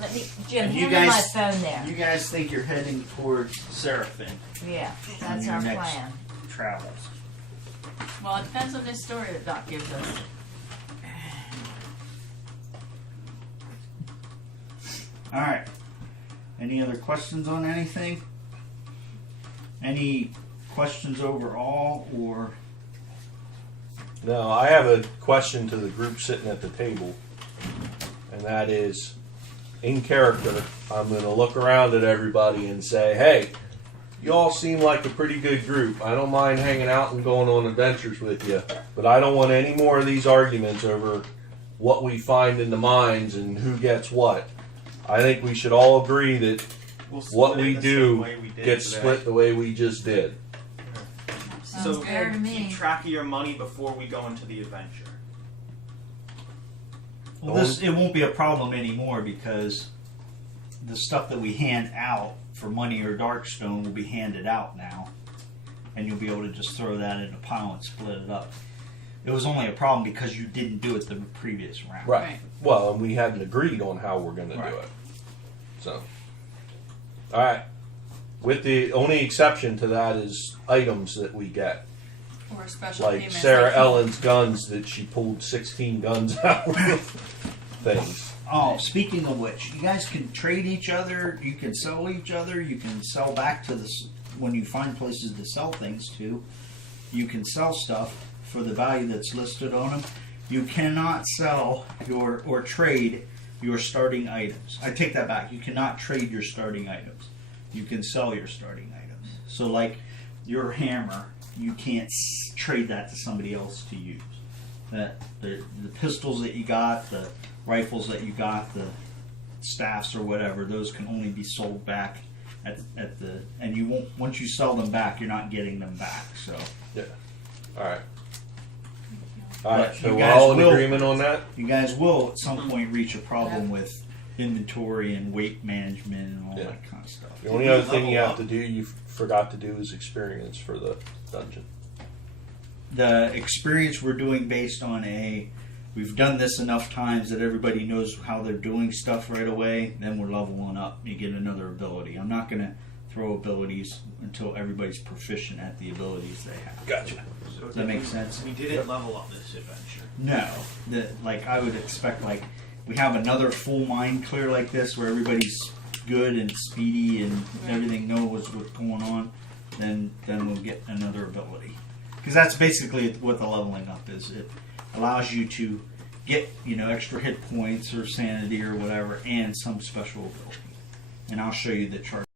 Let me, Jim, And you hand me my guys- phone there. You guys think you're heading towards Seraphim Yeah, on that's your our next plan. travels. Well, it depends on this story that Doc gives us. All right. Any other questions on anything? Any questions overall, or No, I have a question to the group sitting at the table, and that is, in character, I'm going to look around at everybody and say, hey, you all seem like a pretty good group. I don't mind hanging out and going on adventures with you, but I don't want any more of these arguments over what we find in the mines and who gets what. I think we should all agree that We'll what split it we the do same way we did gets today. split the way we just did. Sounds So, fair to me. keep track of your money before we go into the adventure. well, this it won't be a problem anymore because the stuff that we hand out for money or Darkstone will be handed out now, and you'll be able to just throw that in a pile and split it up. It was only a problem because you didn't do it the previous round. Right. Well, and we hadn't agreed on how we're going to Right. do it. So, all right. With the only exception to that is items that we get, Or special like payments. Sarah like- Ellen's guns that she pulled 16 guns out of things. Oh, speaking of which, you guys can trade each other. You can sell each other. You can sell back to this when you find places to sell things to. You can sell stuff for the value that's listed on them. You cannot sell your or trade your starting items. I take that back. You cannot trade your starting items. You can sell your starting items. So, like your hammer, you can't trade that to somebody else to use. That the pistols that you got, the rifles that you got, the staffs or whatever, those can only be sold back at the, and you won't, once you sell them back, you're not getting them back. So Yeah. All right. All right. But So you we're guys all in will- agreement on that. you guys will at some point reach a problem with inventory and weight management and all Yeah. that kind of stuff. The only other thing you have to do, you forgot to do, is experience for the dungeon. The experience we're doing based on we've done this enough times that everybody knows how they're doing stuff right away, then we're leveling up. You get another ability. I'm not going to throw abilities until everybody's proficient at the abilities they have. Gotcha. Does that make sense? We didn't level up this adventure. No. Like I would expect, like we have another full mine clear like this where everybody's good and speedy and everything knows what's going on, then we'll get another ability. Because that's basically what the leveling up is. It allows you to get, extra hit points or sanity or whatever, and some special ability. And I'll show you the chart.